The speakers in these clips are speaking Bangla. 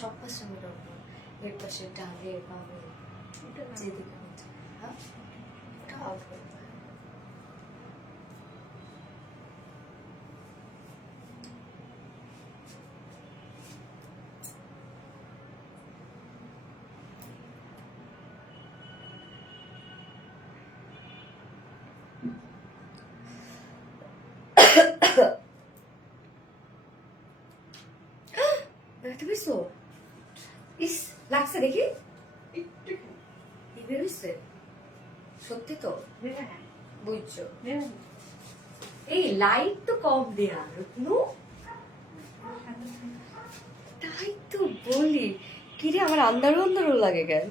সব পাশে আমি রাখবো, এর পাশে ডালে বামে যেদিকে হচ্ছে। হ্যাঁ, ওটা আউট করতে হয়। ইস লাগছে দেখি, বেরোচ্ছে সত্যি তো বুঝছো। এই লাইট তো কম দেয়া, তাই তো বলি কিরে আমার আন্দারও আন্দারও লাগে কেন,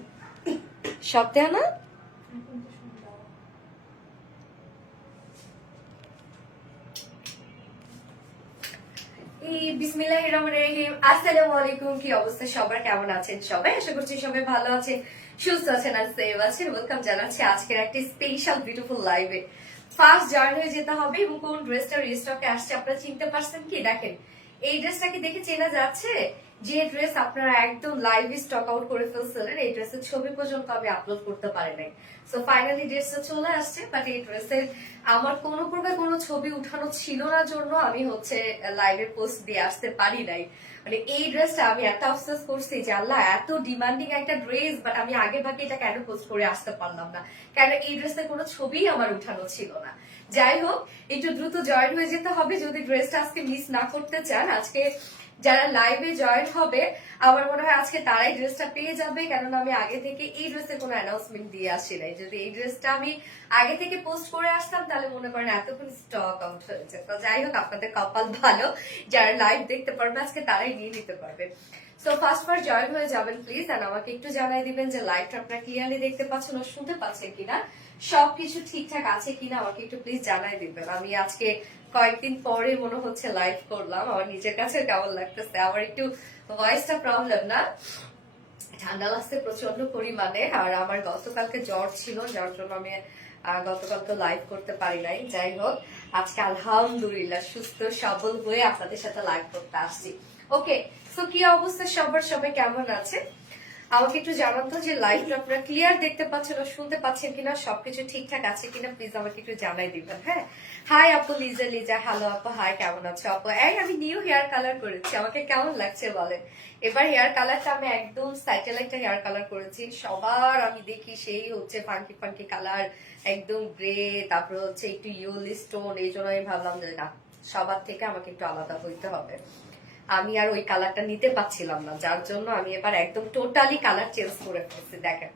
সব দেয়া না। বিসমিল্লাহির রহমানির রহিম। আসসালামু আলাইকুম, কি অবস্থা সবার, কেমন আছেন সবাই? আশা করছি সবাই ভালো আছেন, সুস্থ আছেন আর সেভ আছেন। ওয়েলকাম জানাচ্ছি আজকের একটি স্পেশাল বিউটিফুল লাইভে। ফার্স্ট জয়েন হয়ে যেতে হবে এবং কোন ড্রেসটা রিস্টকে আসছে আপনারা চিনতে পারছেন কি? দেখেন এই ড্রেসটা কি দেখে চেনা যাচ্ছে? যে ড্রেস আপনারা একদম লাইভ স্টক আউট করে ফেলছিলেন, এই ড্রেসের ছবি পর্যন্ত আমি আপলোড করতে পারি নাই। সো ফাইনালি ড্রেসটা চলে আসছে, বাট এই ড্রেসের আমার কোনো প্রকার কোনো ছবি উঠানো ছিল না জন্য আমি হচ্ছে লাইভে পোস্ট দিয়ে আসতে পারি নাই। মানে এই ড্রেসটা আমি এত আফসোস করছি যে আল্লাহ এত ডিমান্ডিং একটা ড্রেস, বাট আমি আগে ভাগে এটা কেন পোস্ট করে আসতে পারলাম না, কেন এই ড্রেসের কোনো ছবি আমার উঠানো ছিল না। যাই হোক, একটু দ্রুত জয়েন হয়ে যেতে হবে যদি ড্রেসটা আজকে মিস না করতে চান। আজকে যারা লাইভে জয়েন হবে আমার মনে হয় আজকে তারাই ড্রেসটা পেয়ে যাবে, কেননা আমি আগে থেকে এই ড্রেসের কোনো অ্যানাউন্সমেন্ট দিয়ে আসি নাই। যদি এই ড্রেসটা আমি আগে থেকে পোস্ট করে আসতাম তাহলে মনে করেন এতক্ষণ স্টক আউট হয়েছে। তো যাই হোক, আপনাদের কপাল ভালো, যারা লাইভ দেখতে পারবে আজকে তারাই নিয়ে নিতে পারবে। সো ফার্স্ট জয়েন হয়ে যাবেন প্লিজ, আর আমাকে একটু জানাই দিবেন যে লাইভটা আপনারা ক্লিয়ারলি দেখতে পাচ্ছেন ও শুনতে পাচ্ছেন কিনা, সবকিছু ঠিকঠাক আছে কিনা আমাকে একটু প্লিজ জানাই দিবেন। আমি আজকে কয়েকদিন পরে মনে হচ্ছে লাইভ করলাম, আমার নিজের কাছে কেমন লাগতেছে। আমার একটু ভয়েসটা প্রবলেম না, ঠান্ডা লাগছে প্রচন্ড পরিমাণে, আর আমার গতকালকে জ্বর ছিল, যার জন্য আমি গতকাল তো লাইভ করতে পারি নাই। যাই হোক, আজকে আলহামদুলিল্লাহ সুস্থ সবল হয়ে আপনাদের সাথে লাইভ করতে আসছি। ওকে, সো কি অবস্থা সবার, সবাই কেমন আছে আমাকে একটু জানান তো যে লাইভটা আপনারা ক্লিয়ার দেখতে পাচ্ছেন ও শুনতে পাচ্ছেন কিনা, সবকিছু ঠিকঠাক আছে কিনা প্লিজ আমাকে একটু জানাই দিবেন। হ্যাঁ, হাই আপু লিজা, হ্যালো আপু, হাই কেমন আছো আপু? এই আমি নিউ হেয়ার কালার করেছি, আমাকে কেমন লাগছে বলেন? এবার হেয়ার কালারটা আমি একদম স্যাটেলাইটটা হেয়ার কালার করেছি। সবার আমি দেখি সেই হচ্ছে ফাঙ্কি ফাঙ্কি কালার, একদম গ্রে, তারপর হচ্ছে একটু ইয়েলো স্টোন, এই জন্য আমি ভাবলাম যে না, সবার থেকে আমাকে একটু আলাদা হইতে হবে। আমি আর ওই কালারটা নিতে পারছিলাম না, যার জন্য আমি এবার একদম টোটালি কালার চেঞ্জ করে ফেলছি। দেখেন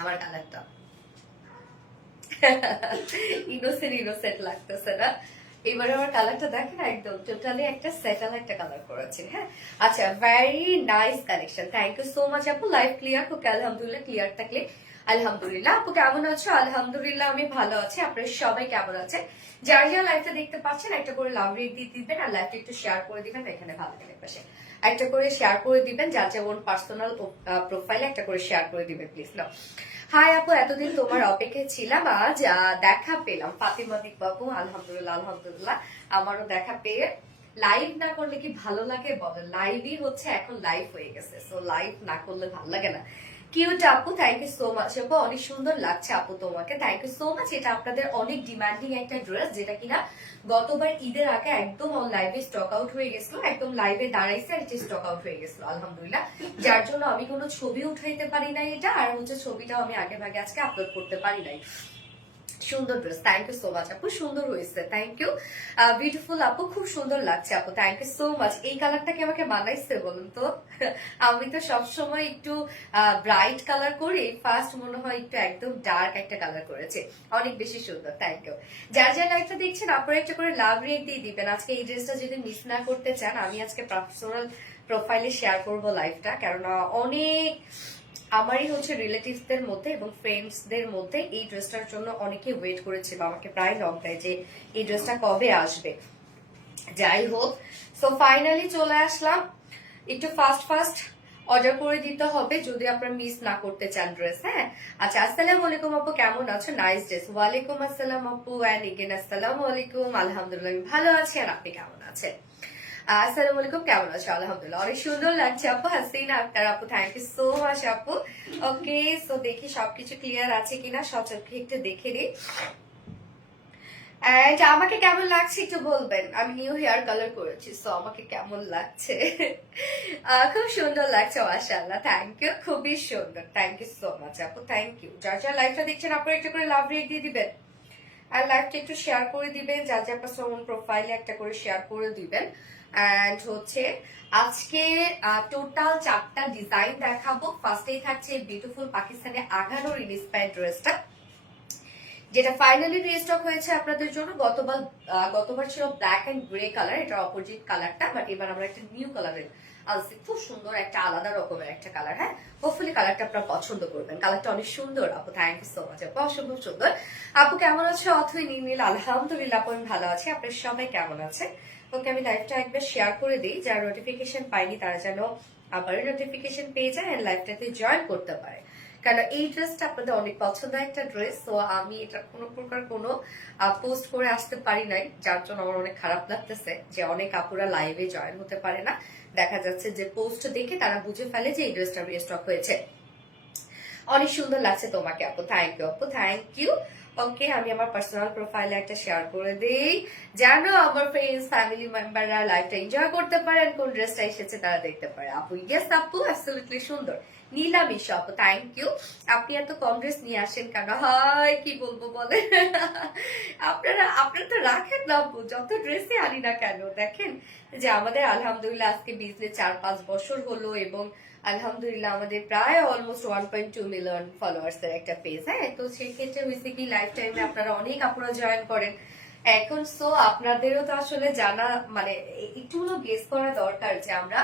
আমার কালারটা ইনোসেন্ট লাগতেছে না? এবার আমার কালারটা দেখেন একদম টোটালি একটা সেটেল একটা কালার করেছি। হ্যাঁ, আচ্ছা, very nice collection, thank you so much আপু। Live clear? ওকে, আলহামদুলিল্লাহ ক্লিয়ার থাকলে আলহামদুলিল্লাহ। আপু কেমন আছো? আলহামদুলিল্লাহ আমি ভালো আছি, আপনারা সবাই কেমন আছেন? যার যার লাইভটা দেখতে পাচ্ছেন একটা করে লাভ রেট দিয়ে দিবেন, আর লাইভটা একটু শেয়ার করে দিবেন, এখানে ভালো লাগে পাশে একটা করে শেয়ার করে দিবেন, যার যেমন পার্সোনাল প্রোফাইলে একটা করে শেয়ার করে দিবেন প্লিজ। না, হাই আপু, এতদিন তোমার অপেক্ষায় ছিলাম, আজ দেখা পেলাম। ফাতিমা দিক বাবু, আলহামদুলিল্লাহ আলহামদুলিল্লাহ, আমারও দেখা পেয়ে। লাইভ না করলে কি ভালো লাগে বলেন? লাইভই হচ্ছে এখন লাইভ হয়ে গেছে, সো লাইভ না করলে ভালো লাগে না। কিউট আপু, থ্যাংক ইউ সো মাচ আপু, অনেক সুন্দর লাগছে আপু তোমাকে, থ্যাংক ইউ সো মাচ। এটা আপনাদের অনেক ডিমান্ডিং একটা ড্রেস, যেটা কিনা গতবার ঈদের আগে একদম লাইভে স্টক আউট হয়ে গেছিল, একদম লাইভে দাঁড়াইছে আর এটা স্টক আউট হয়ে গেছিল আলহামদুলিল্লাহ, যার জন্য আমি কোনো ছবি উঠাইতে পারি নাই এটা, আর হচ্ছে ছবিটাও আমি আগে ভাগে আজকে আপলোড করতে পারি নাই। সুন্দর dress, thank you so much আপু, সুন্দর হয়েছে, থ্যাংক ইউ। বিউটিফুল আপু, খুব সুন্দর লাগছে আপু, থ্যাংক ইউ সো মাচ। এই কালারটা কি আমাকে মানাইছে বলুন তো? আমি তো সবসময় একটু ব্রাইট কালার করি, ফার্স্ট মনে হয় একটু একদম ডার্ক একটা কালার করেছে, অনেক বেশি সুন্দর, থ্যাংক ইউ। যার যার লাইফটা দেখছেন আপনারা একটা করে লাভ রেট দিয়ে দিবেন। আজকে এই ড্রেসটা যদি মিস না করতে চান, আমি আজকে পার্সোনাল প্রোফাইলে শেয়ার করবো লাইফটা, কেননা অনেক আমারই হচ্ছে রিলেটিভসদের মধ্যে এবং ফ্রেন্ডসদের মধ্যে এই ড্রেসটার জন্য অনেকে ওয়েট করেছে বা আমাকে প্রায় নক দেয় যে এই ড্রেসটা কবে আসবে। যাই হোক, সো ফাইনালি চলে আসলাম। একটু ফাস্ট ফাস্ট অর্ডার করে দিতে হবে যদি আপনারা মিস না করতে চান ড্রেস। হ্যাঁ, আচ্ছা, আসসালামু আলাইকুম আপু, কেমন আছো? Nice dress. ওয়ালাইকুম আসসালাম আপু, এন্ড এগেন আসসালামু আলাইকুম। আলহামদুলিল্লাহ আমি ভালো আছি, আর আপনি কেমন আছেন? আসসালামু আলাইকুম, কেমন আছো? আলহামদুলিল্লাহ অনেক সুন্দর লাগছে আপু। হাসিনা আক্তার আপু, থ্যাংক ইউ সো মাচ আপু। ওকে, সো দেখি সবকিছু ক্লিয়ার আছে কিনা, সচক্ষে একটু দেখে নিই। এন্ড আমাকে কেমন লাগছে একটু বলবেন। আমি নিউ হেয়ার কালার করেছি, সো আমাকে কেমন লাগছে? খুব সুন্দর লাগছে মাশাআল্লাহ, থ্যাংক ইউ, খুবই সুন্দর, থ্যাংক ইউ সো মাচ আপু, থ্যাংক ইউ। যার যার লাইভটা দেখছেন আপনারা একটু করে লাভ রেট দিয়ে দিবেন, আর লাইভটা একটু শেয়ার করে দিবেন, যার যার পার্সোনাল প্রোফাইলে একটা করে শেয়ার করে দিবেন। এন্ড হচ্ছে আজকে টোটাল 4টা ডিজাইন দেখাবো। ফার্স্টেই থাকছে বিউটিফুল পাকিস্তানি আঘানোর ইন্সপায়ার্ড ড্রেসটা, যেটা ফাইনালি রিস্টক হয়েছে আপনাদের জন্য। গতবার ছিল ব্ল্যাক এন্ড গ্রে কালার, এটা অপোজিট কালারটা, বাট এবার আমরা একটা নিউ কালারের আনছি, খুব সুন্দর একটা আলাদা রকমের একটা কালার। হ্যাঁ, হোপফুলি কালারটা আপনারা পছন্দ করবেন, কালারটা অনেক সুন্দর আপু, থ্যাংক ইউ সো মাচ আপু, অসম্ভব সুন্দর। আপু কেমন আছো? অথই নীল, আলহামদুলিল্লাহ আপু আমি ভালো আছি, আপনার সবাই কেমন আছে? ওকে, আমি লাইভটা একবার শেয়ার করে দিই, যারা নোটিফিকেশন পাইনি তারা যেন আবার নোটিফিকেশন পেয়ে যায় আর লাইভটাতে জয়েন করতে পারে, কারণ এই ড্রেসটা আপনাদের অনেক পছন্দ একটা ড্রেস। তো আমি এটা কোনো প্রকার কোনো পোস্ট করে আসতে পারি নাই, যার জন্য আমার অনেক খারাপ লাগতেছে যে অনেক আপুরা লাইভে জয়েন হতে পারে না। দেখা যাচ্ছে যে পোস্ট দেখে তারা বুঝে ফেলে যে এই ড্রেসটা রিস্টক হয়েছে। অনেক সুন্দর লাগছে তোমাকে আপু, থ্যাংক ইউ আপু, থ্যাংক ইউ। ওকে, আমি আমার পার্সোনাল প্রোফাইলে একটা শেয়ার করে দেই, যেন আমার ফ্রেন্ডস ফ্যামিলি মেম্বাররা লাইফটা এনজয় করতে পারেন, কোন ড্রেসটা এসেছে তারা দেখতে পারে। আপু ইয়েস আপু, অ্যাবসলিউটলি সুন্দর। নীলামিশ আপু, থ্যাংক ইউ। আপনি এত কম ড্রেস নিয়ে আসেন কেন? হয় কি বলবো বলে, আপনারা তো রাখেন না আপু, যত ড্রেসই আনি না কেন। দেখেন যে আমাদের আলহামদুলিল্লাহ আজকে বিজনেস 4-5 বছর হলো, এবং আলহামদুলিল্লাহ আমাদের প্রায় অলমোস্ট 1.2 মিলিয়ন ফলোয়ার্স এর একটা পেজ। হ্যাঁ, তো সেই ক্ষেত্রে হয়েছে কি লাইফ টাইমে আপনারা অনেক আপুরা জয়েন করেন এখন। সো আপনাদেরও তো আসলে জানা মানে একটু হলো গেস করা দরকার যে আমরা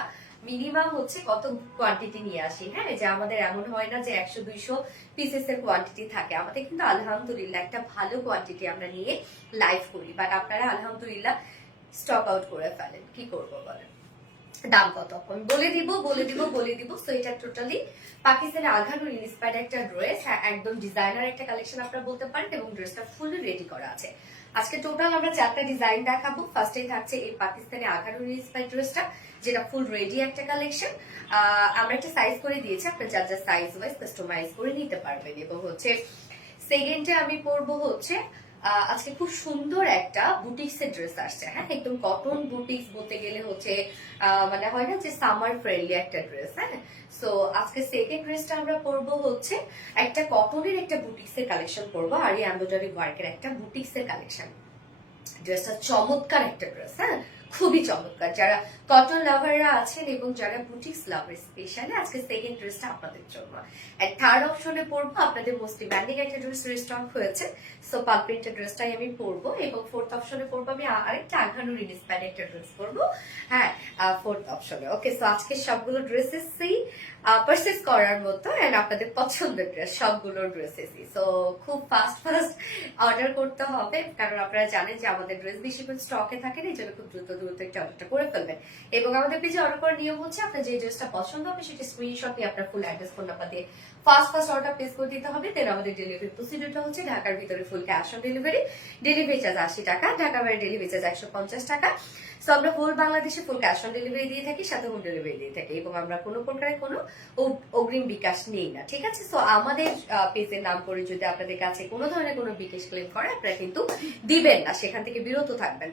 মিনিমাম হচ্ছে কত কোয়ান্টিটি নিয়ে আসি। হ্যাঁ, যে আমাদের এমন হয় না যে 100-200 পিসেস এর কোয়ান্টিটি থাকে, আমাদের কিন্তু আলহামদুলিল্লাহ একটা ভালো কোয়ান্টিটি আমরা নিয়ে লাইভ করি, বাট আপনারা আলহামদুলিল্লাহ স্টক আউট করে ফেলেন। কি করবো বলেন? দাম কত আমি বলে দিব। সো এটা টোটালি পাকিস্তানের আঘানোর ইন্সপায়ার্ড একটা ড্রেস। হ্যাঁ, একদম ডিজাইনার একটা কালেকশন আপনারা বলতে পারেন, এবং ড্রেসটা ফুলি রেডি করা আছে। আজকে টোটাল আমরা 4টা ডিজাইন দেখাবো। ফার্স্টেই থাকছে এই পাকিস্তানি আঘানোর ইন্সপায়ার্ড ড্রেসটা, যেটা ফুল রেডি একটা কালেকশন। আমরা একটা সাইজ করে দিয়েছি, আপনারা যার যার সাইজ ওয়াইজ কাস্টমাইজ করে নিতে পারবেন। এবং হচ্ছে সেকেন্ডে আমি পরবো হচ্ছে আজকে খুব সুন্দর একটা বুটিক্স এর ড্রেস আসছে। হ্যাঁ, একদম কটন বুটিক্স বলতে গেলে হচ্ছে মানে হয় না যে সামার ফ্রেন্ডলি একটা ড্রেস। হ্যাঁ, সো আজকে সেকেন্ড ড্রেসটা আমরা পরবো হচ্ছে একটা কটনের একটা বুটিক্স এর কালেকশন পরবো, আর এই এমব্রয়ডারি ওয়ার্কের একটা বুটিক্স এর কালেকশন। ড্রেসটা চমৎকার একটা ড্রেস। হ্যাঁ, খুবই চমৎকার। যারা কটন লাভাররা আছেন এবং যারা বুটিক্স লাভার, স্পেশালি আজকে সেকেন্ড ড্রেসটা আপনাদের জন্য। এন্ড থার্ড অপশনে পরবো আপনাদের মোস্ট ডিমান্ডিং একটা ড্রেস রিস্টক হয়েছে, সো পাল প্রিন্টেড ড্রেসটাই আমি পরবো। এবং ফোর্থ অপশনে পরবো আমি আরেকটা আঘানুর ইন্সপায়ার্ড একটা ড্রেস পরবো। হ্যাঁ, ফোর্থ অপশনে। ওকে, সো আজকে সবগুলো ড্রেসেসই পারচেস করার মতো এন্ড আপনাদের পছন্দের ড্রেস, সবগুলো ড্রেসেসই। সো খুব ফাস্ট অর্ডার করতে হবে, কারণ আপনারা জানেন যে আমাদের ড্রেস বেশিক্ষণ স্টকে থাকে না, এই জন্য খুব দ্রুত একটা অর্ডারটা করে ফেলবেন। এবং আমাদের পেজে অর্ডার করার নিয়ম হচ্ছে আপনার যে ড্রেসটা পছন্দ হবে সেটা স্ক্রিনশট নিয়ে আপনার ফুল অ্যাড্রেস ফোন নাম্বার দিয়ে ফার্স্ট অর্ডার প্লেস করে দিতে হবে। দেন আমাদের ডেলিভারি প্রসিডিউরটা হচ্ছে ঢাকার ভিতরে full cash on delivery, delivery charge 80 টাকা, ঢাকা বাইরে ডেলিভারি চার্জ 150 টাকা। সো আমরা হোল বাংলাদেশে ফুল ক্যাশ অন ডেলিভারি দিয়ে থাকি, সাথে হোম ডেলিভারি দিয়ে থাকি, এবং আমরা কোনো প্রকারের কোনো অগ্রিম বিকাশ নেই না। ঠিক আছে, সো আমাদের পেজের নাম করে যদি আপনাদের কাছে কোনো ধরনের কোনো বিকাশ ক্লেম করে আপনারা কিন্তু দিবেন না, সেখান থেকে বিরত থাকবেন।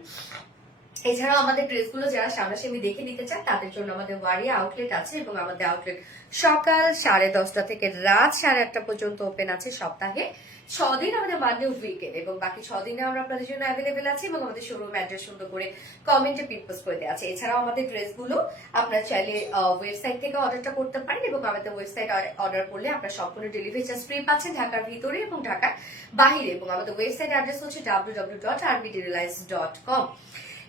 এছাড়াও আমাদের ড্রেসগুলো যারা সামনাসামনি দেখে নিতে চান তাদের জন্য আমাদের ওয়ারিয়া আউটলেট আছে, এবং আমাদের আউটলেট সকাল 10:30 থেকে রাত 8:30 পর্যন্ত ওপেন আছে সপ্তাহে 6 দিন আমাদের মানডে উইকেন্ড, এবং বাকি 6 দিনে আমরা আপনাদের জন্য অ্যাভেলেবেল আছি, এবং আমাদের শোরুম অ্যাড্রেস সুন্দর করে কমেন্টে পিন পোস্ট করে দেওয়া আছে। এছাড়াও আমাদের ড্রেসগুলো আপনারা চাইলে ওয়েবসাইট থেকে অর্ডারটা করতে পারেন, এবং আমাদের ওয়েবসাইট অর্ডার করলে আপনারা সম্পূর্ণ ডেলিভারি চার্জ ফ্রি পাচ্ছেন ঢাকার ভিতরে এবং ঢাকার বাহিরে। এবং আমাদের ওয়েবসাইট অ্যাড্রেস হচ্ছে www.rbdreliance.com।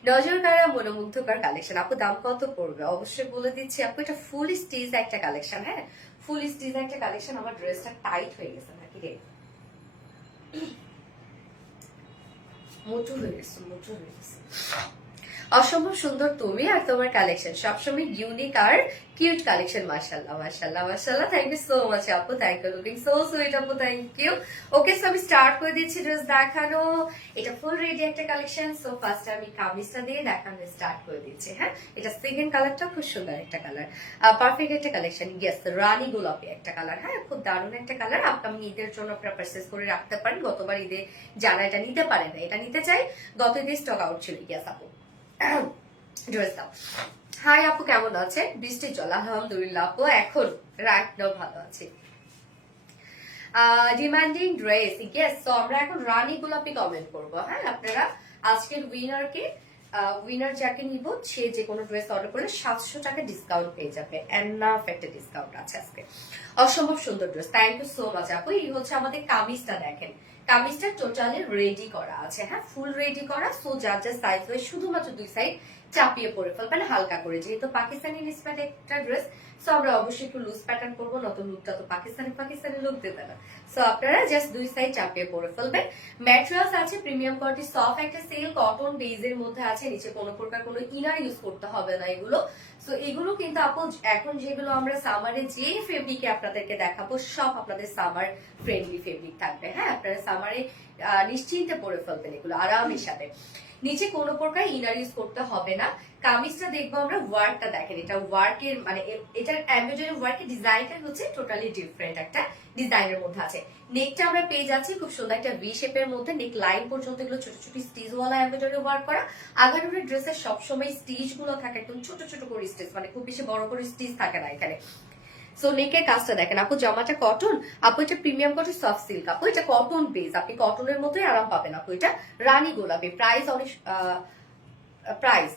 নজর কাড়া মনোমুগ্ধকর কালেকশন। আপু দাম কত পড়বে? অবশ্যই বলে দিচ্ছি আপু, এটা ফুল স্টিচ একটা কালেকশন। হ্যাঁ, ফুল স্টিচ একটা কালেকশন। আমার ড্রেসটা টাইট হয়ে গেছে নাকি রে, মোটু হয়ে গেছে, মোটু হয়ে গেছে। অসম্ভব সুন্দর তুমি আর তোমার কালেকশন, সবসময় ইউনিক আর কিউট কালেকশন। মাশাআল্লাহ মাশাআল্লাহ মাশাআল্লাহ, থ্যাংক ইউ সো মাচ আপু, thank you, looking so sweet আপু, থ্যাংক ইউ। ওকে, সো আমি স্টার্ট করে দিচ্ছি ড্রেস দেখানো। এটা ফুল রেডি একটা কালেকশন। সো ফার্স্টে আমি কামিজটা দিয়ে দেখানো স্টার্ট করে দিচ্ছি। হ্যাঁ, এটা সেকেন্ড কালারটা খুব সুন্দর একটা কালার, পারফেক্ট একটা কালেকশন। ইয়েস, রানী গোলাপি একটা কালার। হ্যাঁ, খুব দারুণ একটা কালার। আপকামিং ঈদের জন্য আপনারা পারচেজ করে রাখতে পারেন। গতবার ঈদে যারা এটা নিতে পারেন না, এটা নিতে চাই, গত ঈদে স্টক আউট ছিল। ইয়েস আপু, ড্রেস দাও। হাই আপু, কেমন আছে? বৃষ্টি চল, আলহামদুলিল্লাহ আপু, এখন রাইট নাও ভালো আছি। Demanding dress, yes. তো আমরা এখন রানী গোলাপি কমেন্ট করবো। হ্যাঁ, আপনারা আজকের উইনার যাকে নিব, সে যে কোনো ড্রেস অর্ডার করলে 700 টাকা ডিসকাউন্ট পেয়ে যাবে। এনাফ একটা ডিসকাউন্ট আছে আজকে। অসম্ভব সুন্দর dress, thank you so much আপু। এই হচ্ছে আমাদের কামিজটা, দেখেন কামিজটা টোটালি রেডি করা আছে। হ্যাঁ, ফুল রেডি করা। সো যার যার সাইজ হয় শুধুমাত্র 2 সাইড চাপিয়ে পরে ফেলবেন হালকা করে, যেহেতু পাকিস্তানি ইন্সপায়ার্ড একটা ড্রেস। সো আমরা অবশ্যই একটু লুজ প্যাটার্ন করবো, নতুন লুকটা তো পাকিস্তানি লুক দেবে না। সো আপনারা জাস্ট 2 সাইড চাপিয়ে পরে ফেলবেন। ম্যাটেরিয়ালস আছে প্রিমিয়াম কোয়ালিটি, সফট একটা সিল্ক কটন বেজের মধ্যে আছে। নিচে কোনো প্রকার কোনো ইনার ইউজ করতে হবে না এগুলো। সো এগুলো কিন্তু আপু এখন যেগুলো আমরা সামারে যে ফেব্রিকে আপনাদেরকে দেখাবো, সব আপনাদের সামার ফ্রেন্ডলি ফেব্রিক থাকবে। হ্যাঁ, আপনারা সামারে নিশ্চিন্তে পরে ফেলবেন এগুলো আরামের সাথে। নিচে কোনো প্রকার ইনার ইউজ করতে হবে না। কামিজটা দেখবো আমরা, ওয়ার্কটা দেখেন, এটা ওয়ার্কের মানে এটার এমব্রয়ডারি ওয়ার্কের ডিজাইনটা হচ্ছে টোটালি ডিফারেন্ট একটা ডিজাইনের মধ্যে আছে। নেকটা আমরা পেয়ে যাচ্ছি খুব সুন্দর একটা ভি শেপের মধ্যে, নেক লাইন পর্যন্ত এগুলো ছোট ছোট স্টিচ ওয়ালা এমব্রয়ডারি ওয়ার্ক করা। আগানুরের ড্রেসের সবসময় স্টিচ গুলো থাকে একদম ছোট ছোট করে স্টিচ, মানে খুব বেশি বড় করে স্টিচ থাকে না এখানে। সো নেকের কাজটা দেখেন আপু, জামাটা কটন, আপু এটা প্রিমিয়াম কটন সফট সিল্ক, আপু এটা কটন বেস, আপনি কটনের মতোই আরাম পাবেন আপু। এটা রানী গোলাপি, প্রাইস অনেক প্রাইস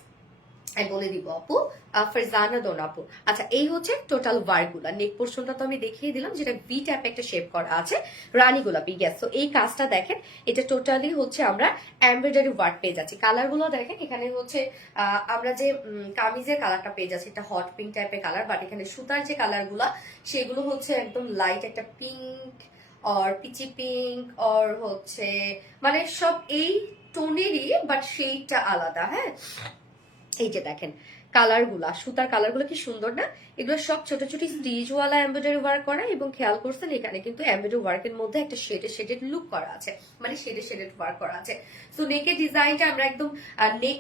বলে দিব আপু, ফারজানা দোন আপু। আচ্ছা, এই হচ্ছে টোটাল ওয়ার্ক গুলা। নেক পোর্শনটা তো আমি দেখিয়ে দিলাম, যেটা ভি টাইপ একটা শেপ করা আছে, রানী গোলাপি। গ্যাস, তো এই কাজটা দেখেন, এটা টোটালি হচ্ছে আমরা এমব্রয়ডারি ওয়ার্ক পেয়ে যাচ্ছি। কালার গুলো দেখেন, এখানে হচ্ছে আমরা যে কামিজের কালারটা পেয়ে যাচ্ছি, এটা হট পিঙ্ক টাইপের কালার, বাট এখানে সুতার যে কালার গুলা সেগুলো হচ্ছে একদম লাইট একটা pink or peachy pink or হচ্ছে মানে সব এই টোনেরই, বাট সেইটা আলাদা। হ্যাঁ, এই যে দেখেন কালার গুলা, সুতার কালার গুলো কি সুন্দর না? এগুলো সব ছোট ছোট স্টিচওয়ালা এমব্রয়ডারি ওয়ার্ক করা, এবং খেয়াল করছেন এখানে কিন্তু এমব্রয়ডারি ওয়ার্কের মধ্যে একটা শেডেড লুক করা আছে, মানে শেডেড ওয়ার্ক করা আছে। সো নেকের ডিজাইনটা আমরা একদম নেক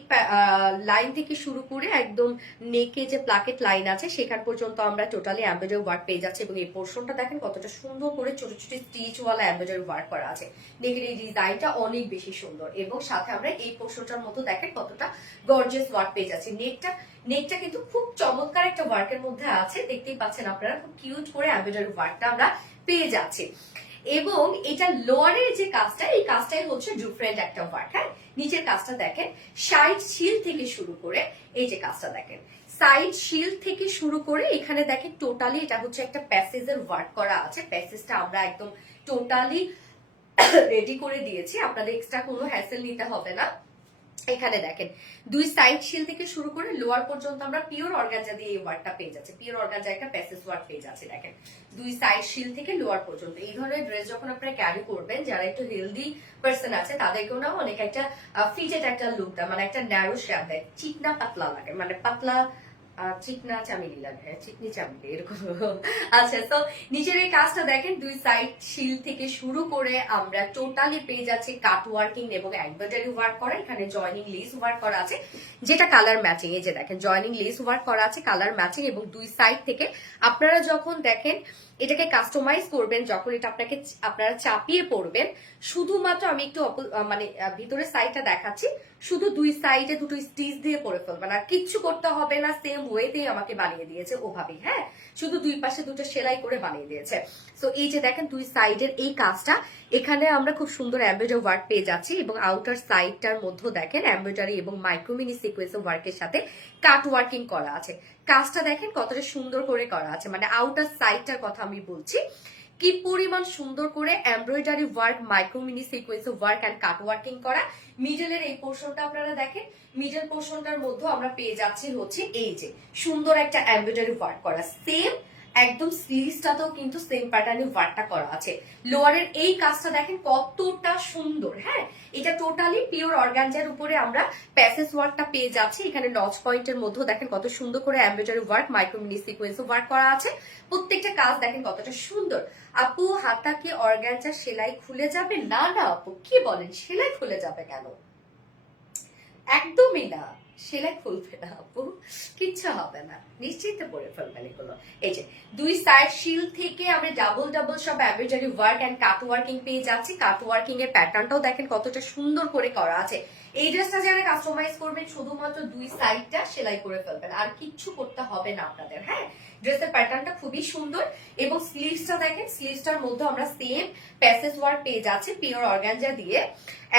লাইন থেকে শুরু করে একদম নেকে যে প্লাকেট লাইন আছে সেখান পর্যন্ত আমরা টোটালি এমব্রয়ডারি ওয়ার্ক পেয়ে যাচ্ছি। এবং এই পোর্শনটা দেখেন কতটা সুন্দর করে ছোট ছোট স্টিচওয়ালা এমব্রয়ডারি ওয়ার্ক করা আছে। নেকের এই ডিজাইনটা অনেক বেশি সুন্দর, এবং সাথে আমরা এই পোর্শনটার মতো দেখেন কতটা গর্জিয়াস ওয়ার্ক পেয়ে যাচ্ছি। নেকটা কিন্তু খুব চমৎকার একটা ওয়ার্কের মধ্যে আছে, দেখতেই পাচ্ছেন আপনারা, খুব কিউট করে এমব্রয়ডারি ওয়ার্কটা আমরা পেয়ে যাচ্ছি। এবং এটা লোয়ারের যে কাজটা, এই কাজটাই হচ্ছে ডিফারেন্ট একটা ওয়ার্ক। হ্যাঁ, নিচের কাজটা দেখেন, সাইড শিল থেকে শুরু করে এই যে কাজটা দেখেন, সাইড শিল থেকে শুরু করে এখানে দেখেন টোটালি এটা হচ্ছে একটা প্যাসেজের ওয়ার্ক করা আছে। প্যাসেজটা আমরা একদম টোটালি রেডি করে দিয়েছি, আপনাদের এক্সট্রা কোনো হ্যাসেল নিতে হবে না। এখানে দেখেন 2 সাইড শিল থেকে শুরু করে লোয়ার পর্যন্ত আমরা পিওর অর্গানজা দিয়ে এই ওয়ার্কটা পেয়ে যাচ্ছে। পিওর অর্গানজা একটা প্যাসেজ ওয়ার্ক পেয়ে যাচ্ছে। দেখেন 2 সাইড শিল থেকে লোয়ার পর্যন্ত। এই ধরনের ড্রেস যখন আপনারা ক্যারি করবেন, যারা একটু হেলদি পার্সন আছে তাদেরকেও না অনেক একটা ফিটেড একটা লুক দেয়, মানে একটা ন্যারো শেপ দেয়, চিকনা পাতলা লাগে, মানে পাতলা চিকনা চামেলি লাগে, চিকনি চামেলি এরকম। আচ্ছা, তো নিচের এই কাজটা দেখেন, 2 সাইড শিল থেকে শুরু করে আমরা টোটালি পেয়ে যাচ্ছি কাট ওয়ার্কিং এবং এমব্রয়ডারি ওয়ার্ক করা। এখানে জয়নিং লেস ওয়ার্ক করা আছে, যেটা কালার ম্যাচিং। এই যে দেখেন জয়নিং লেস ওয়ার্ক করা আছে, কালার ম্যাচিং। এবং 2 সাইড থেকে আপনারা যখন দেখেন এটাকে কাস্টমাইজ করবেন, যখন এটা আপনারা চাপিয়ে পড়বেন, শুধুমাত্র আমি একটু মানে ভিতরের সাইডটা দেখাচ্ছি, শুধু দুই সাইডে দুটো স্টিচ দিয়ে করে ফেলবেন, আর কিচ্ছু করতে হবে না, সেম ওয়েতেই আমাকে বানিয়ে দিয়েছে ওভাবেই। হ্যাঁ, শুধু দুই পাশে দুটো সেলাই করে বানিয়ে দিয়েছে। সো এই যে দেখেন দুই সাইডের এই কাজটা, এখানে আমরা খুব সুন্দর এমব্রয়ডারি ওয়ার্ক পেয়ে যাচ্ছি, এবং আউটার সাইডটার মধ্যে দেখেন এমব্রয়ডারি এবং মাইক্রোমিনি সিকোয়েন্স ওয়ার্কের সাথে কাট ওয়ার্কিং করা আছে। কাজটা দেখেন কতটা সুন্দর করে করা আছে, মানে আউটার সাইডটার কথা আমি বলছি, কি পরিমাণ সুন্দর করে embroidery work, micro mini sequence work and cut working করা। মিডলের এই পোর্শনটা আপনারা দেখেন, মিডল পোর্শনটার মধ্যে আমরা পেয়ে যাচ্ছি হচ্ছে এই যে সুন্দর একটা এমব্রয়ডারি ওয়ার্ক করা, সেম একদম স্লিভসটাতেও কিন্তু সেম প্যাটার্নে ওয়ার্কটা করা আছে। লোয়ারের এই কাজটা দেখেন কতটা সুন্দর। হ্যাঁ, এটা টোটালি পিওর অর্গানজার উপরে আমরা প্যাসেজ ওয়ার্কটা পেয়ে যাচ্ছি। এখানে নচ পয়েন্টের মধ্যে দেখেন কত সুন্দর করে embroidery work, micro mini sequence work করা আছে। প্রত্যেকটা কাজ দেখেন কতটা সুন্দর। আপু হাতা কি অর্গানজার সেলাই খুলে যাবে? না না আপু, কি বলেন, সেলাই খুলে যাবে কেন? একদমই না, সেলাই খুলবে না আপু, কিচ্ছু হবে না, নিশ্চিন্তে পরে ফেলবেন এগুলো। এই যে দুই সাইড শিল থেকে আমরা ডাবল ডাবল সব embroidery work and cut working পেয়ে যাচ্ছি। কাট ওয়ার্কিং এর প্যাটার্নটাও দেখেন কতটা সুন্দর করে করা আছে। এই ড্রেসটা যারা কাস্টমাইজ করবেন শুধুমাত্র দুই সাইডটা সেলাই করে ফেলবেন, আর কিচ্ছু করতে হবে না আপনাদের। হ্যাঁ, ড্রেসের প্যাটার্নটা খুবই সুন্দর, এবং স্লিভসটা দেখেন, স্লিভসটার মধ্যে আমরা সেম প্যাসেজ ওয়ার্ক পেয়ে যাচ্ছি, পিওর অর্গানজা দিয়ে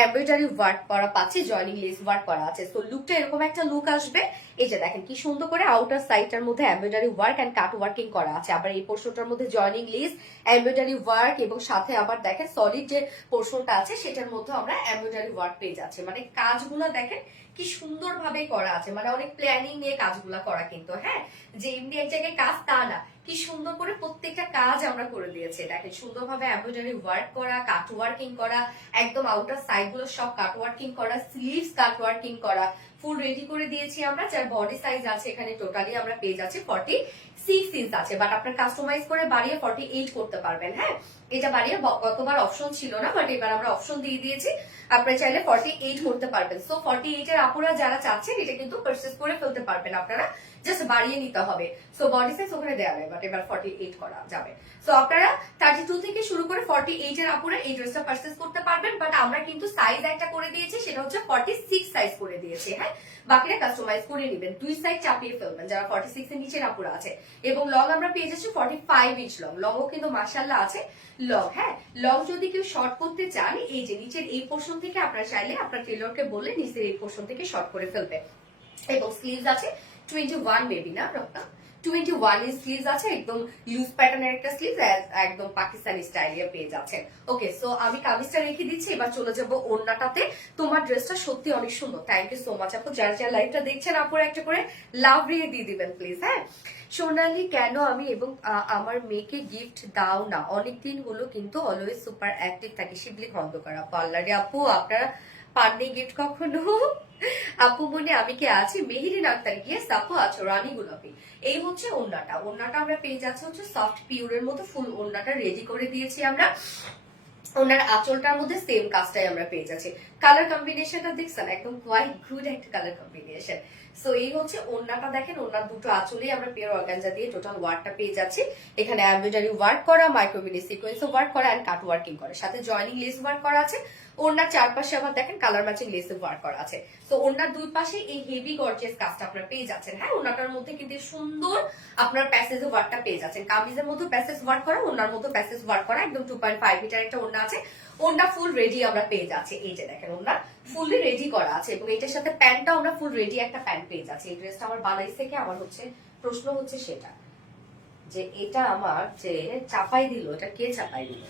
এমব্রয়ডারি ওয়ার্ক করা পাচ্ছি, জয়নিং লেস ওয়ার্ক করা আছে। তো লুকটা এরকম একটা লুক আসবে। এই যে দেখেন কি সুন্দর করে আউটার সাইডটার মধ্যে embroidery work and cut working করা আছে, আবার এই পোর্শনটার মধ্যে জয়নিং লেস, এমব্রয়ডারি ওয়ার্ক, এবং সাথে আবার দেখেন সলিড যে পোর্শনটা আছে সেটার মধ্যে আমরা এমব্রয়ডারি ওয়ার্ক পেয়ে যাচ্ছি। মানে কাজগুলো দেখেন কি সুন্দর ভাবে করা আছে, মানে অনেক প্ল্যানিং নিয়ে কাজগুলা করা কিন্তু। হ্যাঁ, যে এমনি এক জায়গায় কাজ তা না, কি সুন্দর করে প্রত্যেকটা কাজ আমরা করে দিয়েছি। দেখেন সুন্দরভাবে এমব্রয়ডারি ওয়ার্ক করা, কাট ওয়ার্কিং করা, একদম আউটার সাইড গুলো সব কাট ওয়ার্কিং করা, স্লিভস কাট ওয়ার্কিং করা, ফুল রেডি করে দিয়েছি আমরা। যার বডি সাইজ আছে এখানে টোটালি আমরা পেয়ে যাচ্ছি 46 ইঞ্চ আছে, বাট আপনার কাস্টমাইজ করে বাড়িয়ে 48 করতে পারবেন। হ্যাঁ, এটা বাড়িয়ে গতবার অপশন ছিল না, বাট এবার আমরা অপশন দিয়ে দিয়েছি, আপনারা চাইলে 48 করতে পারবেন। সো 48 এর আপুরা যারা চাচ্ছেন এটা কিন্তু পারচেজ করে ফেলতে পারবেন, আপনারা জাস্ট বাড়িয়ে নিতে হবে। সো বডি সাইজ ওখানে দেওয়া নেই, বাট এবার 48 করা যাবে। সো আপনারা 32 থেকে শুরু করে 48 এর আপুরা এই ড্রেসটা পারচেজ করতে পারবেন, বাট আমরা কিন্তু সাইজ একটা করে দিয়েছি, সেটা হচ্ছে 46 সাইজ করে দিয়েছি। হ্যাঁ, বাকিরা কাস্টমাইজ করে নেবেন, দুই সাইড চাপিয়ে ফেলবেন যারা 46 এর নিচের আপুরা আছে। এবং লং আমরা পেয়ে যাচ্ছি 45 ইঞ্চ লং, লংও কিন্তু মাশাআল্লাহ আছে লং। হ্যাঁ, লং যদি কেউ শর্ট করতে চান, এই যে নিচের এই পোর্শন থেকে আপনারা চাইলে আপনার টেলরকে বলে নিচের এই পোর্শন থেকে শর্ট করে ফেলবে। এবং স্লিভস আছে 21, মেবি না রক্তা, 21 ইঞ্চ স্লিভস আছে, একদম লুজ প্যাটার্নের একটা স্লিভ, একদম পাকিস্তানি স্টাইলে পেয়ে যাচ্ছেন। ওকে, সো আমি কামিজটা রেখে দিচ্ছি, এবার চলে যাব ওড়নাটাতে। তোমার ড্রেসটা সত্যি অনেক সুন্দর, থ্যাংক ইউ সো মাচ আপু। যারা যারা লাইভটা দেখছেন আপুরা একটা করে লাভ রিয়ে দিয়ে দিবেন প্লিজ। হ্যাঁ, সোনালি কেন আমি এবং আমার মেয়েকে গিফট দাও না? অনেকদিন হলো কিন্তু অলওয়েজ সুপার অ্যাক্টিভ থাকি। শিবলি খন্দকার আপু, আল্লাহরে আপু আপনারা পাননি গিফট কখনো? আপু মনে আমি কি আছি? মেহেরিন আক্তার, ইয়েস আপু আছো। রানী গোলাপি, এই হচ্ছে ওড়নাটা। ওড়নাটা আমরা পেয়ে যাচ্ছি হচ্ছে সফট পিওরের মতো, ফুল ওড়নাটা রেডি করে দিয়েছি আমরা। ওনার আঁচলটার মধ্যে সেম কাজটাই আমরা পেয়ে যাচ্ছি। কালার কম্বিনেশনটা দেখছেন, একদম কোয়াইট গুড একটা কালার কম্বিনেশন। সো এই হচ্ছে ওড়নাটা, দেখেন ওড়নার দুটো আঁচলেই আমরা পিওর অর্গানজা দিয়ে টোটাল ওয়ার্কটা পেয়ে যাচ্ছি। এখানে এমব্রয়ডারি ওয়ার্ক করা, মাইক্রোমিনি সিকোয়েন্স ওয়ার্ক করা এন্ড কাট ওয়ার্কিং করা, সাথে জয়নিং লেস ওয়ার্ক করা আছে। ওড়নার চারপাশে আবার দেখেন কালার ম্যাচিং লেস ওয়ার্ক করা আছে। তো ওড়নার দুই পাশে এই হেভি গর্জিয়াস কাজটা আপনারা পেয়ে যাচ্ছেন। হ্যাঁ, ওড়নাটার মধ্যে কিন্তু সুন্দর আপনার প্যাসেজ ওয়ার্কটা পেয়ে যাচ্ছেন। কামিজের মধ্যে প্যাসেজ ওয়ার্ক করা, ওড়নার মধ্যে প্যাসেজ ওয়ার্ক করা, একদম 2.5 মিটার একটা ওড়না আছে। ওড়না ফুল রেডি আমরা পেয়ে যাচ্ছি, এই যে দেখেন ওড়না ফুললি রেডি করা আছে, এবং এটার সাথে প্যান্টটাও আমরা ফুল রেডি একটা প্যান্ট পেয়ে যাচ্ছি। এই ড্রেসটা আমার বানাইছে থেকে আমার হচ্ছে প্রশ্ন হচ্ছে সেটা, যে এটা আমার যে চাপাই দিল, এটা কে চাপাই দিল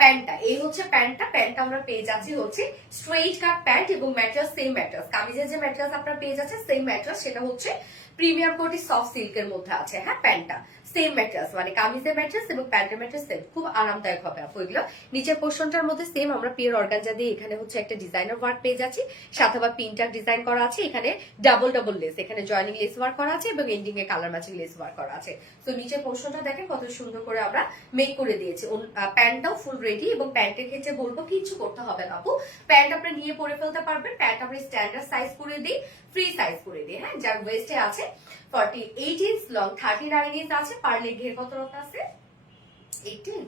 প্যান্টটা? এই হচ্ছে প্যান্টটা আমরা পেয়ে যাচ্ছি হচ্ছে স্ট্রেইট কাট প্যান্ট, এবং ম্যাটেরিয়াল সেম ম্যাটেরিয়াল, কামিজের যে ম্যাটেরিয়াল আপনারা পেয়ে যাচ্ছেন সেম ম্যাটেরিয়াল, সেটা হচ্ছে প্রিমিয়াম কোয়ালিটি সফট সিল্কের মধ্যে আছে। হ্যাঁ, প্যান্টটা সেম ম্যাটেরিয়ালস, মানে কামিজের ম্যাটেরিয়ালস এবং প্যান্টের ম্যাটেরিয়ালস সেম, খুব আরামদায়ক হবে আপু এগুলো। নিচের পোর্শনটার মধ্যে সেম আমরা পিওর অর্গানজা দিয়ে এখানে হচ্ছে একটা ডিজাইনার ওয়ার্ক পেয়ে যাচ্ছি, সাথে আবার পিনটার ডিজাইন করা আছে, এখানে ডাবল ডাবল লেস, এখানে জয়নিং লেস ওয়ার্ক করা আছে, এবং এন্ডিং এ কালার ম্যাচিং লেস ওয়ার্ক করা আছে। তো নিচের পোর্শনটা দেখেন কত সুন্দর করে আমরা মেক করে দিয়েছি। প্যান্টটাও ফুল রেডি, এবং প্যান্টের ক্ষেত্রে বলবো কিছু করতে হবে না আপু, প্যান্ট আপনি নিয়ে পরে ফেলতে পারবেন। প্যান্ট আপনি স্ট্যান্ডার্ড সাইজ করে দিই, ফ্রি সাইজ করে দিই। হ্যাঁ, যার ওয়েস্টে আছে 48 ইঞ্চ, লং 39 ইঞ্চ আছে, পারলে ঘের কত রকম আছে 18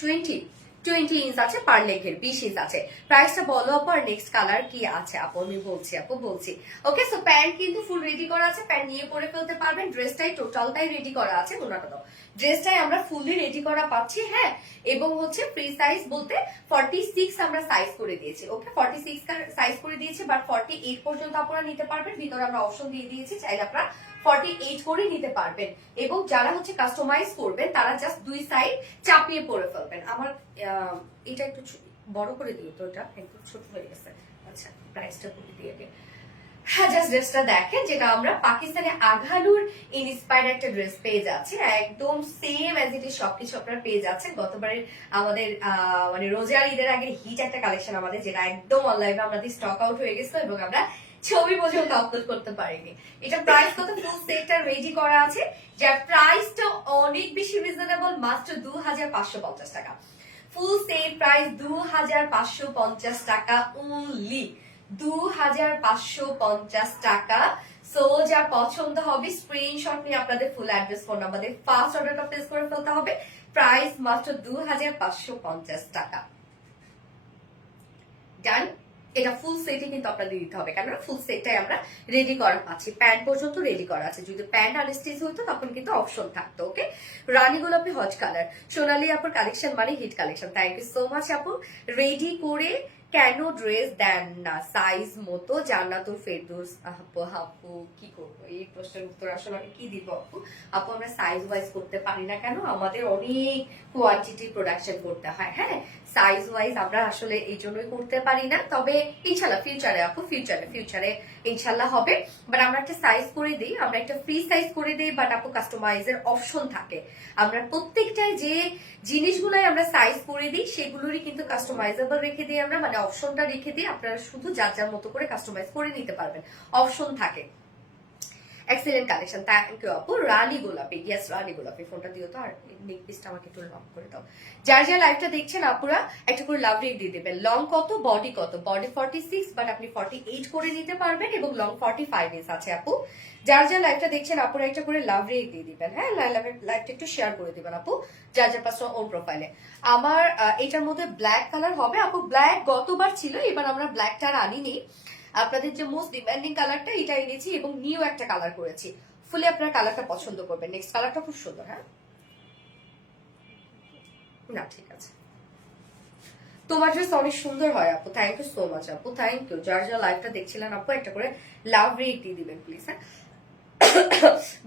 20 20 ইঞ্চ আছে, পার লেগের 20 ইঞ্চ আছে। প্রাইসটা বলো আপু, আর নেক্সট কালার কি আছে আপু? আমি বলছি আপু, বলছি। ওকে, সো প্যান্ট কিন্তু ফুল রেডি করা আছে, প্যান্ট নিয়ে পরে ফেলতে পারবেন। ড্রেসটাই টোটালটাই রেডি করা আছে, মোনাটা দাও। ড্রেসটাই আমরা ফুললি রেডি করা পাচ্ছি, হ্যাঁ। এবং হচ্ছে ফ্রি সাইজ বলতে 46 আমরা সাইজ করে দিয়েছি। ওকে, 46 সাইজ করে দিয়েছি, বাট 48 পর্যন্ত আপনারা নিতে পারবেন। ভিতরে আমরা অপশন দিয়ে দিয়েছি, চাইলে আপনারা 48 করে নিতে পারবেন। এবং যারা হচ্ছে কাস্টমাইজ করবেন তারা জাস্ট দুই সাইড চাপিয়ে পরে ফেলবেন। আমার এটা একটু বড় করে দিও তো, এটা একটু ছোট হয়ে গেছে। আচ্ছা, প্রাইসটা বলে দিয়ে দিই। হ্যাঁ, জাস্ট ড্রেসটা দেখেন, যেটা আমরা পাকিস্তানে আঘালুর ইন্সপায়ার্ড একটা ড্রেস পেয়ে যাচ্ছি, একদম সেম অ্যাজ ইট ইজ সবকিছু আপনারা পেয়ে যাচ্ছেন। গতবারের আমাদের মানে রোজার ঈদের আগের হিট একটা কালেকশন আমাদের, যেটা একদম অনলাইনে আমাদের স্টক আউট হয়ে গেছে এবং আমরা ছবি পর্যন্ত আপলোড করতে পারিনি। এটা প্রাইস কত? ফুল সেটটা রেডি করা আছে, যার প্রাইসটা অনেক বেশি রিজনেবল, মাত্র 2550 টাকা। ফুল সেট প্রাইস 2550 টাকা অনলি, 2550 টাকা। সো যা পছন্দ হবে স্ক্রিনশট নিয়ে আপনাদের ফুল অ্যাড্রেস, ফোন নাম্বার দিয়ে ফার্স্ট অর্ডারটা প্লেস করে ফেলতে হবে। প্রাইস মাত্র 2550 টাকা। ডান। এটা ফুল সেটই কিন্তু আপনাদের দিতে হবে, কেননা ফুল সেটটাই আমরা রেডি করা পাচ্ছি, প্যান্ট পর্যন্ত রেডি করা আছে। যদি প্যান্ট আনস্টিচ হতো তখন কিন্তু অপশন থাকতো। ওকে, রানী গোলাপি হট কালার, সোনালী আপুর কালেকশন মানে hit collection. Thank you so much আপু। রেডি করে কেন ড্রেস দেন না সাইজ মতো? জান্নাতুল ফেরদৌস আপু কি করবো এই প্রশ্নের উত্তর আসলে আমি কি দিব আপু? আপু আমরা সাইজ ওয়াইজ করতে পারি না কেন? আমাদের অনেক কোয়ান্টিটি প্রোডাকশন করতে হয়, হ্যাঁ। সাইজ ওয়াইজ আমরা আসলে এই জন্যই করতে পারি না, তবে ইনশাল্লাহ ফিউচারে আপু, ফিউচারে ইনশাল্লাহ হবে। বাট আমরা একটা সাইজ করে দিই, আমরা একটা ফ্রি সাইজ করে দিই, বাট আপু কাস্টমাইজের অপশন থাকে। আমরা প্রত্যেকটাই যে জিনিসগুলাই আমরা সাইজ করে দিই সেগুলোরই কিন্তু কাস্টমাইজেবল রেখে দিই আমরা, মানে অপশনটা রেখে দিই। আপনারা শুধু যার যার মতো করে কাস্টমাইজ করে নিতে পারবেন, অপশন থাকে। এক্সেলেন্ট কালেকশন, থ্যাংক ইউ আপু। রানী গোলাপি, ইয়েস রানী গোলাপি, ফোনটা দিও তো, আর নেক পিসটা আমাকে একটু লক করে দাও। যার যার লাইভটা দেখছেন আপুরা একটা করে লাভ রেট দিয়ে দেবেন। লং কত, বডি কত? বডি 46, বাট আপনি 48 করে নিতে পারবেন, এবং লং 45 ইঞ্চ আছে আপু। যার যার লাইভটা দেখছেন আপুরা একটা করে লাভ রেট দিয়ে দিবেন, হ্যাঁ। লাইভটা একটু শেয়ার করে দিবেন আপু, যার যার পার্সোনাল ওন প্রোফাইলে। আমার এটার মধ্যে ব্ল্যাক কালার হবে আপু। ব্ল্যাক গতবার ছিল, এবার আমরা ব্ল্যাকটা আর আনিনি। আপনাদের যে মোস্ট ডিমান্ডিং কালারটা এটা এনেছি, এবং নিউ একটা কালার করেছি। ফুলে আপনারা কালারটা পছন্দ করবেন। নেক্সট কালারটা খুব সুন্দর, হ্যাঁ না ঠিক আছে। তোমার ড্রেস অনেক সুন্দর হয় আপু, থ্যাংক ইউ সো মাচ আপু, থ্যাংক ইউ। যার যার লাইভটা দেখছিলেন আপু একটা করে লাভ রেট দিয়ে দিবেন প্লিজ, হ্যাঁ।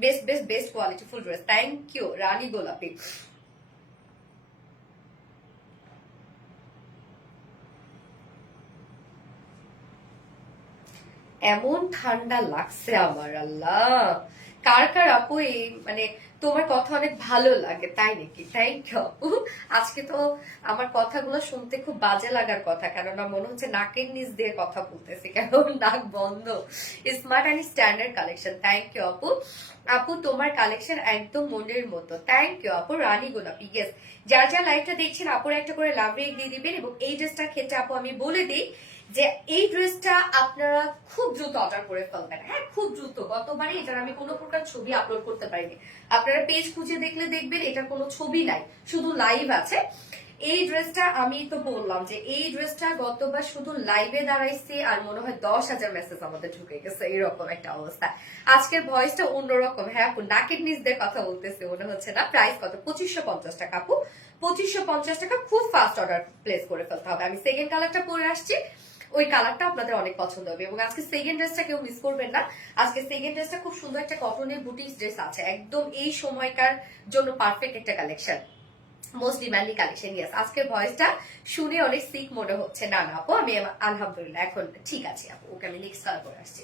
Best best best quality full dress, thank you Rani Golapi. এমন ঠান্ডা লাগছে আমার, আল্লাহ। কার কার আপু এই মানে তোমার কথা অনেক ভালো লাগে, তাই নাকি? থ্যাংক ইউ আপু। আজকে তো আমার কথাগুলো শুনতে খুব বাজে লাগার কথা, কেননা মনে হচ্ছে নাকের নিচ দিয়ে কথা বলতেছি, কেন নাক বন্ধ। Smart and standard collection, thank you আপু। আপু তোমার কালেকশন একদম মনের মতো, থ্যাংক ইউ আপু। রানী গোলাপি, ইয়েস। যার যার লাইভটা দেখছেন আপুর একটা করে লাভ রেক দিয়ে দিবেন। এবং এই ড্রেসটার ক্ষেত্রে আপু আমি বলে দিই যে এই ড্রেসটা আপনারা খুব দ্রুত অর্ডার করে ফেলবেন, হ্যাঁ খুব দ্রুত। গতবারে এটার আমি কোনো প্রকার ছবি আপলোড করতে পারিনি, আপনারা পেজ খুঁজে দেখলে দেখবেন এটার কোনো ছবি নাই, শুধু লাইভ আছে। এই ড্রেসটা আমি তো বললাম যে এই ড্রেসটা গতবার শুধু লাইভে দাঁড়াইছে আর মনে হয় 10,000 মেসেজ আমাদের ঢুকে গেছে, এরকম একটা অবস্থা। আজকের ভয়েসটা অন্যরকম, হ্যাঁ আপু নাকের নিচ দিয়ে কথা বলতেছে মনে হচ্ছে না। প্রাইস কত? 2550 টাকা আপু, 2550 টাকা। খুব ফাস্ট অর্ডার প্লেস করে ফেলতে হবে। আমি সেকেন্ড কালারটা পরে আসছি, ওই কালারটা আপনাদের অনেক পছন্দ হবে। এবং আজকে সেকেন্ড ড্রেসটা কেউ মিস করবেন না। আজকে সেকেন্ড ড্রেসটা খুব সুন্দর একটা কটনের বুটিক ড্রেস আছে, একদম এই সময়কার জন্য পারফেক্ট একটা collection, most demanding collection. Yes, আজকের ভয়েসটা শুনে অনেক সিক মনে হচ্ছে। না না আপু আমি আলহামদুলিল্লাহ এখন ঠিক আছে আপু। ওকে, আমি নেক্সট কালার করে আসছি।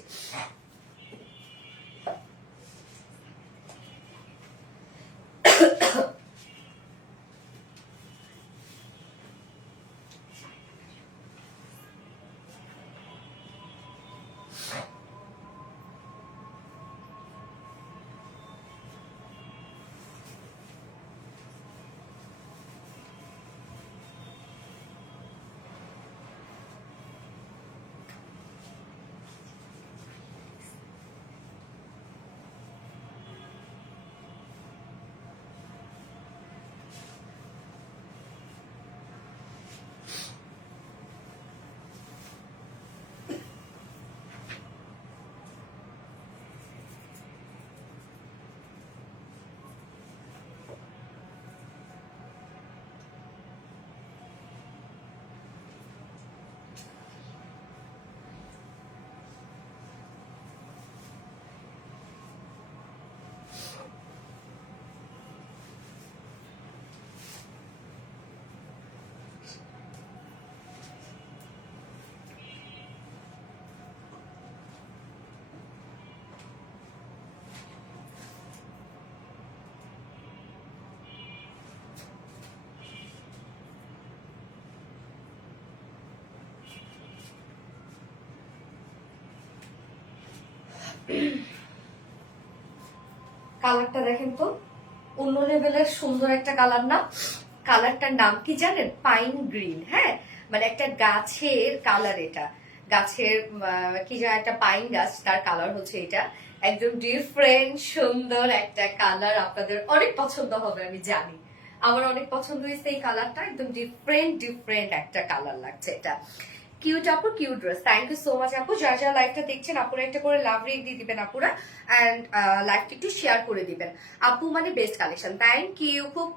কালারটা দেখেন তো, অন্য লেভেলের সুন্দর একটা কালার না? কালারটার নাম কি জানেন? Pine green. হ্যাঁ, মানে একটা গাছের কালার এটা, গাছের কি যেন একটা পাইন গাছ, তার কালার হচ্ছে এটা। একদম ডিফারেন্ট সুন্দর একটা কালার, আপনাদের অনেক পছন্দ হবে আমি জানি। আমার অনেক পছন্দ হয়েছে এই কালারটা, একদম ডিফারেন্ট ডিফারেন্ট একটা কালার লাগছে এটা। কিউট আপু, cute dress. Thank you so much আপু। যারা যারা লাইভটা দেখছেন আপুরা একটা করে লাভ রেক দিয়ে দিবেন আপুরা, অ্যান্ড লাইভটা একটু শেয়ার করে দিবেন। আপু মানে বেস্ট কালেকশন। থ্যাংক ইউ, খুব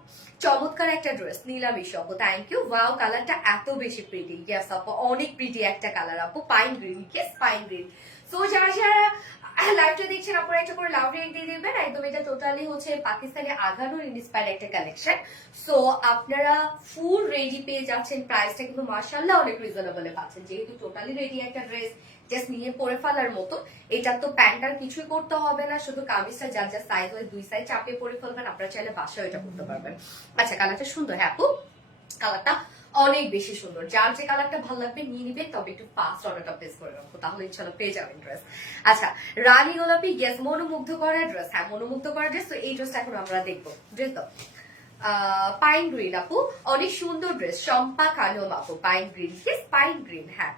চমৎকার একটা ড্রেস নিলাম ইস্যু আপু, থ্যাংক ইউ। ওয়াও, কালারটা এত বেশি প্রিটি। ইয়েস আপু, অনেক প্রিটি একটা কালার আপু, pine green. Yes, pine green. So যারা যারা লাইভটা দেখছেন আপনারা একটা করে লাভ রেক দিয়ে দিবেন। একদম এটা টোটালি হচ্ছে পাকিস্তানি আগানোর ইন্সপায়ার একটা কালেকশন। সো আপনারা ফুল রেডি পেয়ে যাচ্ছেন, প্রাইসটা কিন্তু মাশাআল্লাহ অনেক রিজনেবলে পাচ্ছেন, যেহেতু টোটালি রেডি একটা ড্রেস, জাস্ট নিয়ে পরে ফেলার মতো। এটা তো প্যান্টার কিছুই করতে হবে না, শুধু কামিজটা যার যা সাইজ হয় দুই সাইজ চাপিয়ে পরে ফেলবেন, আপনারা চাইলে বাসায় এটা করতে পারবেন। আচ্ছা, কালারটা সুন্দর। হ্যাঁ আপু, কালারটা অনেক বেশি সুন্দর। যার যে কালারটা ভালো লাগবে নিয়ে নিবে, তবে একটু ফাস্ট অর্ডারটা প্লেস করে রাখো, তাহলে ইনশাআল্লাহ পেয়ে যাবেন ড্রেস। আচ্ছা, রানী গোলাপি, গেস মনোমুগ্ধ করা ড্রেস। হ্যাঁ, মনোমুগ্ধ করা ড্রেস। তো এই ড্রেসটা এখন আমরা দেখবো। ড্রেস তো পাইন গ্রিন আপু, অনেক সুন্দর ড্রেস। শম্পা খানম আপু, pine green. Yes, pine green. হ্যাঁ,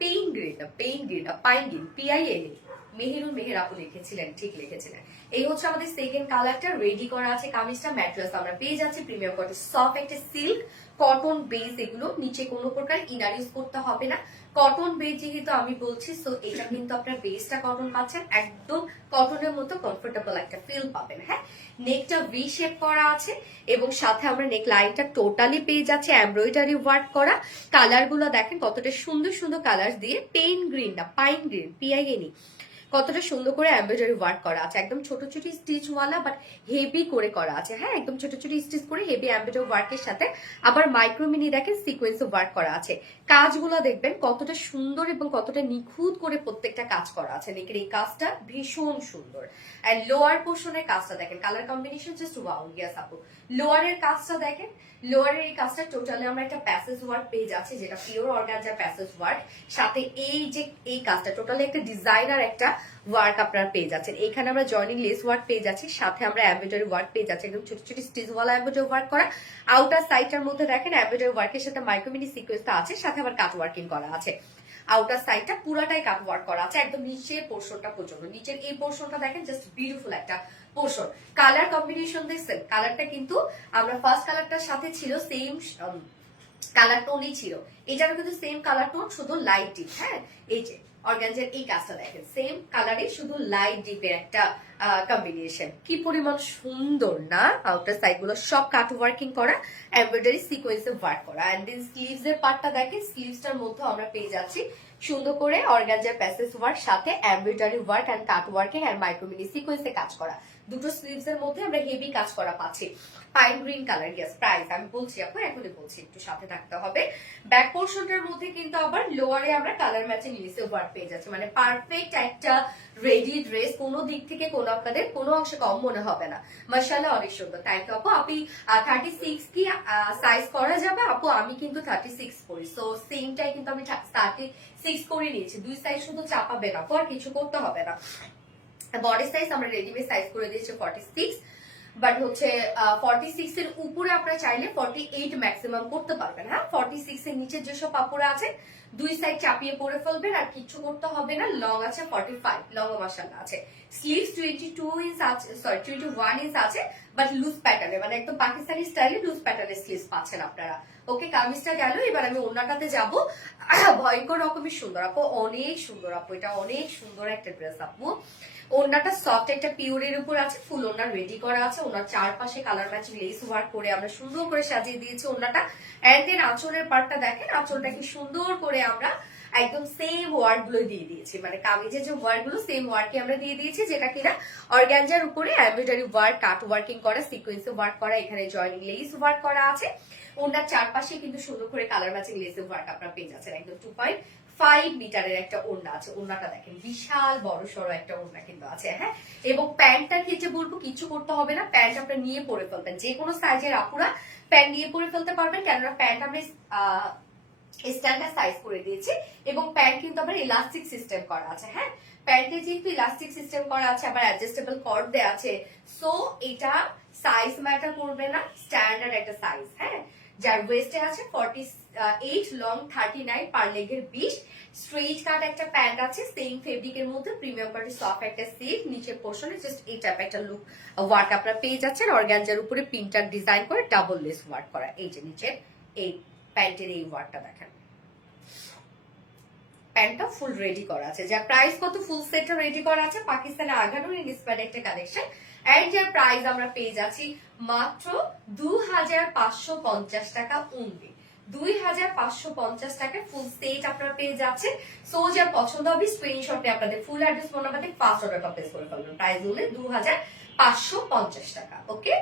পেইন গ্রিন না, পেইন গ্রিন না, pine green, PIN। Meherun Meher আপু লিখেছিলেন, ঠিক লিখেছিলেন। এই হচ্ছে আমাদের সেকেন্ড কালারটা রেডি করা আছে। কামিজটা ম্যাটেরিয়ালস আমরা পেয়ে যাচ্ছি প্রিমিয়াম কটন, সফট একটা সিল্ক কটন বেস। এগুলো নিচে কোনো প্রকার ইনার ইউজ করতে হবে না, কটন বেস যেহেতু আমি বলছি। সো এটা কিন্তু আপনার বেসটা কটন পাচ্ছেন, একদম কটনের মতো কমফোর্টেবল একটা ফিল পাবেন। হ্যাঁ, নেকটা ভি শেপ করা আছে এবং সাথে আমরা নেক লাইনটা টোটালি পেয়ে যাচ্ছে এমব্রয়ডারি ওয়ার্ক করা। কালার গুলো দেখেন কতটা সুন্দর সুন্দর কালার দিয়ে, পেইন গ্রিন না, পাইন গ্রিন, PIN। কতটা সুন্দর করে এমব্রয়ডারি ওয়ার্ক করা আছে, একদম ছোট ছোট স্টিচ ওয়ালা, বাট হেভি করে করা আছে। হ্যাঁ, একদম ছোট ছোট স্টিচ করে হেভি এমব্রয়ডারি ওয়ার্কের সাথে আবার মাইক্রো মিনি দেখেন সিকোয়েন্স ওয়ার্ক করা আছে। কাজগুলো দেখবেন কতটা সুন্দর এবং কতটা নিখুঁত করে প্রত্যেকটা কাজ করা আছে। নেকের এই কাজটা ভীষণ সুন্দর। এন্ড লোয়ার পোর্শনের কাজটা দেখেন, colour combination just wow. Yes আপু, লোয়ারের কাজটা দেখেন, লোয়ারের এই কাজটা টোটালি আমরা একটা প্যাসেজ ওয়ার্ক পেয়ে যাচ্ছি, যেটা পিওর অর্গানজার প্যাসেজ ওয়ার্ক। সাথে এই যে এই কাজটা টোটালি একটা ডিজাইনার একটা ওয়ার্ক আপনারা পেয়ে যাচ্ছেন। এখানে আমরা জয়নিং লেস ওয়ার্ক পেয়ে যাচ্ছি, সাথে আমরা এমব্রয়ডারি ওয়ার্ক পেয়ে যাচ্ছি, একদম ছোট ছোট স্টিচওয়ালা এমব্রয়ডারি ওয়ার্ক করা। আউটার সাইডটার মধ্যে দেখেন এমব্রয়ডারি ওয়ার্কের সাথে মাইক্রোমিনি সিকোয়েন্সটা আছে, সাথে আবার কাট ওয়ার্কিং করা আছে। আউটার সাইডটা পুরাটাই কাট ওয়ার্ক করা আছে, একদম নিচের পোর্শনটা পর্যন্ত। নিচের এই পোর্শনটা দেখেন জাস্ট বিউটিফুল একটা পোর্শন। কালার কম্বিনেশন দেখছেন, কালারটা কিন্তু আমরা ফার্স্ট কালারটার সাথে ছিল সেম কালার টোনই ছিল, এটারও কিন্তু সেম কালার টোন, শুধু লাইট ডিপ। হ্যাঁ, এই যে অর্গানজার এই কাজটা দেখেন, সেম কালারে শুধু লাইট ডিপের একটা কম্বিনেশন। কি পরিমাণ সুন্দর না! আউটার সাইড গুলো সব কাট ওয়ার্কিং করা, এমব্রয়ডারি সিকোয়েন্সে ওয়ার্ক করা। এন্ড দেন স্লিভস এর পার্টটা দেখেন, স্লিভসটার মধ্যে আমরা পেয়ে যাচ্ছি সুন্দর করে অর্গানজার প্যাসেজ ওয়ার্ক, সাথে embroidery work and cut working and micro mini সিকোয়েন্সে কাজ করা। দুটো স্লিভস এর মধ্যে আমরা হেভি কাজ করা পাচ্ছি। Pine green colour. Yes, price আমি বলছি আপু, এখনই বলছি, একটু সাথে থাকতে হবে। ব্যাক পোর্শনটার মধ্যে কিন্তু আবার লোয়ারে আমরা কালার ম্যাচিং লেসে ওয়ার্ক পেয়ে যাচ্ছি, মানে পারফেক্ট একটা রেডি ড্রেস। কোনো দিক থেকে কোনো আপনাদের কোনো অংশে কম মনে হবে না। মাশাআল্লাহ, অনেক সুন্দর। থ্যাংক ইউ আপু। আপনি 36 কি সাইজ করা যাবে আপু? আমি কিন্তু 36 পরি, সো সেমটাই কিন্তু আমি 36 করে নিয়েছি। দুই সাইজ শুধু চাপাবে না, আর কিছু করতে হবে না। বডি সাইজ আমরা রেডিমেড সাইজ করে দিয়েছি 46, বাট হচ্ছে 46 এর উপরে আপনারা চাইলে 48 ম্যাক্সিমাম করতে পারবেন। হ্যাঁ, 46 এর নিচে যেসব কাপড় আছে দুই সাইড চাপিয়ে পরে ফেলবেন, আর কিছু করতে হবে না। লং আছে 45, লং মাশাআল্লাহ আছে। স্লিভস 22 ইঞ্চ আছে, সরি 21 ইঞ্চ আছে, বাট লুজ প্যাটার্নে, মানে একদম পাকিস্তানি স্টাইলে লুজ প্যাটার্নের স্লিভস পাচ্ছেন আপনারা। ওকে, কামিজটা গেল, এবার আমি ওন্নাটাতে যাব। ভয়ঙ্কর রকমের সুন্দর আপু, অনেক সুন্দর আপু, এটা অনেক সুন্দর একটা ড্রেস আপু। ওন্নাটা সফট একটা পিওরের উপর আছে, ফুল ওন্না রেডি করা আছে। ওনার চারপাশে কালার ম্যাচিং লেস ওয়ার্ক করে আমরা সুন্দর করে সাজিয়ে দিয়েছি ওন্নাটা। এন্ড দেন আঁচলের পার্টটা দেখেন, আঁচলটা কি সুন্দর করে আমরা একদম সেম ওয়ার্ক গুলো দিয়ে দিয়েছি, মানে কামিজের যে ওয়ার্ক গুলো সেম ওয়ার্কে আমরা দিয়ে দিয়েছি, যেটা কিনা অর্গানজার উপরে এমব্রয়ডারি ওয়ার্ক, কাট ওয়ার্কিং করা, সিকোয়েন্সে ওয়ার্ক করা, এখানে জয়নিং লেস ওয়ার্ক করা আছে। ওনার চারপাশে কিন্তু সুন্দর করে কালার ম্যাচিং লেস ওয়ার্ক আপনারা পেয়ে যাচ্ছেন। একদম 2.5 মিটারের একটা ওড়না আছে। ওড়নাটা দেখেন বিশাল বড় সড়ো একটা ওড়না কিন্তু আছে। হ্যাঁ, এবং প্যান্টটার ক্ষেত্রে বলবো কিছু করতে হবে না, প্যান্ট আপনারা নিয়ে পরে ফেলবেন। যে কোনো সাইজের আপুরা প্যান্ট নিয়ে পরে ফেলতে পারবেন, কেননা প্যান্ট আমরা স্ট্যান্ডার্ড সাইজ করে দিয়েছি এবং প্যান্ট কিন্তু আবার ইলাস্টিক সিস্টেম করা আছে। হ্যাঁ, প্যান্টে যেহেতু ইলাস্টিক সিস্টেম করা আছে, আবার অ্যাডজাস্টেবল কর্ড দেওয়া আছে, সো এটা সাইজ ম্যাটার করবে না, স্ট্যান্ডার্ড একটা সাইজ। হ্যাঁ, যার ওয়েস্টে আছে 48, লং 39, পার লেগের 20, স্ট্রেইট কাট একটা প্যান্ট আছে সেম ফেব্রিকের মধ্যে, প্রিমিয়াম কোয়ালিটি সফট একটা সিল্ক, নিচের পোর্শনে জাস্ট এই টাইপ একটা লুক ওয়ার্ক আপনারা পেয়ে যাচ্ছেন। অর্গানজার উপরে প্রিন্টার ডিজাইন করে ডাবল লেস ওয়ার্ক করা, এই যে নিচের এই প্যান্টের এই ওয়ার্কটা দেখেন। প্যান্টটা ফুল রেডি করা আছে, যার প্রাইস কত, ফুল সেটটা রেডি করা আছে পাকিস্তানের আগানোর ইন্সপায়ার্ড একটা কালেকশন, এন্ড যার প্রাইস আমরা পেয়ে যাচ্ছি মাত্র 2550 টাকা অনলি। 2550 টাকায় ফুল সেট আপনারা পেয়ে যাচ্ছেন। সো যার পছন্দ হবে স্ক্রিনশটে আপনাদের ফুল অ্যাড্রেস মনে হবে ফার্স্ট অর্ডারটা প্লেস করে ফেলবেন। প্রাইস হলে 2550 টাকা। ওকে,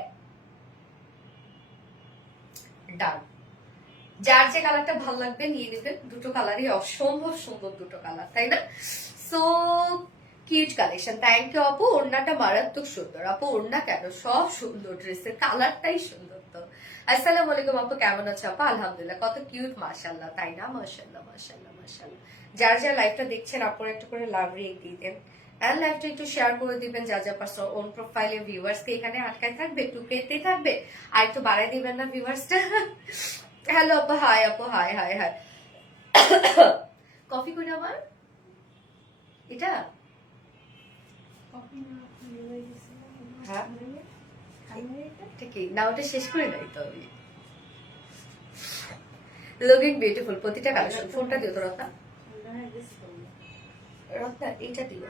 ডান। যার যে কালারটা ভালো লাগবে নিয়ে নেবেন, দুটো কালারই অসম্ভব সুন্দর দুটো কালার, তাই না? So cute collection. Thank you আপু, ওড়নাটা মারাত্মক সুন্দর। আপু ওড়না কেন, সব সুন্দর, ড্রেসের কালারটাই সুন্দর। তো আসসালামু আলাইকুম আপু, কেমন আছো আপু? আলহামদুলিল্লাহ, কত কিউট, মাশাআল্লাহ, তাই না? মাশাআল্লাহ মাশাআল্লাহ মাশাআল্লাহ। যারা যারা লাইভটা দেখছেন আপনারা একটা করে লাভ রিয়েক্ট দিয়ে দেন, এন্ড লাইভটা একটু শেয়ার করে দিবেন, যা যা পারসন ওন প্রোফাইলে ভিউয়ার্স কে এখানে আটকায় থাকবে, একটু পেতে থাকবে, আর একটু বাড়াই দিবেন না ভিউয়ার্সটা। হ্যালো আপু, হাই আপু, হাই হাই হাই। কফি করে আমার এটা ঠিকই না, ওটা শেষ করে নাই তো আমি। লুকিং বিউটিফুল, প্রতিটা কালেকশন। ফোনটা দিও তো রত্না, রত্না এইটা দিও,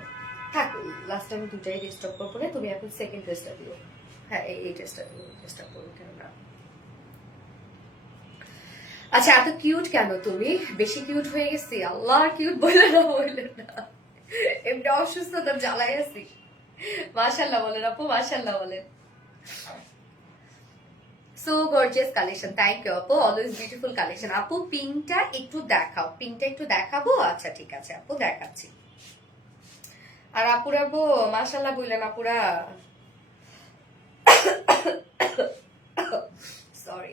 থাক লাস্ট টাইম দুটাই ডিস্টার্ব করবো না, তুমি এখন সেকেন্ড ড্রেসটা দিও। হ্যাঁ এই ড্রেসটা দিও, ডিস্টার্ব করবো কেন না। আচ্ছা, এত কিউট কেন তুমি? বেশি কিউট হয়ে গেছি? আল্লাহ, কিউট বললে না, বললে না, এমনি অসুস্থতার জ্বালাই আছি। মাশাআল্লাহ বলেন আপু, মাশাআল্লাহ বলেন। So gorgeous collection, thank you আপু, অলওয়েজ বিউটিফুল কালেকশন। আপু পিঙ্কটা একটু দেখাও, পিঙ্কটা একটু দেখাবো? আচ্ছা ঠিক আছে আপু, দেখাচ্ছি। আর আপুরা গো মাশাআল্লাহ বললেন আপুরা, সরি।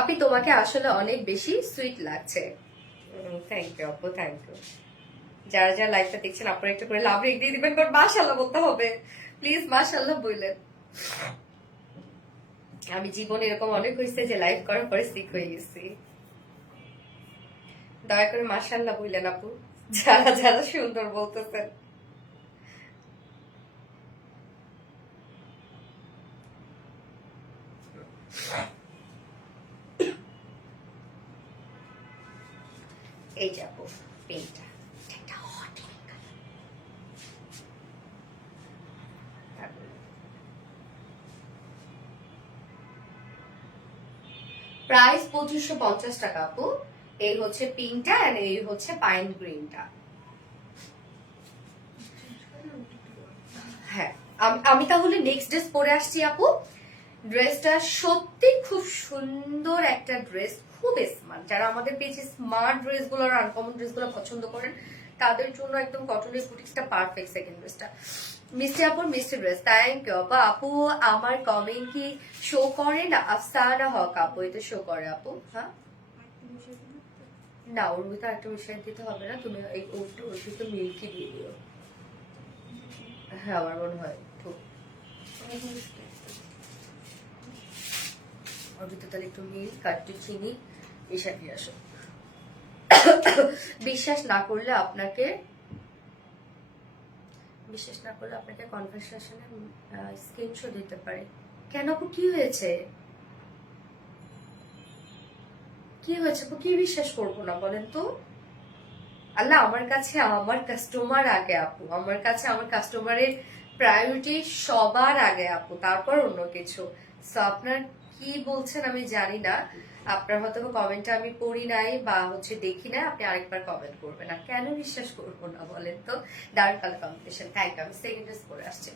আপনি তোমাকে আসলে অনেক বেশি সুইট লাগছে। থ্যাংক ইউ আপু, থ্যাংক ইউ। যারা যারা লাইভটা দেখছেন আপনারা একটু করে লাভ রেখ দিয়ে দিবেন, কারণ মাশাআল্লাহ বলতে হবে, প্লিজ মাশাআল্লাহ বললেন। আমি জীবনে এরকম অনেক হয়েছে যে লাইভ করার পরে সিক হয়ে গেছি। দয়া করে মাশাআল্লাহ বললেন আপু, যারা যারা সুন্দর বলতেছেন। এই যে আপু পিঙ্কটা, প্রাইস 2550 টাকা আপু। এই হচ্ছে পিঙ্কটা এন্ড এই হচ্ছে পাইন গ্রিনটা। হ্যাঁ, আমি তাহলে নেক্সট ড্রেস পরে আসছি আপু। ড্রেসটা সত্যি খুব সুন্দর একটা ড্রেস, খুব স্মার্ট। যারা আমাদের পেয়েছে স্মার্ট ড্রেস গুলো আর আনকমন ড্রেস গুলো পছন্দ করেন তাদের জন্য একদম কটনের বুটিক্সটা পারফেক্ট। সেকেন্ড ড্রেসটা মিষ্টি আপুর মিষ্টি ড্রেস, থ্যাংক ইউ আপু। আপু আমার কমেন্ট কি শো করে না? আফসানা হক আপু, এটা শো করে আপু। হ্যাঁ না, ওর ভিতরে একটা মিশাই দিতে হবে না, তুমি ওর ভিতরে মিল্কি দিয়ে দিও। হ্যাঁ আমার মনে হয় ওর ভিতরে তাহলে একটু মিল্ক আর একটু চিনি মিশাই দিয়ে আসো। বিশ্বাস না করলে আপনাকে কনভারসেশনে স্ক্রিনশট দিতে পারে। কেন আপু, কি হয়েছে? কি হয়েছে আপু, কি বিশ্বাস করবো না বলেন তো? আল্লাহ, আমার কাছে আমার কাস্টমার আগে আপু, আমার কাছে আমার কাস্টমারের প্রায়োরিটি সবার আগে আপু, তারপর অন্য কিছু। সো আপনার কি বলছেন আমি জানি না, আপনার হয়তো কমেন্টটা আমি পড়ি নাই বা হচ্ছে দেখি না, আপনি আরেকবার কমেন্ট করবেন না, কেন বিশ্বাস করবো না বলেন তো? Dark colour combination, thank you. আমি সেকেন্ড ড্রেস পরে আসছি।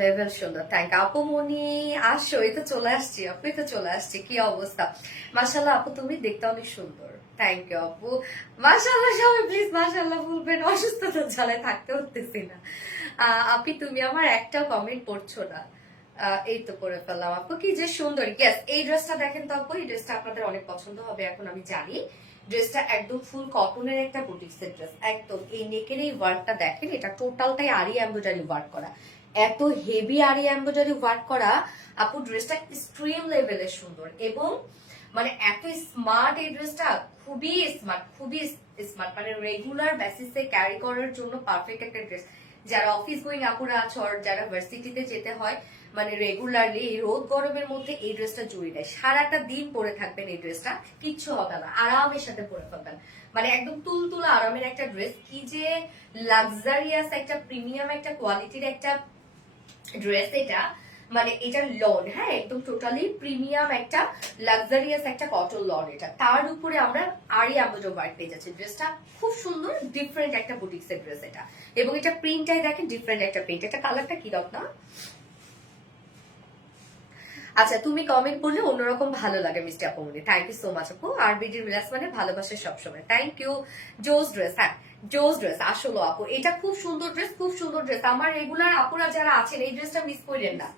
লেভেল সুন্দর, থ্যাংক আপু মনি। আসো, এই তো চলে আসছি আপু, এই তো চলে আসছি। কি অবস্থা? মাশাল্লাহ আপু, তুমি দেখতে অনেক সুন্দর। থ্যাংক ইউ আপু। মাশাল্লাহ সবাই প্লিজ মাশাল্লাহ বলবেন, অসুস্থতার জ্বালায় থাকতে হতেছি না। আপি তুমি আমার একটা কমেন্ট পড়ছো না। এই তো করে ফেললাম আপু, কি যে সুন্দর। ইয়েস, এই ড্রেসটা দেখেন তো আপু, এই ড্রেসটা আপনাদের অনেক পছন্দ হবে এখন আমি জানি। ড্রেসটা একদম ফুল কটনের একটা বুটিক্সের ড্রেস, একদম এই নেকের এই ওয়ার্কটা দেখেন, এটা টোটালটাই আরি এমব্রয়ডারি ওয়ার্ক করা, এত হেভি আরি এমব্রয়ডারি ওয়ার্ক করা আপু। ড্রেসটা এক্সট্রিম লেভেলের সুন্দর এবং মানে এত স্মার্ট এই ড্রেসটা, খুবই স্মার্ট, খুবই স্মার্ট, মানে রেগুলার বেসিসে ক্যারি করার জন্য পারফেক্ট একটা ড্রেস। যারা অফিস গোয়িং আপুরা আছে, আর যারা ভার্সিটিতে যেতে হয় মানে রেগুলারলি, এই রোদ গরমের মধ্যে এই ড্রেসটা জুড়ে দেয়, সারাটা দিন পরে থাকবেন এই ড্রেসটা, কিচ্ছু হবে না, আরামের সাথে পরে ফেলবেন। মানে একদম তুলতুলা আরামের একটা ড্রেস, কি যে লাক্সারিয়াস একটা প্রিমিয়াম একটা কোয়ালিটির একটা ড্রেস এটা। মানে এটা লন, হ্যাঁ একদম টোটালি প্রিমিয়াম একটা লাক্সারিয়াস একটা কটন লন এটা, তার উপরে আমরা আরি এমব্রয়ডারি ওয়ার্ক পেয়ে যাচ্ছি। ড্রেসটা খুব সুন্দর, ডিফারেন্ট একটা বুটিক্সের ড্রেস এটা, এবং এটা প্রিন্টটাই দেখেন ডিফারেন্ট একটা প্রিন্ট। এটা কালারটা কি রকম না? আচ্ছা, তুমি কমেন্ট করলে অন্যরকম ভালো লাগে মিস্টার আপুমনি, থ্যাংক ইউ সো মাচ আপু। আর বিডির বিলাস মানে ভালোবাসে সবসময়, থ্যাংক ইউ। জোস ড্রেস, হ্যাঁ জোস ড্রেস আসলে আপু, এটা খুব সুন্দর ড্রেস, খুব সুন্দর ড্রেস। আমার রেগুলার আপুরা যারা আছেন এই ড্রেসটা মিস করেন না।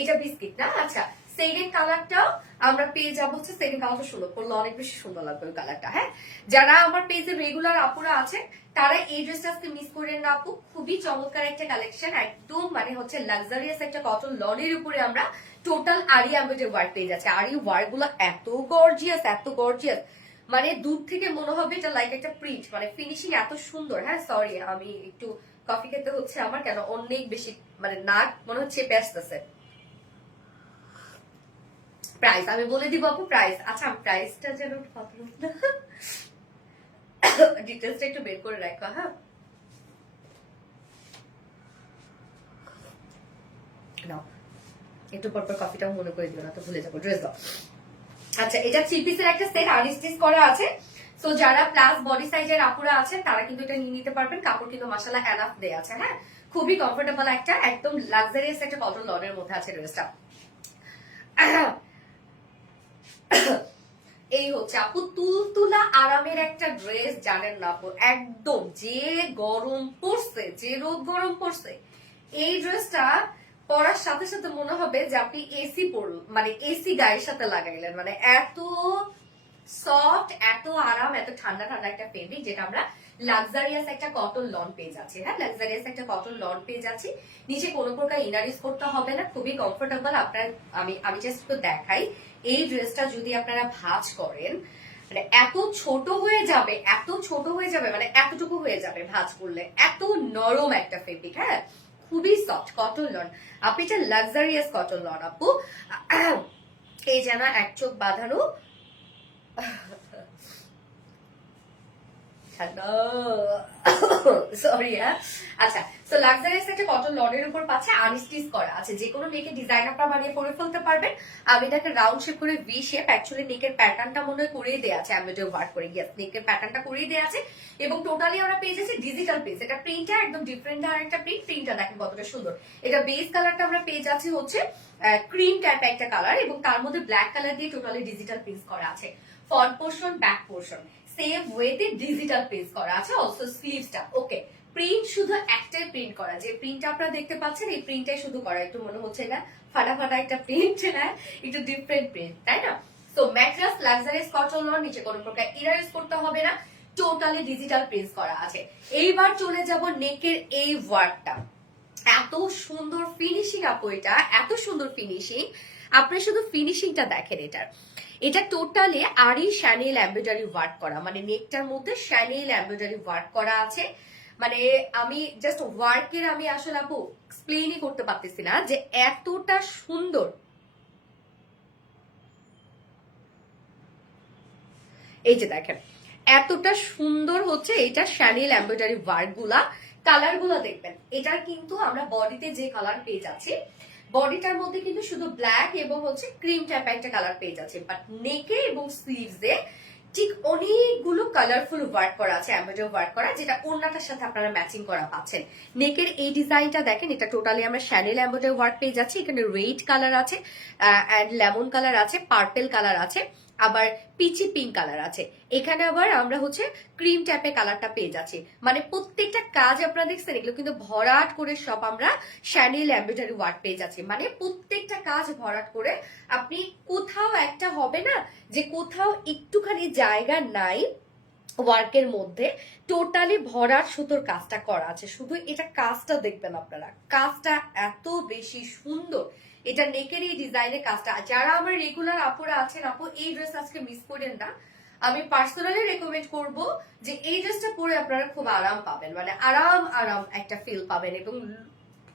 এটা বিস্কিট না? আচ্ছা, সেকেন্ড কালারটাও আমরা পেয়ে যাবো হচ্ছে, সেকেন্ড কালারটা সুন্দর করলে অনেক বেশি সুন্দর লাগবে ওই কালারটা। হ্যাঁ, যারা আমার পেজে রেগুলার আপুরা আছে তারা এই ড্রেসটা আজকে মিস করেন না আপু, খুবই চমৎকার একটা কালেকশন, একদম মানে হচ্ছে লাক্সারিয়াস একটা কটন লনের উপরে আমরা টোটাল আরি এমব্রয়ডারি ওয়ার্ক পেয়ে যাচ্ছে। আরি ওয়ার্ক গুলো এত গর্জিয়াস, এত গর্জিয়াস, মানে দূর থেকে মনে হবে এটা লাইক একটা প্রিন্ট, মানে ফিনিশিং এত সুন্দর। হ্যাঁ সরি, আমি একটু কফি খেতে হচ্ছে আমার, কেন অনেক বেশি মানে নাক মনে হচ্ছে ব্যস্ত। প্রাইস আমি বলে দিব আপু, প্রাইস। আচ্ছা, প্রাইসটা যেন ডিটেলসটা একটু বের করে রাখো। হ্যাঁ, নাও একটু পরপর কফিটাও মনে করে দিও না তো, ভুলে যাবো। ড্রেস দাও। আচ্ছা, এটা 3 পিসের একটা সেট, আনস্টিচ করা আছে। সো যারা প্লাস বডি সাইজের আপুরা আছেন তারা কিন্তু এটা নিয়ে নিতে পারবেন। কাপড় কিন্তু মাশাআল্লাহ এনাফ দেয়া আছে। হ্যাঁ, খুবই কমফোর্টেবল একটা, একদম লাক্সারিয়াস একটা কটন লনের মধ্যে আছে ড্রেসটা। এই হচ্ছে আপু তুলতুলা আরামের একটা ড্রেস, জানেন না আপু, একদম যে গরম পড়ছে, যে রোদ গরম পড়ছে, এই ড্রেসটা পরার সাথে সাথে মনে হবে যে আপনি এসি পরুন, মানে এসি গায়ের সাথে লাগাইলেন, মানে এত সফট, এত আরাম, এত ঠান্ডা ঠান্ডা একটা ফেব্রিক, যেটা আমরা লাক্সারিয়াস একটা কটন লন পেয়ে যাচ্ছি। হ্যাঁ, লাক্সারিয়াস একটা কটন লন পেয়ে যাচ্ছি, নিচে কোনো প্রকার ইনার ইউজ করতে হবে না, খুবই কমফোর্টেবল। আপনার আমি জাস্ট একটু দেখাই, এই ড্রেসটা যদি আপনারা ভাঁজ করেন মানে এত ছোট হয়ে যাবে, এত ছোট হয়ে যাবে, মানে এতটুকু হয়ে যাবে ভাঁজ করলে, এত নরম একটা ফেব্রিক। হ্যাঁ, খুবই সফট কটন লন, আপনি এটা লাক্সারিয়াস কটন লন আপু। এই যেন এক চোখ বাঁধানো। সরি, হ্যাঁ। আচ্ছা, তো লাক্সারিয়াস একটা কটন লনের উপর পাচ্ছে, আনস্টিচ করা আছে, যে কোনো নেকে ডিজাইন আপনারা বানিয়ে পরে ফেলতে পারবেন। আমি এটাকে রাউন্ড শেপ করে ভি শেপ, অ্যাকচুয়ালি নেকের প্যাটার্নটা মনে হয় করেই দেওয়া আছে, এমব্রয়ডারি ওয়ার্ক করে গিয়ে নেকের প্যাটার্নটা করেই দেওয়া আছে, এবং টোটালি আমরা পেয়ে যাচ্ছি ডিজিটাল পেজ। এটা প্রিন্টটা একদম ডিফারেন্ট আর একটা প্রিন্টটা দেখেন কতটা সুন্দর। এটা বেস কালারটা আমরা পেয়ে যাচ্ছি হচ্ছে ক্রিম টাইপ একটা কালার, এবং তার মধ্যে ব্ল্যাক কালার দিয়ে টোটালি ডিজিটাল প্রিন্ট করা আছে। Front portion, back portion same ওয়েতে ডিজিটাল প্রিন্ট করা আছে, অলসো স্লিভসটা ওকে। প্রিন্ট শুধু একটাই প্রিন্ট করা, যে প্রিন্টটা আপনারা দেখতে পাচ্ছেন এই প্রিন্টটাই শুধু করা, একটু মনে হচ্ছে এটা ফাটা ফাটা একটা প্রিন্ট, হ্যাঁ একটু ডিফারেন্ট প্রিন্ট, তাই না? তো ম্যাট্রাস লাক্সারিয়াস কটন লন, নিচে কোনো প্রকার ইনার ইউজ করতে হবে না, টোটালি ডিজিটাল প্রিন্ট করা আছে। এইবার চলে যাব নেকের এই ওয়ার্কটা, এত সুন্দর ফিনিশিং আপু, এটা এত সুন্দর ফিনিশিং, আপনি শুধু ফিনিশিংটা দেখেন এটার। এটা টোটালি আরি শ্যানেল এমব্রয়ডারি ওয়ার্ক করা, মানে নেকটার মধ্যে শ্যানেল এমব্রয়ডারি ওয়ার্ক করা আছে। মানে আমি জাস্ট ওয়ার্কের আমি আসলে আপু এক্সপ্লেইনই করতে পারতেছি না যে এতটা সুন্দর। এই যে দেখেন এতটা সুন্দর হচ্ছে এটা শ্যানেল এমব্রয়ডারি ওয়ার্ক গুলা, কালার গুলা দেখবেন। এটার কিন্তু আমরা বডিতে যে কালার পেয়ে যাচ্ছি, বডিটার মধ্যে কিন্তু শুধু ব্ল্যাক এবং হচ্ছে ক্রিম টাইপ একটা কালার পেয়ে যাচ্ছে, বাট নেকে এবং স্লিভসে ঠিক অনেকগুলো কালারফুল ওয়ার্ক করা আছে, এমব্রয়ডারি ওয়ার্ক করা, যেটা ওড়নাটার সাথে আপনারা ম্যাচিং করা পাচ্ছেন। নেকের এই ডিজাইনটা দেখেন, এটা টোটালি আমরা শ্যানেল এমব্রয়ডারি ওয়ার্ক পেয়ে যাচ্ছি। এখানে রেড কালার আছে, অ্যান্ড লেমন কালার আছে, পার্পেল কালার আছে, আবার পিচি পিঙ্ক কালার আছে। এখানে আবার আমরা হচ্ছে ক্রিম ট্যাপে কালারটা পেয়ে যাচ্ছি। মানে প্রত্যেকটা কাজ আপনারা দেখছেন, এগুলো কিন্তু ভরাট করে সব আমরা শ্যানেল এমব্রয়ডারি ওয়ার্ক পেয়ে যাচ্ছি। মানে প্রত্যেকটা কাজ ভরাট করে, আপনি কোথাও একটা হবে না যে কোথাও একটুখানি জায়গা নাই ওয়ার্কের মধ্যে, টোটালি ভরাট সুতোর কাজটা করা আছে। শুধু এটা কাজটা দেখবেন আপনারা, কাজটা এত বেশি সুন্দর। এটা নেকের এই ডিজাইনের কাজটা, যারা আমার রেগুলার আপুরা আছেন, আপু এই ড্রেস আজকে মিস করেন না। আমি পার্সোনালি রেকমেন্ড করব যে এই ড্রেসটা পরে আপনারা খুব আরাম পাবেন, মানে আরাম আরাম একটা ফিল পাবেন এবং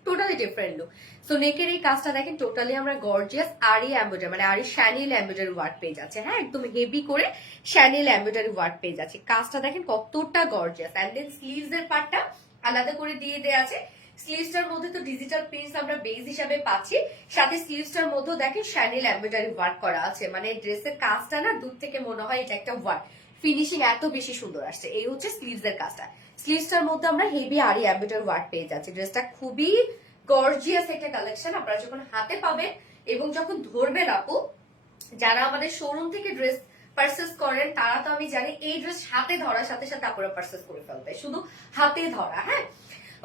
টোটালি ডিফারেন্ট লুক। সো নেকের এই কাজটা দেখেন, টোটালি আমরা গর্জিয়াস আরি এমব্রয়ডারি, মানে আরি শ্যানেল এমব্রয়ডারি ওয়ার্ক পেয়ে যাচ্ছে। হ্যাঁ, একদম হেভি করে শ্যানেল এমব্রয়ডারি ওয়ার্ক পেয়ে যাচ্ছে। কাজটা দেখেন কতটা গর্জিয়াস। এন্ড দেন স্লিভস এর পার্টটা আলাদা করে দিয়ে দেওয়া আছে। স্লিভসটার মধ্যে তো ডিজিটাল প্রিন্টস আমরা বেস হিসাবে পাচ্ছি, সাথে স্লিভসটার মধ্যেও দেখেন শ্যানেল এমব্রয়ডারি ওয়ার্ক করা আছে। মানে ড্রেসের কাজটা না দূর থেকে মনে হয় এটা একটা ওয়ার্ক, ফিনিশিং এত বেশি সুন্দর আসছে। এই হচ্ছে স্লিভস এর কাজটা। স্লিভসটার মধ্যে আমরা হেভি আরি এমব্রয়ডারি ওয়ার্ক পেয়ে যাচ্ছি। ড্রেসটা খুবই গর্জিয়াস একটা কালেকশন। আপনারা যখন হাতে পাবেন এবং যখন ধরবেন, আপু যারা আমাদের শোরুম থেকে ড্রেস পারচেস করেন তারা তো আমি জানি এই ড্রেস হাতে ধরার সাথে সাথে আপনারা পারচেস করে ফেলবে, শুধু হাতে ধরা। হ্যাঁ,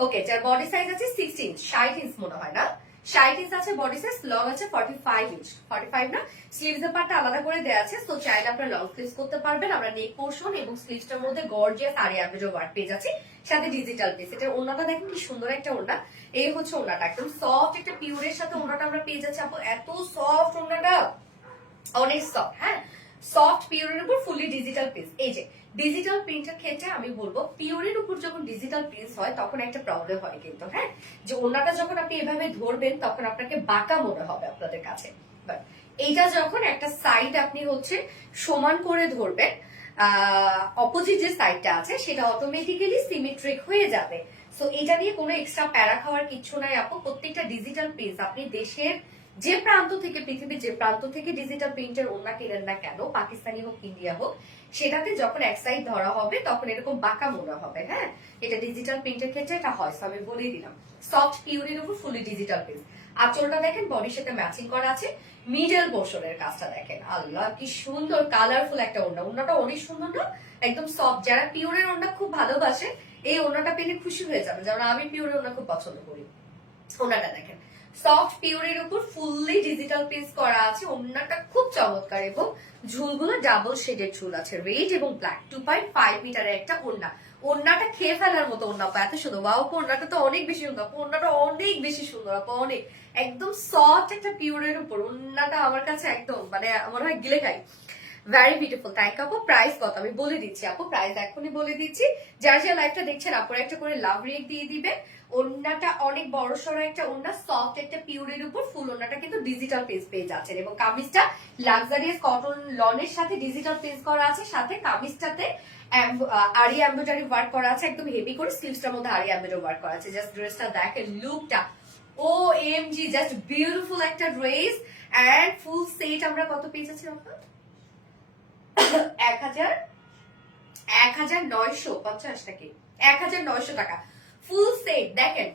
ওকে। যার বডি সাইজ আছে 60 ইঞ্চ, 60 ইঞ্চ মনে হয় না, 60 ইঞ্চ আছে বডি সাইজ, লং আছে 45 ইঞ্চ, 45 না। স্লিভস এর পার্টটা আলাদা করে দেওয়া আছে, সো চাইলে আপনারা লং স্লিভস করতে পারবেন। আমরা নেক পোর্শন এবং স্লিভসটার মধ্যে গর্জিয়াস আরি এমব্রয়ডারি ওয়ার্ক পেয়ে যাচ্ছি, সাথে ডিজিটাল পিস। এটার ওড়নাটা দেখেন কি সুন্দর একটা ওড়না। এই হচ্ছে ওড়নাটা, একদম সফট একটা পিওরের সাথে ওড়নাটা আমরা পেয়ে যাচ্ছি। আপু এত সফট ওড়নাটা, অনেক সফট। হ্যাঁ, সফট পিওরের উপর ফুলি ডিজিটাল প্রিন্ট। এই যে ডিজিটাল প্রিন্টের ক্ষেত্রে আমি বলবো, পিওরের উপর যখন ডিজিটাল প্রিন্ট হয় তখন একটা প্রবলেম হয় কিন্তু, হ্যাঁ, যে ওড়নাটা যখন আপনি এভাবে ধরবেন তখন আপনাকে বাঁকা মনে হবে আপনাদের কাছে। বাট এইটা যখন একটা সাইড আপনি হচ্ছে সমান করে ধরবেন, অপোজিট যে সাইডটা আছে সেটা অটোমেটিক্যালি সিমেট্রিক হয়ে যাবে। সো এটা নিয়ে কোনো এক্সট্রা প্যারা খাওয়ার কিছু নাই আপু। প্রত্যেকটা ডিজিটাল প্রিন্ট আপনি দেশের যে প্রান্ত থেকে, পৃথিবীর যে প্রান্ত থেকে ডিজিটাল প্রিন্টের ওড়না কেনেন না কেন, পাকিস্তানি হোক ইন্ডিয়া হোক, সেটাতে যখন এক সাইড ধরা হবে তখন এরকম বাঁকা মনে হবে। হ্যাঁ, এটা ডিজিটাল প্রিন্টের ক্ষেত্রে এটা হয়। আমি বলেই দিলাম, সফট পিওরের উপর ফুলি ডিজিটাল প্রিন্ট। আঁচলটা দেখেন বডির সাথে ম্যাচিং করা আছে। মিডল পোর্শনের কাজটা দেখেন, আল্লাহ কি সুন্দর কালারফুল একটা ওড়না। ওড়নাটা অনেক সুন্দর না, একদম সফট। যারা পিওরের ওড়না খুব ভালোবাসে এই ওড়নাটা পেলে খুশি হয়ে যাবে, যেমন আমি পিওরের ওড়না খুব পছন্দ করি। ওড়নাটা দেখেন, সফট পিওরের উপর ফুললি ডিজিটাল প্রিন্ট করা আছে। ওড়নাটা খুব চমৎকার এবং ঝুলগুলো ডাবল শেডের ঝুল আছে, রেড এবং ব্ল্যাক। 2.5 মিটারের একটা ওড়না। ওড়নাটা খেয়ে ফেলার মতো ওড়না, এত সুন্দর। বাবা, ওড়নাটা তো অনেক বেশি সুন্দর, ওড়নাটা অনেক বেশি সুন্দর আপু, অনেক। একদম সফট একটা পিওরের উপর ওড়নাটা আমার কাছে একদম মানে মনে হয় গিলে খাই। Very beautiful. থ্যাংক আপু। প্রাইস কত আমি বলে দিচ্ছি আপু, প্রাইস এখনই বলে দিচ্ছি। যার যে লাইভটা দেখছেন আপুরা একটা করে লাভ রেক দিয়ে দিবে। ওড়নাটা অনেক বড় সড়ো একটা ওড়না, সফট একটা পিওরের উপর ফুল ওড়নাটা কিন্তু ডিজিটাল প্রিন্ট পেয়ে যাচ্ছেন এবং কামিজটা লাক্সারিয়াস কটন লনের সাথে ডিজিটাল প্রিন্ট করা আছে, সাথে কামিজটাতে আরি এমব্রয়ডারি ওয়ার্ক করা আছে, একদম হেভি করে। স্লিভসটার মধ্যে আরি এমব্রয়ডারি ওয়ার্ক করা আছে। জাস্ট ড্রেসটা দেখেন, লুকটা ও এম জি, জাস্ট বিউটিফুল একটা ড্রেস। এন্ড ফুল সেট আমরা কত পেয়ে যাচ্ছি আপু? 1950 নাকি 1900 টাকা ফুল সেট। দেখেন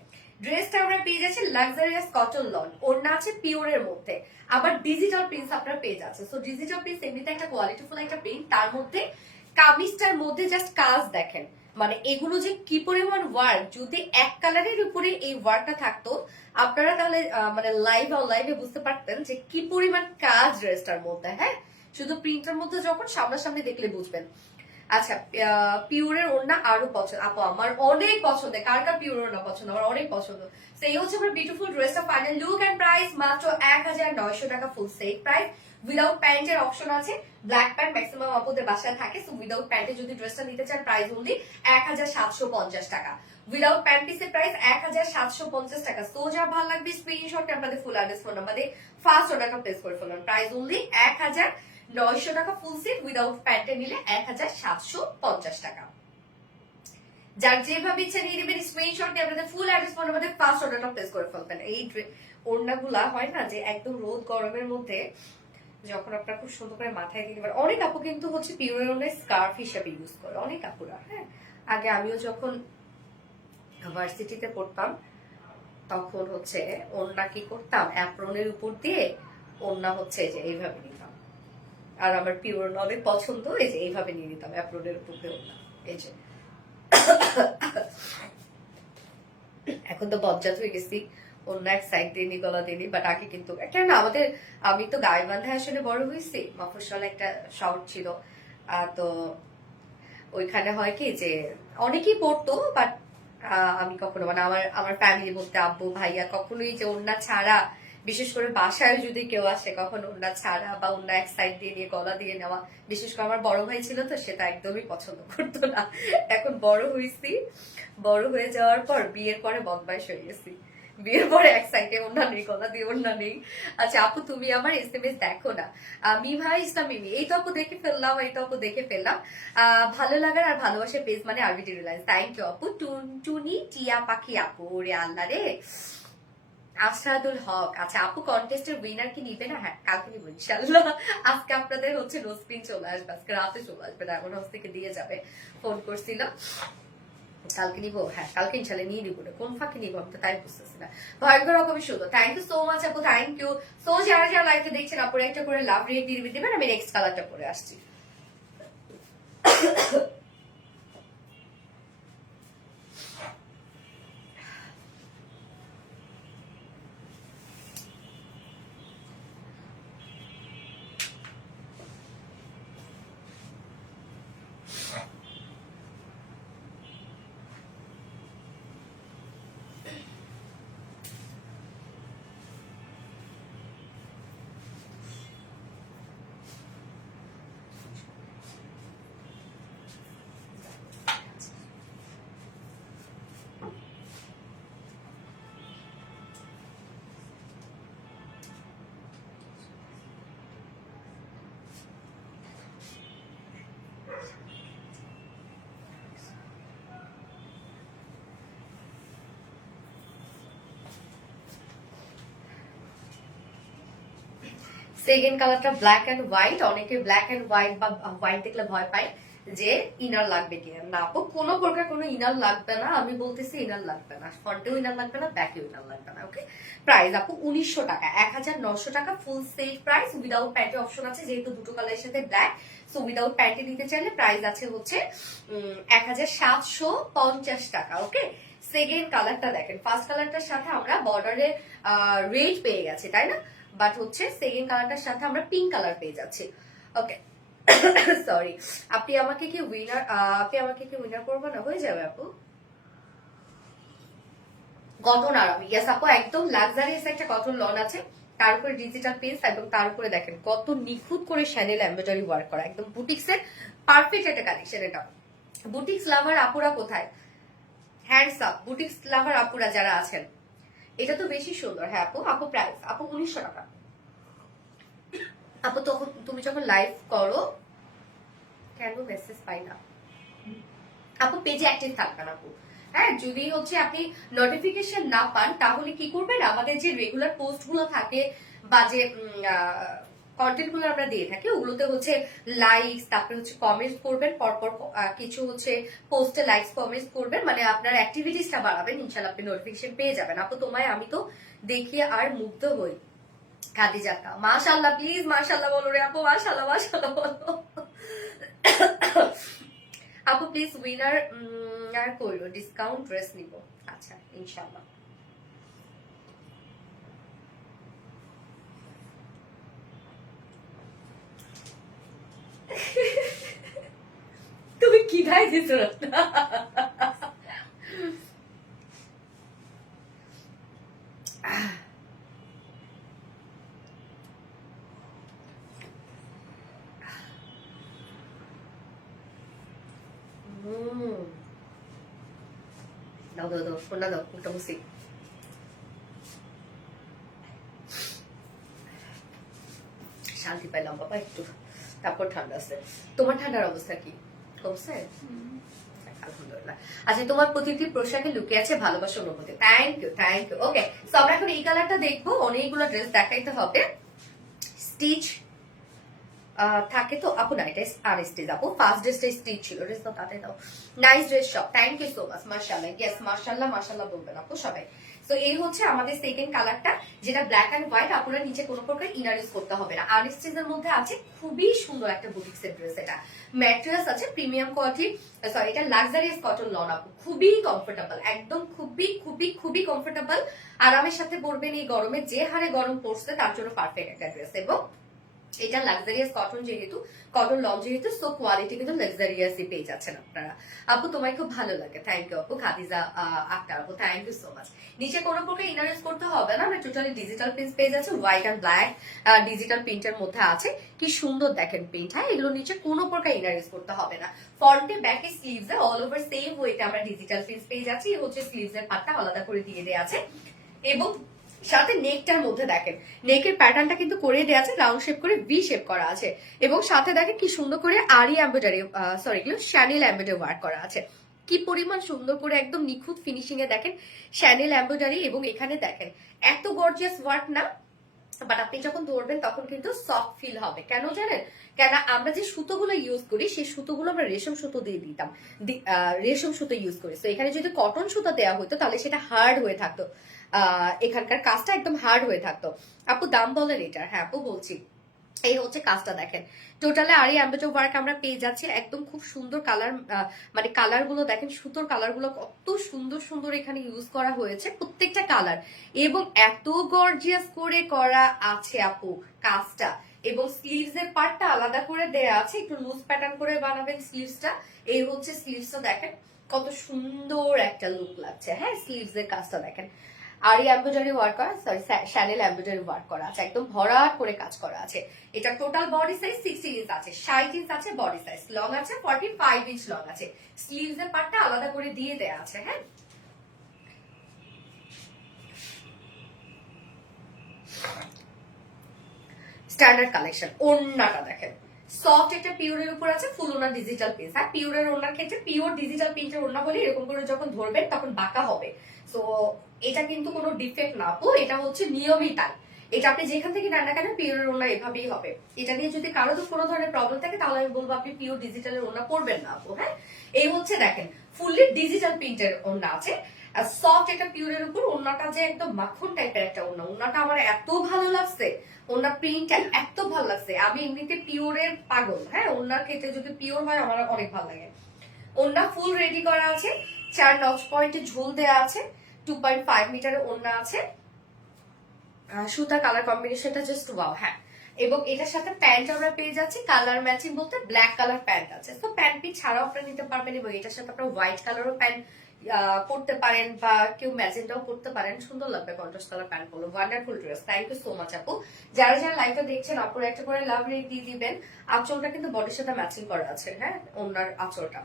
ড্রেসটা আমরা পেয়ে যাচ্ছি লাক্সারিয়াস কটন লন, ওড়না আছে পিওরের মধ্যে, আবার ডিজিটাল প্রিন্ট আপনারা পেয়ে যাচ্ছে। সো ডিজিটাল প্রিন্ট এমনিতে একটা কোয়ালিটিফুল একটা প্রিন্ট, তার মধ্যে কামিজটার মধ্যে জাস্ট কাজ দেখেন, মানে এগুলো যে কি পরিমাণ ওয়ার্ক। যদি এক কালারের উপরে এই ওয়ার্কটা থাকতো আপনারা তাহলে মানে লাইভে বুঝতে পারতেন যে কি পরিমাণ কাজ ড্রেসটার মধ্যে। হ্যাঁ, শুধু প্রিন্টের মধ্যে যখন সামনাসামনি দেখলে বুঝবেন। আচ্ছা, পিওরের ওড়না আরো পছন্দ আপু, আমার অনেক পছন্দ। কার কার পিওর ওড়না পছন্দ? আমার অনেক পছন্দ। সেই হচ্ছে আমার বিউটিফুল ড্রেসটা। ফাইনাল লুক এন্ড প্রাইস মাত্র 1900 টাকা ফুল সেট প্রাইস। উইদাউট প্যান্টের অপশন আছে, ব্ল্যাক প্যান্ট ম্যাক্সিমাম আপুদের বাসায় থাকে। সো উইদাউট প্যান্টে যদি ড্রেসটা নিতে চান প্রাইস অনলি 1750 টাকা। উইদাউট প্যান্ট পিসের প্রাইস 1750 টাকা। সো যা ভালো লাগবে স্ক্রিনশটে আপনাদের ফুল অ্যাড্রেস ফোন নাম্বার দিয়ে ফার্স্ট অর্ডারটা প্লেস করে ফেলুন। প্রাইস অনলি 1900 টাকা ফুল সেট, উইদাউট প্যান্টে নিলে 1750 টাকা। যার যেভাবে ইচ্ছা নিয়ে নেবেন স্ক্রিনশট দিয়ে আপনাদের ফুল অ্যাড্রেস ফোন নাম্বার দিয়ে ফার্স্ট অর্ডারটা প্লেস করে ফেলবেন। এই ওড়নাগুলা হয় না যে একদম রোদ গরমের মধ্যে যখন আপনার খুব সুন্দর করে মাথায় দিতে পারে। অনেক আপু কিন্তু হচ্ছে পিওরের স্কার্ফ হিসেবে ইউজ করে, অনেক আপুরা। হ্যাঁ, আগে আমিও যখন ভার্সিটিতে পড়তাম তখন হচ্ছে ওড়না কি করতাম, অ্যাপ্রনের উপর দিয়ে ওড়না হচ্ছে যে এইভাবে নিতাম। আর আমার পিওর অনেক পছন্দ, এই যে এইভাবে নিয়ে নিতাম অ্যাপ্রনের উপর দিয়ে ওড়না। এই যে এখন তো বজ্জাত হয়ে গেছি, অন্য এক সাইড দিয়ে নি, গলা দিয়ে নি, বাট আগে কিন্তু একটা না আমাদের, আমি তো গাইবান্ধা আসলে বড় হয়েছি, মফস্বল একটা শহর ছিল। তো ওইখানে হয় কি যে অনেকেই পড়তো, বাট আমি কখনো মানে আমার আমার ফ্যামিলি বলতে আব্বু ভাইয়া কখনোই যে ওড়না ছাড়া, বিশেষ করে বাসায় যদি কেউ আসে কখন ওড়না ছাড়া বা অন্য এক সাইড দিয়ে নিয়ে গলা দিয়ে নেওয়া, বিশেষ করে আমার বড় ভাই ছিল তো সেটা একদমই পছন্দ করতো না। এখন বড় হয়েছি, বড় হয়ে যাওয়ার পর বিয়ের পরে বদমাইশ হয়ে গেছি, বিয়ের পরে এক সাইডে ওড়না নেই, গলা দিয়ে ওড়না নেই। আচ্ছা আপু তুমি আমার এসএমএস দেখো না? মিভা ইসলাম মিমি, এই তো আপু দেখে ফেললাম, এই তো আপু দেখে ফেললাম। ভালো লাগার আর ভালোবাসার পেজ মানে আরবিটি রিলায়েন্স, থ্যাংক ইউ আপু। টুনটুনি টিয়া পাখি আপু, ওরে আল্লাহ রে। আশরাদুল হক, আচ্ছা আপু কন্টেস্টের উইনার কি নিবে না? হ্যাঁ কালকে নিবো ইনশাল্লাহ। আজকে আপনাদের হচ্ছে নোস্পিন চলে আসবে, আজকে রাতে চলে আসবে, ডায়মন্ড হাউস থেকে দিয়ে যাবে, ফোন করছিল। কালকে নিবো, হ্যাঁ কালকে ইনশাল্লাহ নিয়ে নিবো, কোন ফাঁকে নিবো আমি তো তাই বুঝতেছি না। ভয়ঙ্কর রকমই শুধু, থ্যাংক ইউ সো মাচ আপু, থ্যাংক ইউ। সো যারা যারা লাইভে দেখছেন আপুরে একটা করে লাভ রেট দিয়ে দিবেন, আমি নেক্সট কালারটা পরে আসছি। সেকেন্ড কালারটা ব্ল্যাক এন্ড হোয়াইট, অনেকে ব্ল্যাক এন্ড হোয়াইট বা হোয়াইট দেখলে ভয় পায় যে ইনার লাগবে কিনা। না আপু কোনো প্রকার কোনো ইনার লাগবে না, আমি বলতেছি ইনার লাগবে না, ফ্রন্টেও ইনার লাগবে না, ব্যাকেও ইনার লাগবে না। ওকে, প্রাইস আপু 1900 টাকা, 1900 টাকা ফুল সেল প্রাইস। উইদাউট প্যান্টে অপশন আছে, যেহেতু দুটো কালারের সাথে ব্ল্যাক, সো উইদাউট প্যান্টে নিতে চাইলে প্রাইস আছে হচ্ছে 1750 টাকা। ওকে, সেকেন্ড কালারটা দেখেন, ফার্স্ট কালারটার সাথে আমরা বর্ডারে রেড পেয়ে গেছি তাই না, বাট হচ্ছে সেকেন্ড কালারটার সাথে আমরা পিঙ্ক কালার পেয়ে যাচ্ছি। ওকে সরি, আপনি আমাকে কি উইনার করবেন না? হয়ে যাবে আপু। কটন আরাম, ইয়াস আপু একদম লাক্সারিয়াস একটা কটন লন আছে, তার উপরে ডিজিটাল প্রিন্টস এবং তার উপরে দেখেন কত নিখুঁত করে শ্যানেল এমব্রয়ডারি ওয়ার্ক করা, একদম বুটিক্স এর পারফেক্ট একটা কালেকশন। এটা বুটিক্স লাভার আপুরা কোথায়? হ্যান্ডস আপ বুটিক্স লাভার আপুরা যারা আছেন, এটা তো বেশি সুন্দর। হ্যাঁ আপু, আপু প্রাইস আপু 1900 টাকা। আপু তখন তুমি যখন লাইভ করো কেন মেসেজ পাই না? আপু পেজে অ্যাক্টিভ থাকবেন আপু। হ্যাঁ, যদি হচ্ছে আপনি নোটিফিকেশন না পান তাহলে কি করবেন, আমাদের যে রেগুলার পোস্ট গুলো থাকে বা যে কন্টেন্ট গুলো আমরা দিয়ে থাকি ওগুলোতে হচ্ছে লাইকস, তারপরে হচ্ছে কমেন্ট করবেন, পরপর কিছু হচ্ছে পোস্টে লাইকস কমেন্ট করবেন, মানে আপনার অ্যাক্টিভিটিসটা বাড়াবেন, ইনশাআল্লাহ আপনি নোটিফিকেশন পেয়ে যাবেন। আপু তোমায় আমি তো দেখিয়ে আর মুগ্ধ হই। খাদিজাকা, মাশাআল্লাহ, প্লিজ মাশাআল্লাহ বলো রে আপু, মাশাআল্লাহ মাশাআল্লাহ বলো। আপু প্লিজ উইনার আর করলো, ডিসকাউন্ট ড্রেস নিব। আচ্ছা ইনশাআল্লাহ। তুমি কি ধাই দিছো না? দাও দাও দাও, ফোনটা দাও, ফোনটা বসি। শান্তি পাইলাম বাবা একটু, তারপর ঠান্ডা আছে। তোমার ঠান্ডার অবস্থা কি, কমছে? আলহামদুলিল্লাহ। আচ্ছা, তোমার প্রতিটি পোশাকে লুকে আছে ভালোবাসা, অনুভূতি। Thank you, thank you. Okay, so আমরা এখন এই কালারটা দেখবো, অনেকগুলো ড্রেস দেখাইতে হবে। স্টিচ থাকে তো আপু না, এটা আনস্টিচ আপু, ফার্স্ট ড্রেসটা স্টিচ ছিল, ড্রেস তো তাতে দাও। Nice dress shop, thank you so much, মাশাআল্লাহ, ইয়েস মাশাআল্লাহ মাশাআল্লাহ বলবেন আপু সবাই। তো এই হচ্ছে আমাদের সেকেন্ড কালারটা, যেটা ব্ল্যাক এন্ড হোয়াইট, আপনারা নিচে কোনো প্রকার ইনার ইউজ করতে হবে না। আনস্টিচের মধ্যে আছে, খুবই সুন্দর একটা বুটিক্সের ড্রেস। এটা ম্যাটেরিয়ালস আছে প্রিমিয়াম কোয়ালিটি, সরি এটা লাক্সারিয়াস কটন লন আপু, খুবই কমফোর্টেবল, একদম খুবই খুবই খুবই কমফোর্টেবল, আরামের সাথে পরবেন। এই গরমে যে হারে গরম পড়ছে তার জন্য পারফেক্ট একটা ড্রেস। এবং এটা লাক্সারিয়াস কটন, যেহেতু কটন লন যেহেতু, সো কোয়ালিটি কিন্তু লাক্সারিয়াসই পেয়ে যাচ্ছেন আপনারা। আপু তোমায় খুব ভালো লাগে, থ্যাংক ইউ আপু। খাদিজা আক্তার আপু, থ্যাংক ইউ সো মাচ। নিচে কোনো প্রকার ইনার ইউজ করতে হবে না, আমরা টোটালি ডিজিটাল প্রিন্ট পেয়ে যাচ্ছে, হোয়াইট এন্ড ব্ল্যাক ডিজিটাল প্রিন্টের মধ্যে আছে। কি সুন্দর দেখেন প্রিন্ট, হ্যাঁ এগুলো নিচে কোনো প্রকার ইনার ইউজ করতে হবে না। ফ্রন্টে ব্যাকে স্লিভস অল ওভার সেম ওয়েতে আমরা ডিজিটাল প্রিন্ট পেয়ে যাচ্ছি। এই হচ্ছে স্লিভস এর পাটটা আলাদা করে দিয়ে দেওয়া আছে, এবং সাথে নেকটার মধ্যে দেখেন নেকের প্যাটার্নটা কিন্তু করে দেওয়া আছে, রাউন্ড শেপ করে ভি শেপ করা আছে, এবং সাথে দেখেন কি সুন্দর করে আরি এমব্রয়ডারি, সরি এগুলো শ্যানেল এমব্রয়ডারি ওয়ার্ক করা আছে। কি পরিমাণ সুন্দর করে একদম নিখুঁত ফিনিশিং এ দেখেন শ্যানেল এমব্রয়ডারি, এবং এখানে দেখেন এত গর্জিয়াস ওয়ার্ক না, বাট আপনি যখন ধরবেন তখন কিন্তু সফট ফিল হবে। কেন জানেন? কেন আমরা যে সুতোগুলো ইউজ করি সেই সুতোগুলো আমরা রেশম সুতো দিয়ে দিতাম, রেশম সুতো ইউজ করি। তো এখানে যদি কটন সুতো দেওয়া হতো তাহলে সেটা হার্ড হয়ে থাকতো, এখানকার কাজটা একদম হার্ড হয়ে থাকতো। আপু দাম বলেন এটার? হ্যাঁ আপু বলছি। এই হচ্ছে কাজটা দেখেন, টোটালে আরি এমব্রয়ডারি ওয়ার্ক আমরা পেয়ে যাচ্ছি, একদম খুব সুন্দর কালার, মানে কালার গুলো দেখেন, সুতোর কালার গুলো কত সুন্দর সুন্দর এখানে ইউজ করা হয়েছে প্রত্যেকটা কালার, এবং এত গর্জিয়াস করে করা আছে আপু কাজটা। এবং স্লিভস এর পার্টটা আলাদা করে দেয়া আছে, একটু লুজ প্যাটার্ন করে বানাবেন স্লিভসটা। এই হচ্ছে স্লিভসটা দেখেন কত সুন্দর একটা লুক লাগছে, হ্যাঁ স্লিভস এর কাজটা দেখেন, আরি এমব্রয়ডারি ওয়ার্ক করা, সরি শ্যানেল এমব্রয়ডারি ওয়ার্ক করা আছে, একদম ভরাট করে কাজ করা আছে। এটা টোটাল বডি সাইজ 60 ইঞ্চ আছে, 60 ইঞ্চ আছে বডি সাইজ, লং আছে 45 ইঞ্চ লং আছে, স্লিভস এর পার্টটা আলাদা করে দিয়ে দেয়া আছে। হ্যাঁ স্ট্যান্ডার্ড কালেকশন। ওড়নাটা দেখেন সফট একটা পিওরের উপর আছে, ফুল ওড়না ডিজিটাল প্রিন্ট। হ্যাঁ পিওরের ওড়নার ক্ষেত্রে পিওর ডিজিটাল প্রিন্টের ওড়না হলে এরকম করে যখন ধরবেন তখন বাঁকা হবে। তো এটা কিন্তু কোনো ডিফেক্ট না আপু, এটা হচ্ছে নিয়মই তাই। এটা আপনি যেখান থেকে নেন না কেন পিওরের ওড়না এভাবেই হবে। এটা নিয়ে যদি কারো তো কোনো ধরনের প্রবলেম থাকে তাহলে আমি বলবো আপনি পিওর ডিজিটালের ওড়না পরবেন না আপু। হ্যাঁ এই হচ্ছে দেখেন ফুললি ডিজিটাল প্রিন্টের ওড়না আছে, সফট একটা পিওরের উপর। ওড়নাটা যে একদম মাখন টাইপের একটা ওড়না, ওড়নাটা আমার এত ভালো লাগছে, ওনার প্রিন্ট এত ভালো লাগছে। আমি এমনিতে পিওরের পাগল, হ্যাঁ ওনার ক্ষেত্রে যদি পিওর হয় আমার অনেক ভালো লাগে। ওনা ফুল রেডি করা আছে, 4 নচ পয়েন্টে ঝুল দেওয়া আছে, 2.5 মিটারের ওনা আছে, সুতা কালার কম্বিনেশনটা জাস্ট ওয়াও। হ্যাঁ এবং এটার সাথে প্যান্ট আমরা পেয়ে যাচ্ছি, কালার ম্যাচিং বলতে ব্ল্যাক কালার প্যান্ট আছে। তো প্যান্ট পিস ছাড়াও আপনারা নিতে পারবেন, এবং এটার সাথে আপনারা হোয়াইট কালারও প্যান্ট পড়তে পারেন, বা কেউ ম্যাজেন্টাও পড়তে পারেন, সুন্দর লাগবে কন্ট্রাস্ট কালার প্যান্ট পরলো। Wonderful dress, thank you so much আপু। যারা যারা লাইভটা দেখছেন আপুর একটা করে লাভ রেট দিয়ে দিবেন। আঁচলটা কিন্তু বডির সাথে ম্যাচিং করা আছে, হ্যাঁ ওনার আঁচলটা।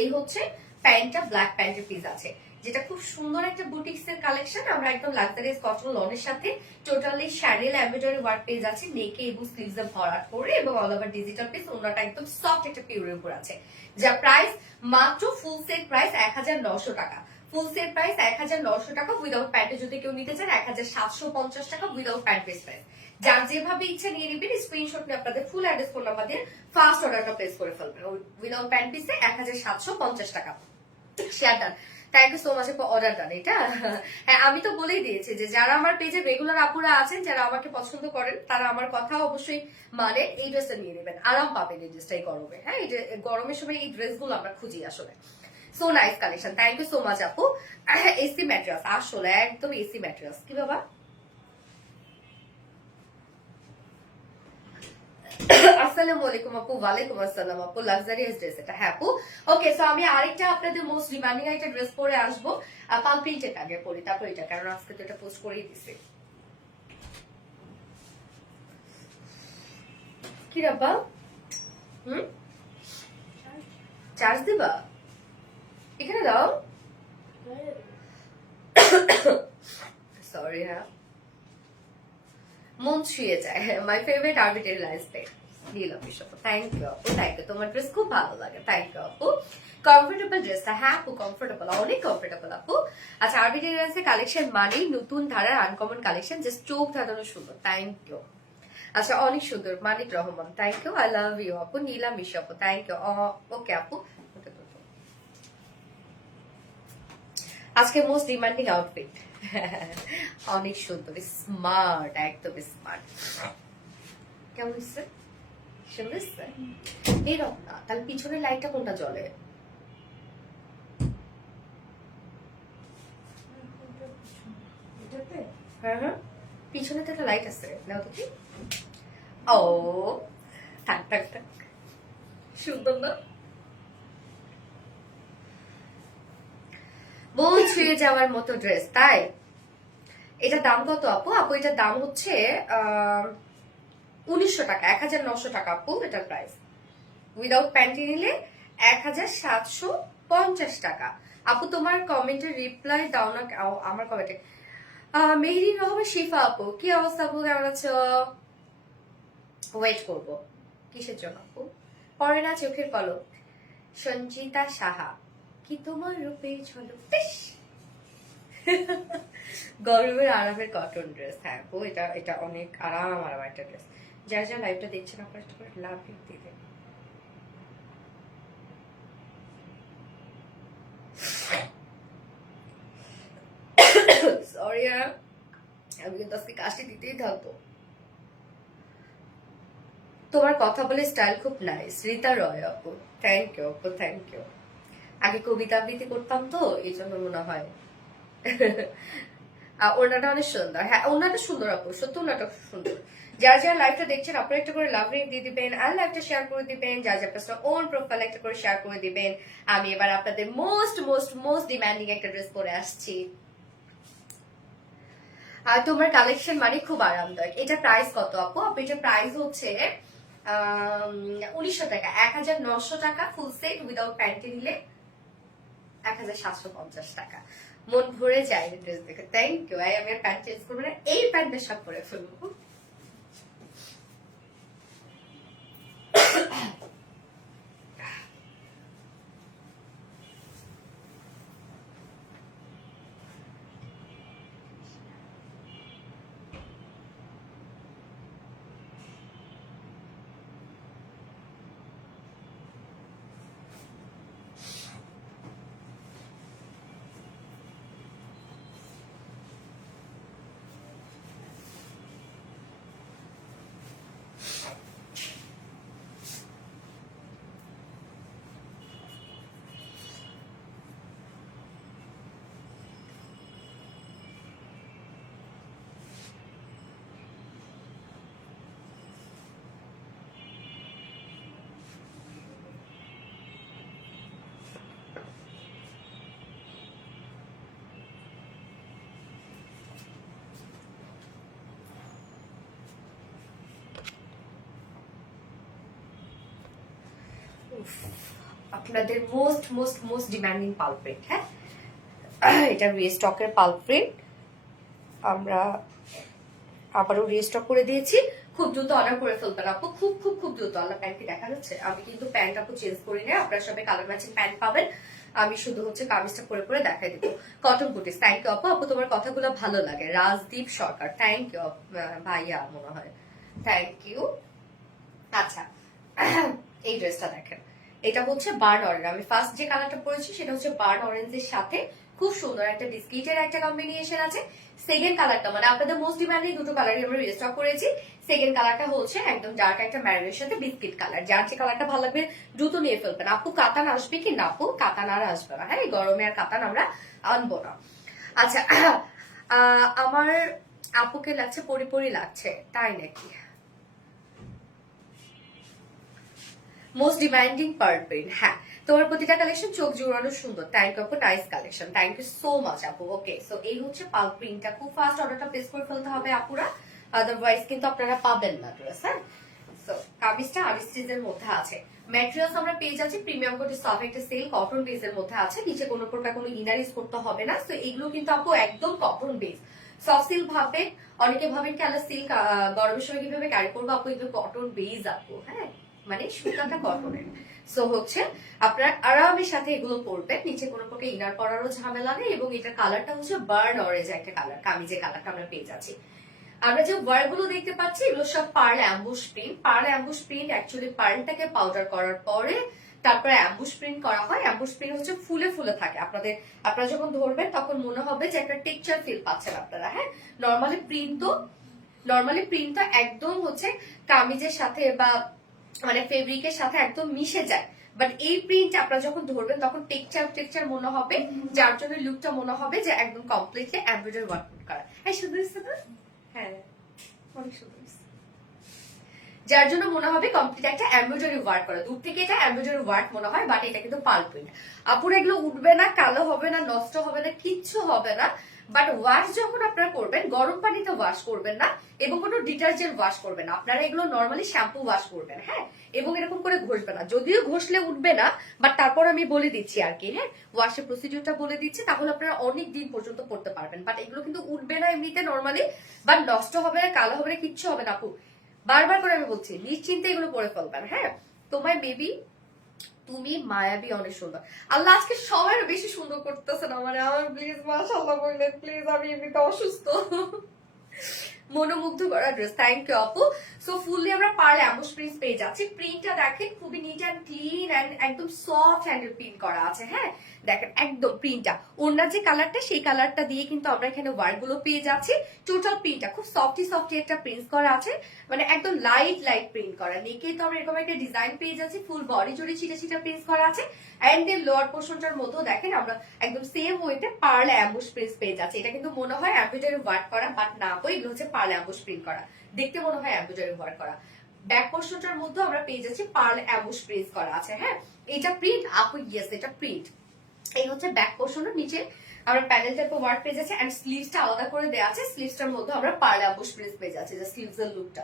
এই হচ্ছে প্যান্টটা, ব্ল্যাক প্যান্টের পিস আছে, যেটা খুব সুন্দর একটা বুটিক্স এর কালেকশন। আমরা একদম লাক্সারিয়াস কটন লনের সাথে টোটালি শ্যানেল এমব্রয়ডারি ওয়ার্ক পেয়ে যাচ্ছি, নেকে এবং স্লিভস এ ভরাট করে, এবং অল ওভার ডিজিটাল পিস। ওনাটা একদম সফট একটা পিওরের উপর আছে, যা প্রাইস মাত্র ফুল সেট প্রাইস 1900 টাকা। ফুল সেট প্রাইস 1900 টাকা, উইদাউট প্যান্টে যদি কেউ নিতে চান 1750 টাকা, উইদাউট প্যান্ট পিস প্রাইস। যার যেভাবে ইচ্ছা নিয়ে নেবেন, স্ক্রিনশট নিয়ে আপনাদের ফুল অ্যাড্রেস ফোন নাম্বার দিয়ে ফার্স্ট অর্ডারটা প্লেস করে ফেলবেন। উইদাউট প্যান্ট পিসে 1750 টাকা। Share done, thank you so much for order done. এটা হ্যাঁ আমি তো বলেই দিয়েছি যে যারা আমার পেজে রেগুলার আপুরা আছেন, যারা আমাকে পছন্দ করেন, তারা আমার কথা অবশ্যই মানে এই ড্রেসটা নিয়ে নেবেন, আরাম পাবেন এই ড্রেসটাই গরমে। হ্যাঁ এই গরমের সময় এই ড্রেসগুলো আমরা খুঁজি আসলে। So nice collection, thank you so much আপু। এসি ম্যাটেরিয়ালস, আসলে একদম এসি ম্যাটেরিয়ালস। কি বাবা আসসালামু আলাইকুম আপু। ওয়ালাইকুম আসসালাম আপু। লাক্সারিয়াস ড্রেস এটা, হ্যাঁ আপু। ওকে সো আমি আরেকটা আপনাদের মোস্ট ডিমান্ডিং একটা ড্রেস পরে আসবো, পাল প্রিন্টেড আগে পরি, তারপর এটা, কারণ আজকে তো এটা পোস্ট করেই দিছি। কি রাব্বা চার্জ দিবা? এখানে দাও, সরি। হ্যাঁ মন ছুঁয়ে যায়, my favourite arbitrary lifestyle. Thank you আপু, থ্যাংক ইউ। তোমার ড্রেস খুব ভালো লাগে, থ্যাংক ইউ আপু। কমফোর্টেবল ড্রেসটা, হ্যাঁ আপু কমফোর্টেবল, অনেক কমফোর্টেবল আপু। আচ্ছা আরবিট্রারি কালেকশন মানেই নতুন ধারার আনকমন কালেকশন, জাস্ট চোখ ধাঁধানো সুন্দর, থ্যাংক ইউ। আচ্ছা অনেক সুন্দর, Manik Rahman thank you, I love you আপু। নীলা মিশা আপু থ্যাংক ইউ। ওকে আপু, আজকে মোস্ট ডিমান্ডিং আউটফিট। অনেক সুন্দর, স্মার্ট, একদম স্মার্ট। কেমন হচ্ছে? সুন্দর হচ্ছে? এইরকম না, তাহলে পিছনের লাইটটা কোনটা জ্বলে? হ্যাঁ হ্যাঁ, পিছনে তো একটা লাইট আছে, নাও দেখি। ও থাক থাক থাক, সুন্দর না? বউ ছুঁয়ে যাওয়ার মতো ড্রেস, তাই? এটা দাম কত আপু? আপু এটার দাম হচ্ছে 1900 টাকা, 1900 টাকা আপু এটার প্রাইস। উইদাউট প্যান্টি নিলে 1750 টাকা। আপু তোমার কমেন্টের রিপ্লাই দাও না। আমার কমেন্টে মেহরিন রহমান শিফা আপু, কি অবস্থা আপু, কেমন আছো? ওয়েট করব কিসের জন্য আপু? পরে না চোখের পলক, সঞ্চিতা সাহা, কি তোমার রূপে ঝলক। গরমের আরামের কটন ড্রেস, হ্যাঁ আপু এটা এটা অনেক আরাম একটা ড্রেস। যারা যারা লাইভটা দেখছেন আপনারা একটু করে লাভ দিবেন। সরি আমি কিন্তু আজকে কাশি দিতেই থাকবো। তোমার কথা বলে স্টাইল খুব নাইস, রীতা রয় আপু থ্যাংক ইউ আপু, থ্যাংক ইউ। আগে কবিতা আবৃত্তি করতাম তো এই জন্য মনে হয়। ওনাটা অনেক সুন্দর, হ্যাঁ ওনাটা সুন্দর আপু, সত্যি ওনাটা সুন্দর। যারা যারা লাইভটা দেখছেন আপনারা একটা করে লাভ রেট দিয়ে দিবেন আর লাইভটা শেয়ার করে দিবেন। যারা যারা আপনার ওন প্রোফাইল একটা করে শেয়ার করে দিবেন। আমি এবার আপনাদের মোস্ট মোস্ট মোস্ট ডিমান্ডিং একটা ড্রেস পরে আসছি। আর তোমার কালেকশন মানে খুব আরামদায়ক। এটা প্রাইস কত আপু? আপু এটা প্রাইস হচ্ছে 1900 টাকা, 1900 টাকা ফুল সেট উইদাউট প্যান্টি নিলে 1750 টাকা। মন ভরে যায় ড্রেস দেখে, থ্যাংক ইউ। আমি আর প্যান্ট চেঞ্জ করবো না, এই প্যান্টের সব পরে ফেলবো। আপনাদের মোস্ট মোস্ট মোস্ট ডিমান্ডিং পাল প্রিন্ট, হ্যাঁ এটা রিস্টকের পাল প্রিন্ট, আমরা আবারও রিস্টক করে দিয়েছি। খুব দ্রুত অর্ডার করে ফেলবেন আপু, খুব খুব খুব দ্রুত। আল্লাহ প্যান্টটি দেখা যাচ্ছে, আমি কিন্তু প্যান্ট আপু চেঞ্জ করি না, আপনারা সবাই কালার ম্যাচিং প্যান্ট পাবেন। আমি শুধু হচ্ছে কামিজটা পরে পরে দেখাই দিব। কটন বুটিস, থ্যাংক ইউ আপু। আপু তোমার কথাগুলো ভালো লাগে। রাজদীপ সরকার থ্যাংক ইউ ভাইয়া মনে হয়, থ্যাংক ইউ। আচ্ছা এই ড্রেসটা দেখেন, এটা হচ্ছে বার্ন অরেঞ্জ। আমি ফার্স্ট যে কালারটা পরেছি সেটা হচ্ছে বার্ন অরেঞ্জের সাথে খুব সুন্দর একটা বিস্কিটের একটা কম্বিনেশন আছে। সেকেন্ড কালারটা মানে আপনাদের মোস্ট ডিমান্ডিং দুটো কালারই আমরা রিস্টক করেছি। সেকেন্ড কালারটা হচ্ছে একদম ডার্ক একটা ম্যারুনের সাথে বিস্কিট কালার। যার যে কালারটা ভালো লাগবে দ্রুত নিয়ে ফেলবেন। আপু কাতান আসবে কি না? আপু কাতান আর আসবে না, হ্যাঁ গরমে আর কাতান আমরা আনবো না। আচ্ছা আমার আপুকে লাগছে পরি লাগছে, তাই নাকি? মোস্ট ডিমান্ডিং পার্ল প্রিন্ট, হ্যাঁ তোমার প্রতিটা কালেকশন চোখ জুড়ানো সুন্দর, থ্যাংক ইউ আপু, nice collection, thank you so much আপু। ওকে সো এই হচ্ছে পার্ল প্রিন্টটা, খুব ফাস্ট অর্ডারটা প্লেস করে ফেলতে হবে আপুরা, আদারওয়াইজ কিন্তু আপনারা পাবেন না ড্রেস। হ্যাঁ সো কামিজটা আরিস্টিজের মধ্যে আছে। ম্যাটেরিয়ালস আমরা পেয়ে যাচ্ছি প্রিমিয়াম কোটি সফট একটা সেল কটন বেসের মধ্যে আছে, নিচে কোনো প্রকার কোনো ইনারিজ করতে হবে না। তো এগুলো কিন্তু আপু একদম কটন বেস, সফট সিল্ক ভাবে। অনেকে ভাবেন কি আলাদা সিল্ক গরমের সময় কিভাবে ক্যারি করবো, আপু এগুলো কটন বেস আপু, হ্যাঁ মানে সুতাটা কটনের। সো হচ্ছে আপনার আরামের সাথে এগুলো পরবেন, নিচে কোনো প্রকার ইনার পরারও ঝামেলা নেই। এবং এটা কালারটা হচ্ছে বার্ন অরেঞ্জ একটা কালার, কামিজের কালারটা আমরা পেয়ে যাচ্ছি। আমরা যে ওয়ার্ক গুলো দেখতে পাচ্ছি এগুলো সব pearl emboss print. Pearl emboss print actually পার্লটাকে পাউডার করার পরে তারপরে অ্যাম্বুশ প্রিন্ট করা হয়। অ্যাম্বুশ প্রিন্ট হচ্ছে ফুলে ফুলে থাকে, আপনারা যখন ধরবেন তখন মনে হবে যে একটা টেক্সচার ফিল পাচ্ছেন আপনারা। হ্যাঁ, নর্মালি প্রিন্ট তো একদম হচ্ছে কামিজের সাথে বা মানে ফেব্রিকের সাথে একদম মিশে যায়, বাট এই প্রিন্ট আপনারা যখন ধরবেন তখন টেক্সচার মনে হবে, যার জন্য লুকটা মনে হবে যে একদম কমপ্লিটলি এমব্রয়ডারি ওয়ার্ক করা। হ্যাঁ, সুন্দর হ্যাঁ, অনেক সুন্দর, যার জন্য মনে হবে কমপ্লিট একটা এমব্রয়ডারি ওয়ার্ক করা। দূর থেকে এটা এমব্রয়ডারি ওয়ার্ক মনে হয়, বাট এটা কিন্তু পার্ল প্রিন্ট। আপুর এগুলো উঠবে না, কালো হবে না, নষ্ট হবে না, কিচ্ছু হবে না। বাট ওয়াশ যখন আপনারা করবেন গরম পানিতে ওয়াশ করবেন না এবং কোনো ডিটারজেন্ট ওয়াশ করবেন না, আপনারা এগুলো নর্মালি শ্যাম্পু ওয়াশ করবেন। হ্যাঁ, এবং এরকম করে ঘষবে না, যদিও ঘষলে উঠবে না, বাট তারপর আমি বলে দিচ্ছি আর কি। হ্যাঁ, ওয়াশের প্রসিডিউরটা বলে দিচ্ছি, তাহলে আপনারা অনেক দিন পর্যন্ত পড়তে পারবেন। বাট এগুলো কিন্তু উঠবে না এমনিতে নর্মালি, বাট নষ্ট হবে না, কালো হবে না, কিচ্ছু হবে না। আপু বারবার করে আমি বলছি নিশ্চিন্তে এগুলো পরে ফেলবেন। হ্যাঁ, তোমার বেবি তুমি মায়াবী, অনেক সুন্দর। আল্লাহ আজকে সবাই বেশি সুন্দর করতেছেন আমার প্লিজ মাশাআল্লাহ বললেন প্লিজ, আমি এমনিতে অসুস্থ। মনোমুগ্ধ করা ড্রেস, থ্যাংক ইউ আপু। সো ফুললি আমরা পার্ল অ্যাম্বুশ প্রিন্ট পেয়ে যাচ্ছি। প্রিন্টটা দেখেন খুবই নিট অ্যান্ড ক্লিন অ্যান্ড একদম সফট হ্যান্ডেল প্রিন্ট করা আছে। হ্যাঁ, দেখেন একদম প্রিন্টটা, ওনার যে কালারটা সেই কালারটা দিয়ে কিন্তু আমরা এখানে ওয়ার্ক গুলো পেয়ে যাচ্ছি। টোটাল প্রিন্টটা খুব সফটি একটা প্রিন্ট করা আছে, মানে একদম লাইট প্রিন্ট করা। নেকে তো আমরা এরকম একটা ডিজাইন পেয়ে যাচ্ছি, ফুল বডি জুড়ে ছিটা প্রিন্ট করা আছে। এন্ড এর লোয়ার পোর্শনটার মধ্যেও দেখেন আমরা একদম সেম ওয়েতে পার্ল অ্যাম্বুশ প্রিন্ট পেয়ে যাচ্ছি। এটা কিন্তু মনে হয় এমব্রয়ডারি ওয়ার্ক করা, বাট না, এগুলো হচ্ছে পার্ল অ্যাম্বুশ প্রিন্ট করা, দেখতে মনে হয় এমব্রয়ডারি ওয়ার্ক করা। ব্যাক পোর্শনটার মধ্যে আমরা পেয়ে যাচ্ছি পার্ল অ্যাম্বুশ প্রিন্ট করা আছে। হ্যাঁ, এটা প্রিন্ট আপু, ইয়েস এটা প্রিন্ট। এই হচ্ছে ব্যাক পোর্শনের নিচে আমরা প্যানেল টাইপের ওয়ার্ক পেয়ে যাচ্ছি, এন্ড স্লিভসটা আলাদা করে দেওয়া আছে। স্লিভসটার মধ্যে আমরা পার্ল অ্যাম্বুশ প্রিন্ট পেয়ে যাচ্ছি, যে স্লিভস এর লুকটা।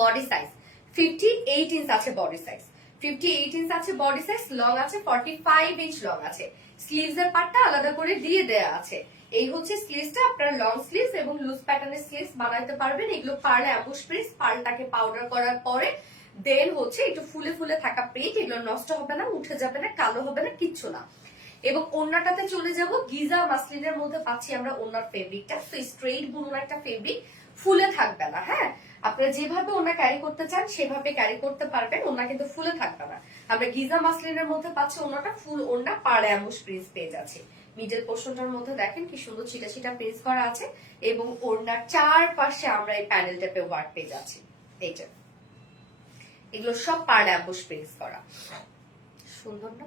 বডি সাইজ 58 ইঞ্চ আছে, বডি সাইজ 58 ইঞ্চ আছে, বডি সাইজ লং আছে 45 ইঞ্চ লং আছে। স্লিভস এর পার্টটা আলাদা করে দিয়ে দেয়া আছে। এই হচ্ছে স্লিভসটা, আপনারা লং স্লিভস এবং লুজ প্যাটার্নের স্লিভস বানাইতে পারবেন। এগুলো পার্ল অ্যাম্বুশ প্রিন্ট, পার্লটাকে পাউডার করার পরে দেন হচ্ছে একটু ফুলে ফুলে থাকা প্রিন্ট। এগুলো নষ্ট হবে না, উঠে যাবে না, কালো হবে না, কিচ্ছু না। এবং ওন্নাটাতে চলে যাব, গিজা মাসলিনের মধ্যে পাচ্ছি আমরা ওন্নার ফেব্রিকটা। তো স্ট্রেইট বুনন একটা ফেব্রিক, ফুলে থাকবে না। হ্যাঁ, আপনারা যেভাবে ওনা ক্যারি করতে চান সেভাবে ক্যারি করতে পারবেন, ওনা কিন্তু ফুলে থাকবে না। আমরা গিজা মাসলিনের মধ্যে পাচ্ছি ওনাটা ফুল ওনা পার্ল অ্যাম্বুশ প্রিন্ট পেয়ে যাচ্ছে। মিডল পোর্শনটার মধ্যে দেখেন কি সুন্দর ছিটা প্রিন্ট করা আছে, এবং ওনার চারপাশে আমরা এই প্যানেল টাইপে ওয়ার্ক পেয়ে যাচ্ছি। এইটা এগুলো সব পার্ল অ্যাম্বুশ প্রিন্ট করা, সুন্দর না?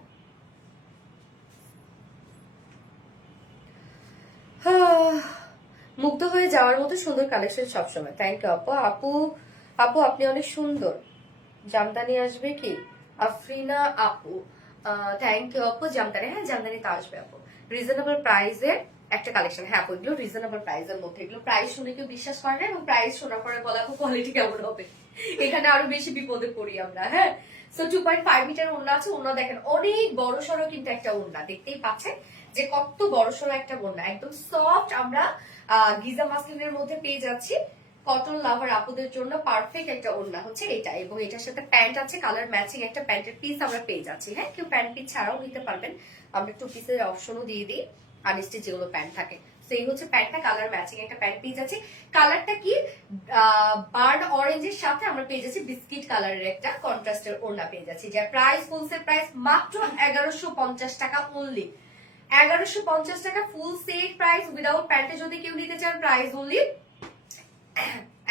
মুগ্ধ হয়ে যাওয়ার মতো সুন্দর কালেকশন সবসময়। থ্যাংক ইউ আপু। আপু আপনি অনেক সুন্দর। জামদানি আসবে কি আফরিনা আপু? থ্যাংক ইউ আপু। জামদানি, হ্যাঁ জামদানি তো আসবে আপু। রিজনেবল প্রাইসের একটা কালেকশন। হ্যাঁ আপু, এগুলো রিজনেবল প্রাইসের মধ্যে। এগুলো প্রাইস শুনে কেউ বিশ্বাস করে না, এবং প্রাইস শোনার পরে বলা আপু কোয়ালিটি কেমন হবে, এখানে আরো বেশি বিপদে পড়ি আমরা। হ্যাঁ, সো 2.5 মিটার ওড়না আছে। ওড়না দেখেন অনেক বড় সড়ো কিন্তু একটা ওড়না, দেখতেই পাচ্ছেন যে কত বড় সড়ো একটা ওড়না, একদম সফট। আমরা গিজা মাসলিনের মধ্যে পেয়ে যাচ্ছি। কটন লাভার আপুদের জন্য পারফেক্ট একটা ওড়না হচ্ছে এটা, এবং এটার সাথে প্যান্ট আছে, কালার ম্যাচিং একটা প্যান্টের পিস আমরা পেয়ে যাচ্ছি। হ্যাঁ, কেউ প্যান্ট পিস ছাড়াও নিতে পারবেন, আমরা টু পিসের অপশনও দিয়ে দিই আনস্টিচ যেগুলো প্যান্ট থাকে। সেই হচ্ছে প্যান্টটা, কালার ম্যাচিং একটা প্যান্ট পেয়ে যাচ্ছি। কালারটা কি বার্ড অরেঞ্জের সাথে আমরা পেয়ে যাচ্ছি বিস্কিট কালারের একটা কন্ট্রাস্টের ওড়না পেয়ে যাচ্ছি, যার প্রাইস হোলসেল প্রাইস মাত্র 1150 টাকা অনলি। 1150 টাকা ফুল সেট প্রাইস, উইদাউট প্যান্টে যদি কেউ নিতে চান প্রাইস অনলি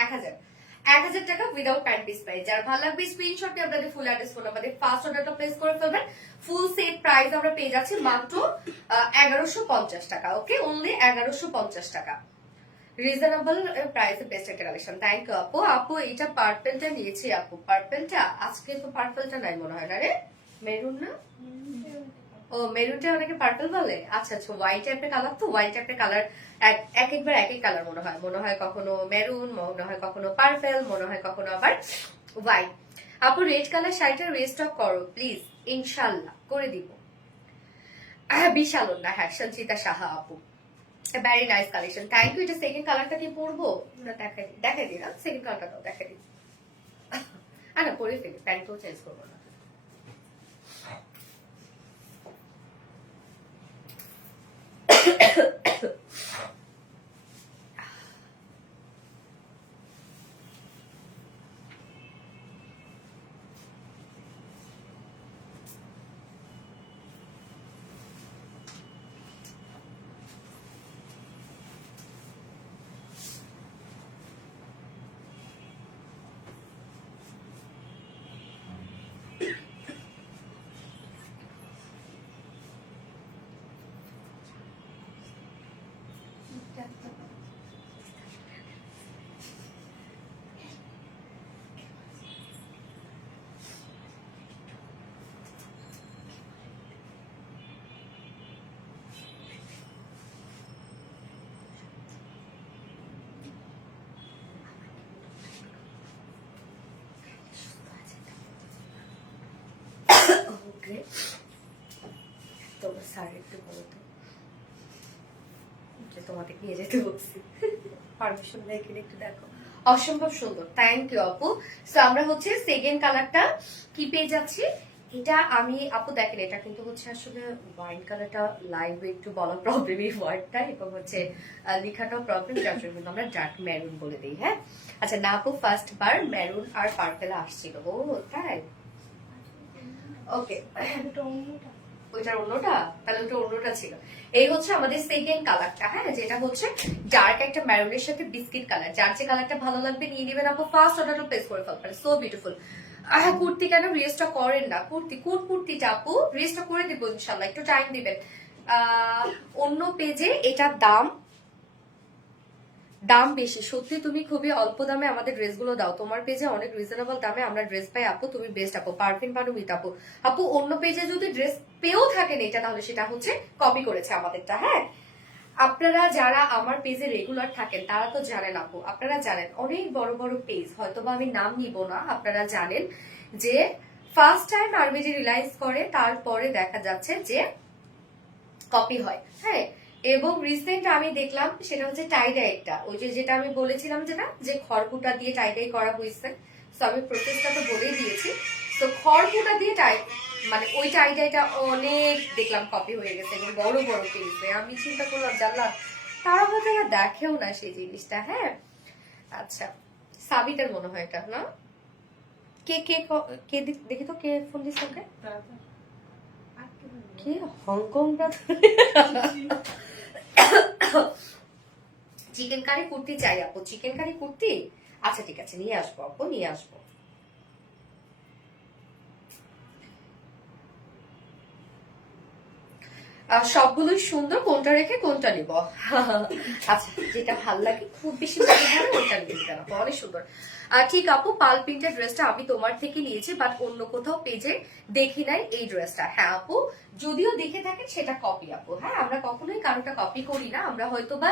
1000 টাকা উইদাউট প্যান্ট পিস প্রাইস। যার ভালো লাগবে স্ক্রিনশট দিয়ে আপনাদের ফুল অ্যাড্রেস ফোন নাম্বার দিয়ে ফার্স্ট অর্ডারটা প্লেস করে ফেলবেন। ফুল সেট প্রাইস আমরা পেয়ে যাচ্ছি মাত্র 1150 টাকা। ওকে, অনলি 1150 টাকা, রিজনেবল প্রাইসে বেস্ট একটা কালেকশন। থ্যাংক ইউ আপু। আপু এটা পার্পলটা নিয়েছি আপু, পার্পলটা আজকে তো পার্পলটা নাই মনে হয় না রে, মেরুন না? ও মেরুনটা অনেকে পার্পল বলে। আচ্ছা আচ্ছা, হোয়াইট টাইপের কালার তো, হোয়াইট টাইপের কালার একবার এক এক কালার মনে হয় কখনো মেরুন, মনে হয় কখনো পার্পল, মনে হয় কখনো আবার হোয়াইট। আপু রেড কালার শাড়িটা রেস্টক করো প্লিজ, ইনশাল্লাহ করে দিব। বিশাল না, হ্যাঁ সঞ্চিতা সাহা আপু, very nice collection, thank you. এটা সেকেন্ড কালারটা কি পরবো না দেখাই দিই না, সেকেন্ড কালারটাও দেখাই দিই। না পরে ফেলি, প্যান্টও চেঞ্জ করবো না। যে তোমরা স্যার একটু বলো তো যে তোমাদের নিয়ে যেতে বলছি, পারমিশন দেয় কিনা একটু দেখো। অসম্ভব সুন্দর, থ্যাংক ইউ আপু। সো আমরা হচ্ছে সেকেন্ড কালারটা কি পেয়ে যাচ্ছি, এটা আমি আপু দেখেন এটা কিন্তু হচ্ছে আসলে ওয়াইন কালারটা লাইভে একটু বলা প্রবলেম এই ওয়ার্ডটা, এবং হচ্ছে লেখাটাও প্রবলেম, যার জন্য কিন্তু আমরা ডার্ক মেরুন বলে দিই। হ্যাঁ আচ্ছা, না আপু ফার্স্ট বার মেরুন আর পার্পেল আসছিল। ও তাই, ওকে ওইটার অন্যটা, তাহলে ওটা অন্যটা ছিল। এই হচ্ছে আমাদের সেকেন্ড কালারটা, হ্যাঁ যেটা হচ্ছে ডার্ক একটা ম্যারুনের সাথে বিস্কিট কালার। যার যে কালারটা ভালো লাগবে নিয়ে নেবেন আপু, ফার্স্ট অর্ডারটা প্লেস করে ফেলবেন। So beautiful. কুর্তি কেন রিয়েস্টটা করেন না? কুর্তি কোন কুর্তিটা আপু? রিয়েস্টটা করে দিব ইনশাল্লাহ, একটু টাইম দিবেন। অন্য পেজে এটার দাম বেশি, সত্যি তুমি খুবই অল্প দামে আমাদের ড্রেসগুলো দাও। তোমার পেজে অনেক রিজনেবল দামে আমরা ড্রেস পাই আপু, তুমি বেস্ট আপু। পারফিন পানুমিত আপু, আপু অন্য পেজে যদি ড্রেস পেয়েও থাকেন এটা, তাহলে সেটা হচ্ছে কপি করেছে আমাদেরটা। হ্যাঁ আপনারা যারা আমার পেজে রেগুলার থাকেন তারা তো জানেন আপু, আপনারা জানেন অনেক বড় বড় পেজ, হয়তোবা আমি নাম নিব না, আপনারা জানেন যে ফার্স্ট টাইম আরবিজি রিলাইজ করে, তারপরে দেখা যাচ্ছে যে কপি হয়। হ্যাঁ এবং রিসেন্ট আমি দেখলাম সেটা হচ্ছে টাইডাই একটা, ওই যে যেটা আমি বলেছিলাম যে না যে খড়কুটা দিয়ে টাইডাই করা হয়েছে। তো আমি প্রসেসটা তো বলেই দিয়েছি। তো খড়কুটা দিয়ে মানে ওই টাইডাইটা অনেক দেখলাম কপি হয়ে গেছে এবং বড় বড় পেজে। আমি চিন্তা করলাম জানলাম তারা হয়তো দেখেও না সেই জিনিসটা। হ্যাঁ আচ্ছা, সাবিটার মনে হয় এটা না? কে কে কে দেখি তো কে ফোন দিচ্ছে ওকে, কি হংকং চিকেন কারি কুর্তি চাই আপু, চিকেন কারি কুর্তি। আচ্ছা ঠিক আছে, নিয়ে আসবো আপু, নিয়ে আসবো। সবগুলোই সুন্দর, কোনটা রেখে কোনটা নিব? আচ্ছা যেটা ভাল লাগে খুব বেশি মনে হয় ওইটা নিয়ে কেন, অনেক সুন্দর। ঠিক আপু, পাল প্রিন্টের ড্রেসটা আমি তোমার থেকে নিয়েছি, বাট অন্য কোথাও পেজে দেখি নাই এই ড্রেসটা। হ্যাঁ আপু, যদিও দেখে থাকেন সেটা কপি আপু। হ্যাঁ আমরা কখনোই কারোটা কপি করি না, আমরা হয়তো বা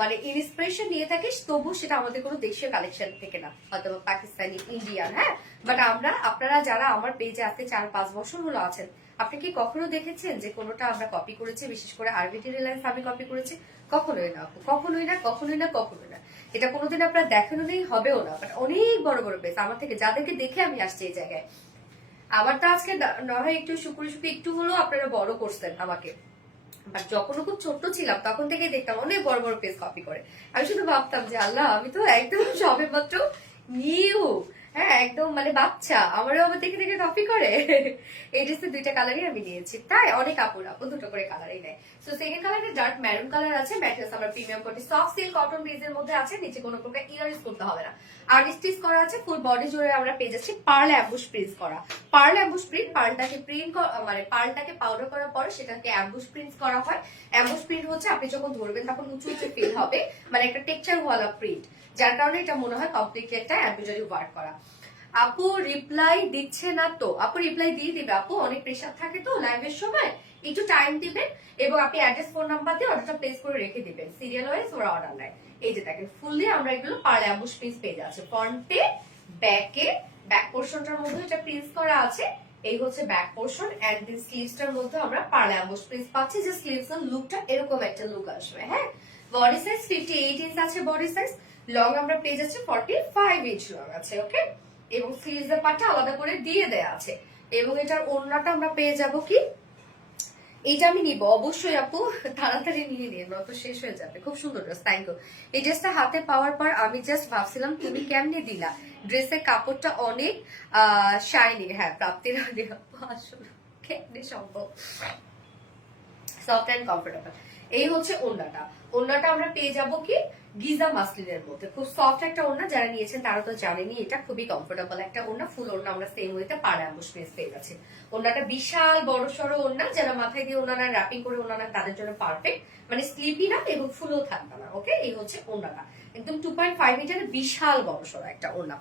মানে ইন্সপিরেশন নিয়ে থাকি, তবু সেটা আমাদের কোনো দেশীয় কালেকশন থেকে না, হয়তো পাকিস্তানি, ইন্ডিয়ান। হ্যাঁ বাট আমরা, আপনারা যারা আমার পেজে আজকে 4-5 বছর হলো আছেন, আপনি কি কখনো দেখেছেন যে কোনোটা আমরা কপি করেছি? বিশেষ করে আরবিটি রিলায়েন্স আমি কপি করেছি? কখনোই না, কখনোই না, কখনোই না, কখনোই না। এটা কোনোদিন আপনার দেখানো নেই, হবেও না। বাট অনেক বড় বড় পেজ আমার থেকে, যাদেরকে দেখে আমি আসছি এই জায়গায়। আমার তো আজকে না হয় একটু শুকুরি শুকুরি একটু হলেও আপনারা বড় করছেন আমাকে, বাট যখন খুব ছোট ছিলাম তখন থেকে দেখতাম অনেক বড় বড় পেজ কপি করে। আমি শুধু ভাবতাম যে আল্লাহ, আমি তো একদম সবে মাত্র নিউ, হ্যাঁ একদম মানে বাচ্চা, আমারও আবার দেখে দেখে কপি করে। এই ড্রেসের দুইটা কালারই আমি নিয়েছি, তাই অনেক আপু দুটো করে কালারই নেয়। সো সেকেন্ড কালারটা ডার্ক মেরুন কালার আছে, ম্যাটেরিয়ালস আমার premium quality soft silk cotton বেজের মধ্যে আছে, নিচে কোনো প্রকার ইনার ইউজ করতে হবে না। আর স্টিচ করা আছে ফুল বডি জুড়ে, আমরা পেয়ে যাচ্ছি পার্ল অ্যাম্বুশ প্রিন্ট করা। পার্ল অ্যাম্বুশ প্রিন্ট, পার্লটাকে প্রিন্ট মানে পার্লটাকে পাউডার করার পরে সেটাকে অ্যাম্বুশ প্রিন্ট করা হয়। অ্যাম্বুশ প্রিন্ট হচ্ছে আপনি যখন ধরবেন তখন উঁচু উঁচু ফিল হবে, মানে একটা টেক্সচার ওয়ালা প্রিন্ট, যার কারণে এটা মনে হয় কমপ্লিটলি একটা এমব্রয়ডারি ওয়ার্ক করা। আপু রিপ্লাই দিচ্ছে না তো? আপু রিপ্লাই দিয়ে দিবে আপু, অনেক প্রেশার থাকে তো লাইভের সময়, একটু টাইম দিবেন এবং আপনি অ্যাড্রেস ফোন নাম্বার দিয়ে অর্ডারটা প্লেস করে রেখে দিবেন, সিরিয়াল ওয়াইজ ওরা অর্ডার নেয়। এই যে দেখেন ফুললি আমরা এগুলো পার্ল অ্যাম্বুশ প্রিন্ট পেয়ে যাচ্ছে, ফ্রন্টে ব্যাকে, ব্যাক পোর্শনটার মধ্যে এটা প্রিন্ট করা আছে। এই হচ্ছে ব্যাক পোর্শন, এন্ড দিস স্লিভসটার মধ্যে আমরা পার্ল অ্যাম্বুশ প্রিন্ট পাচ্ছি, যে স্লিভস এর লুকটা এরকম একটা লুক আসবে। হ্যাঁ বডি সাইজ 58 ইঞ্চ আছে বডি সাইজ, লং আমরা পেয়ে যাচ্ছি 45 ইঞ্চ লং আছে। ওকে, এবং স্লিভস এর পার্টটা আলাদা করে দিয়ে দেয়া আছে, এবং এটার ওড়নাটা আমরা পেয়ে যাব কি, এইটা আমি নিব অবশ্যই আপু, তাড়াতাড়ি নিয়ে নিন নয়তো শেষ হয়ে যাবে। খুব সুন্দর ড্রেস, থ্যাংক ইউ। এই ড্রেসটা হাতে পাওয়ার পর আমি জাস্ট ভাবছিলাম তুমি কেমনে দিলা, ড্রেসের কাপড়টা অনেক শাইনিং। হ্যাঁ প্রাপ্তির আগে আসলে কেমনে সম্ভব, সফট এন্ড কমফোর্টেবল। এই হচ্ছে ওড়নাটা, ওড়নাটা আমরা পেয়ে যাব কি গিজা মাসলিনের মধ্যে, খুব সফট একটা ওড়না, যারা নিয়েছেন তারা তো জানেনি, এটা খুবই কমফোর্টেবল একটা ওড়না। ফুল ওড়না আমরা সেম ওয়েতে পাড়া অ্যাম্বুশ প্রিন্ট পেয়ে যাচ্ছি। ওড়নাটা বিশাল বড় সড়ো ওড়না, যারা মাথায় দিয়ে ওড়না র্যাপিং করে ওড়না তাদের জন্য পারফেক্ট, মানে স্লিপি না এবং ফুলও থাকবে না। ওকে, এই হচ্ছে ওড়নাটা, একদম 2.5 মিটারের বিশাল বড় সড়ো একটা ওড়না,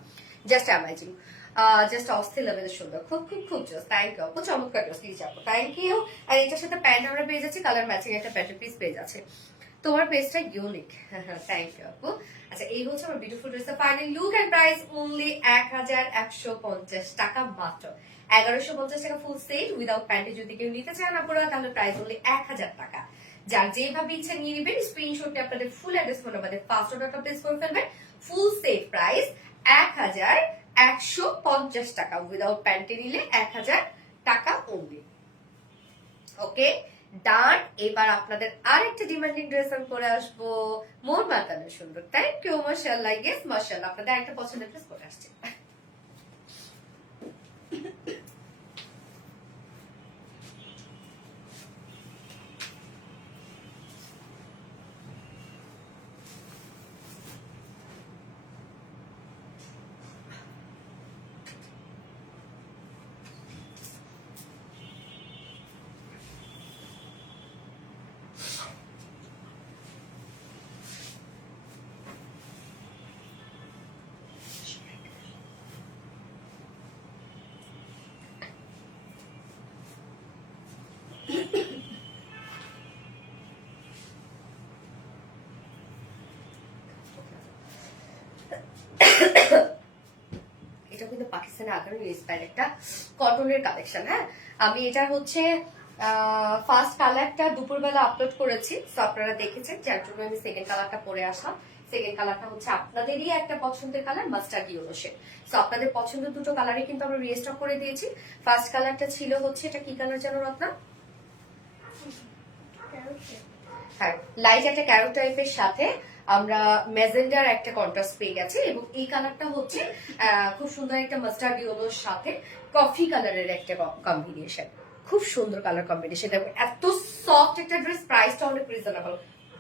জাস্ট অ্যামাজিং, জাস্ট অস্থির লেভেলের সুন্দর, খুব খুব খুব জাস্ট থ্যাংক ইউ আপু, চমৎকার ড্রেস দিয়ে যাবো, থ্যাংক ইউ। আর এটার সাথে প্যান্ট আমরা পেয়ে যাচ্ছি কালার ম্যাচিং একটা প্যান্টের পিস পেয়ে যাচ্ছে। তো তোমার পেজটা ইউনিক, থ্যাংক ইউ আপু। আচ্ছা, এই হচ্ছে আমার বিউটিফুল ড্রেসের final look and price only 1150 টাকা মাত্র। 1150 টাকা ফুল সেট উইদাউট প্যান্টে যদি কেউ নিতে চান আপনারা, তাহলে প্রাইস অনলি 1000 টাকা। যার যেভাবে ইচ্ছা নিয়ে নেবেন, স্ক্রিনশটে আপনাদের full address phone number first অর্ডারটা প্লেস করে ফেলবেন। ফুল সেট প্রাইস 1150 টাকা, উইদাউট প্যান্টে নিলে 1000 টাকা অনলি। ওকে ডান। এবার আপনাদের আরেকটা ডিমান্ডিং ড্রেস আমি পরে আসবো, মন মাতানো সুন্দর। থ্যাংক ইউ, মাশাআল্লাহ। ইয়েস মাশাআল্লাহ, আপনাদের আরেকটা পছন্দের ড্রেস পরে আসছে। এটা কিন্তু পাকিস্তানের আগামী ইন্সপায়ার্ড একটা কটনের কালেকশন। হ্যাঁ, আমি এটা হচ্ছে ফার্স্ট কালারটা দুপুরবেলা আপলোড করেছি, তো আপনারা দেখেছেন, যার জন্য আমি সেকেন্ড কালারটা পরে আসলাম। সেকেন্ড কালারটা হচ্ছে আপনাদেরই একটা পছন্দের কালার, মাস্টার্ড ইয়েলো শেড। তো আপনাদের পছন্দের দুটো কালারই কিন্তু আমরা রিস্টক করে দিয়েছি। ফার্স্ট কালারটা ছিল হচ্ছে, এটা কি কালার জানো রত্না? হ্যাঁ, লাইট একটা ক্যারোট টাইপের সাথে আমরা ম্যাজেন্ডার একটা কন্ট্রাস্ট পেয়ে গেছে, এবং এই কালারটা হচ্ছে খুব সুন্দর একটা মাস্টার্ড ইয়েলোর সাথে কফি কালারের একটা কম্বিনেশন। খুব সুন্দর কালার কম্বিনেশন, এত সফট একটা ড্রেস, প্রাইসটা অনেক রিজনেবল,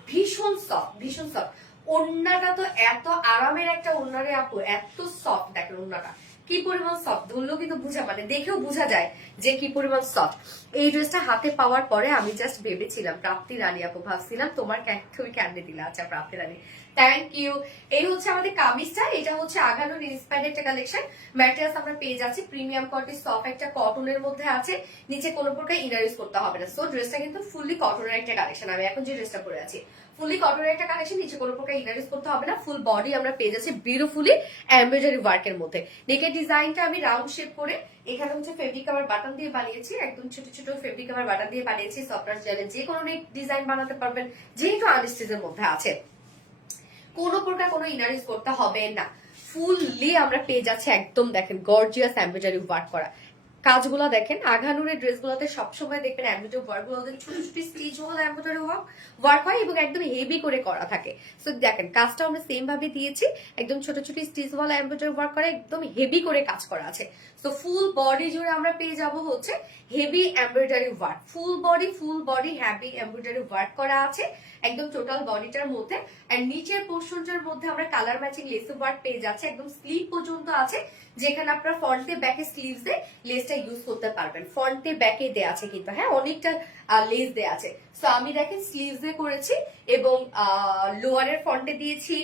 ভীষণ সফট, ভীষণ সফট। ওড়নাটা তো এত আরামের একটা ওড়নারে আপু, এত সফট। দেখেন ওড়নাটা কি পরিমাণ সফট, ধরলেও কিন্তু বুঝা, মানে দেখেও বোঝা যায় যে কি পরিমাণ সফট। এই ড্রেসটা হাতে পাওয়ার পরে আমি জাস্ট ভেবেছিলাম, প্রাপ্তি রানী আপু, ভাবছিলাম তোমার তুমি ক্যান্ডে দিলে। আচ্ছা প্রাপ্তি রানী, থ্যাংক ইউ। এই হচ্ছে আমাদের কামিজটা, এটা হচ্ছে আগানোর ইন্সপায়ার্ড একটা কালেকশন। ম্যাটেরিয়ালস আমরা পেয়ে যাচ্ছি প্রিমিয়াম কোয়ালিটি, সফট একটা কটনের মধ্যে আছে, নিচে কোনো প্রকার ইনার ইউজ করতে হবে না। সো ড্রেসটা কিন্তু ফুললি কটনের একটা কালেকশন। আমি এখন যে ড্রেসটা পরে আছি ফুললি কটনের একটা কালেকশন, নিচে কোনো প্রকার ইনার ইউজ করতে হবে না। ফুল বডি আমরা পেয়ে যাচ্ছি বিউটিফুলি এমব্রয়ডারি ওয়ার্কের মধ্যে। নেকের ডিজাইনটা আমি রাউন্ড শেপ করে এখানে হচ্ছে ফেব্রিক কভার বাটন দিয়ে বানিয়েছি, একদম ছোট ছোট ফেব্রিক কভার বাটন দিয়ে বানিয়েছি। সো আপনারা চাইলে যে কোনো ডিজাইন বানাতে পারবেন, যেহেতু আনস্টিচের মধ্যে আছে, কোনো প্রকার কোনো ইনার ইউজ করতে হবে না। ফুললি আমরা পেয়ে যাচ্ছি একদম, দেখেন গর্জিয়াস এমব্রয়ডারি ওয়ার্ক করা কাজগুলো। দেখেন আঘানুরের ড্রেসগুলোতে সবসময় দেখবেন এমব্রয়ডারি ওয়ার্কগুলোতে ছোট ছোট স্টিচ ওয়ালা এমব্রয়ডারি ওয়ার্ক হয়, এবং একদম হেভি করে করা থাকে। সো দেখেন কাজটা আমরা সেম ভাবে দিয়েছি, একদম ছোট ছোট স্টিচ ওয়ালা এমব্রয়ডারি ওয়ার্ক করা, একদম হেভি করে কাজ করা আছে। সো ফুল বডি জুড়ে আমরা পেয়ে যাব হচ্ছে heavy embroidery work, full body heavy embroidery work করা আছে একদম টোটাল বডিটার মধ্যে। আর নিচের পোর্শনটার মধ্যে আমরা কালার ম্যাচিং লেস ওয়ার্ক পেয়ে যাচ্ছে, একদম স্লিভ পর্যন্ত আছে, যেখানে আপনারা ফ্রন্টে ব্যাকে স্লিভসে লেসটা ইউজ করতে পারবেন। ফ্রন্টে ব্যাকে দেয়া আছে কিন্তু, হ্যাঁ অনেকটা লেস দেয়া আছে। সো আমি দেখেন স্লিভসে করেছি, এবং লোয়ারের ফ্রন্টে দিয়েছি,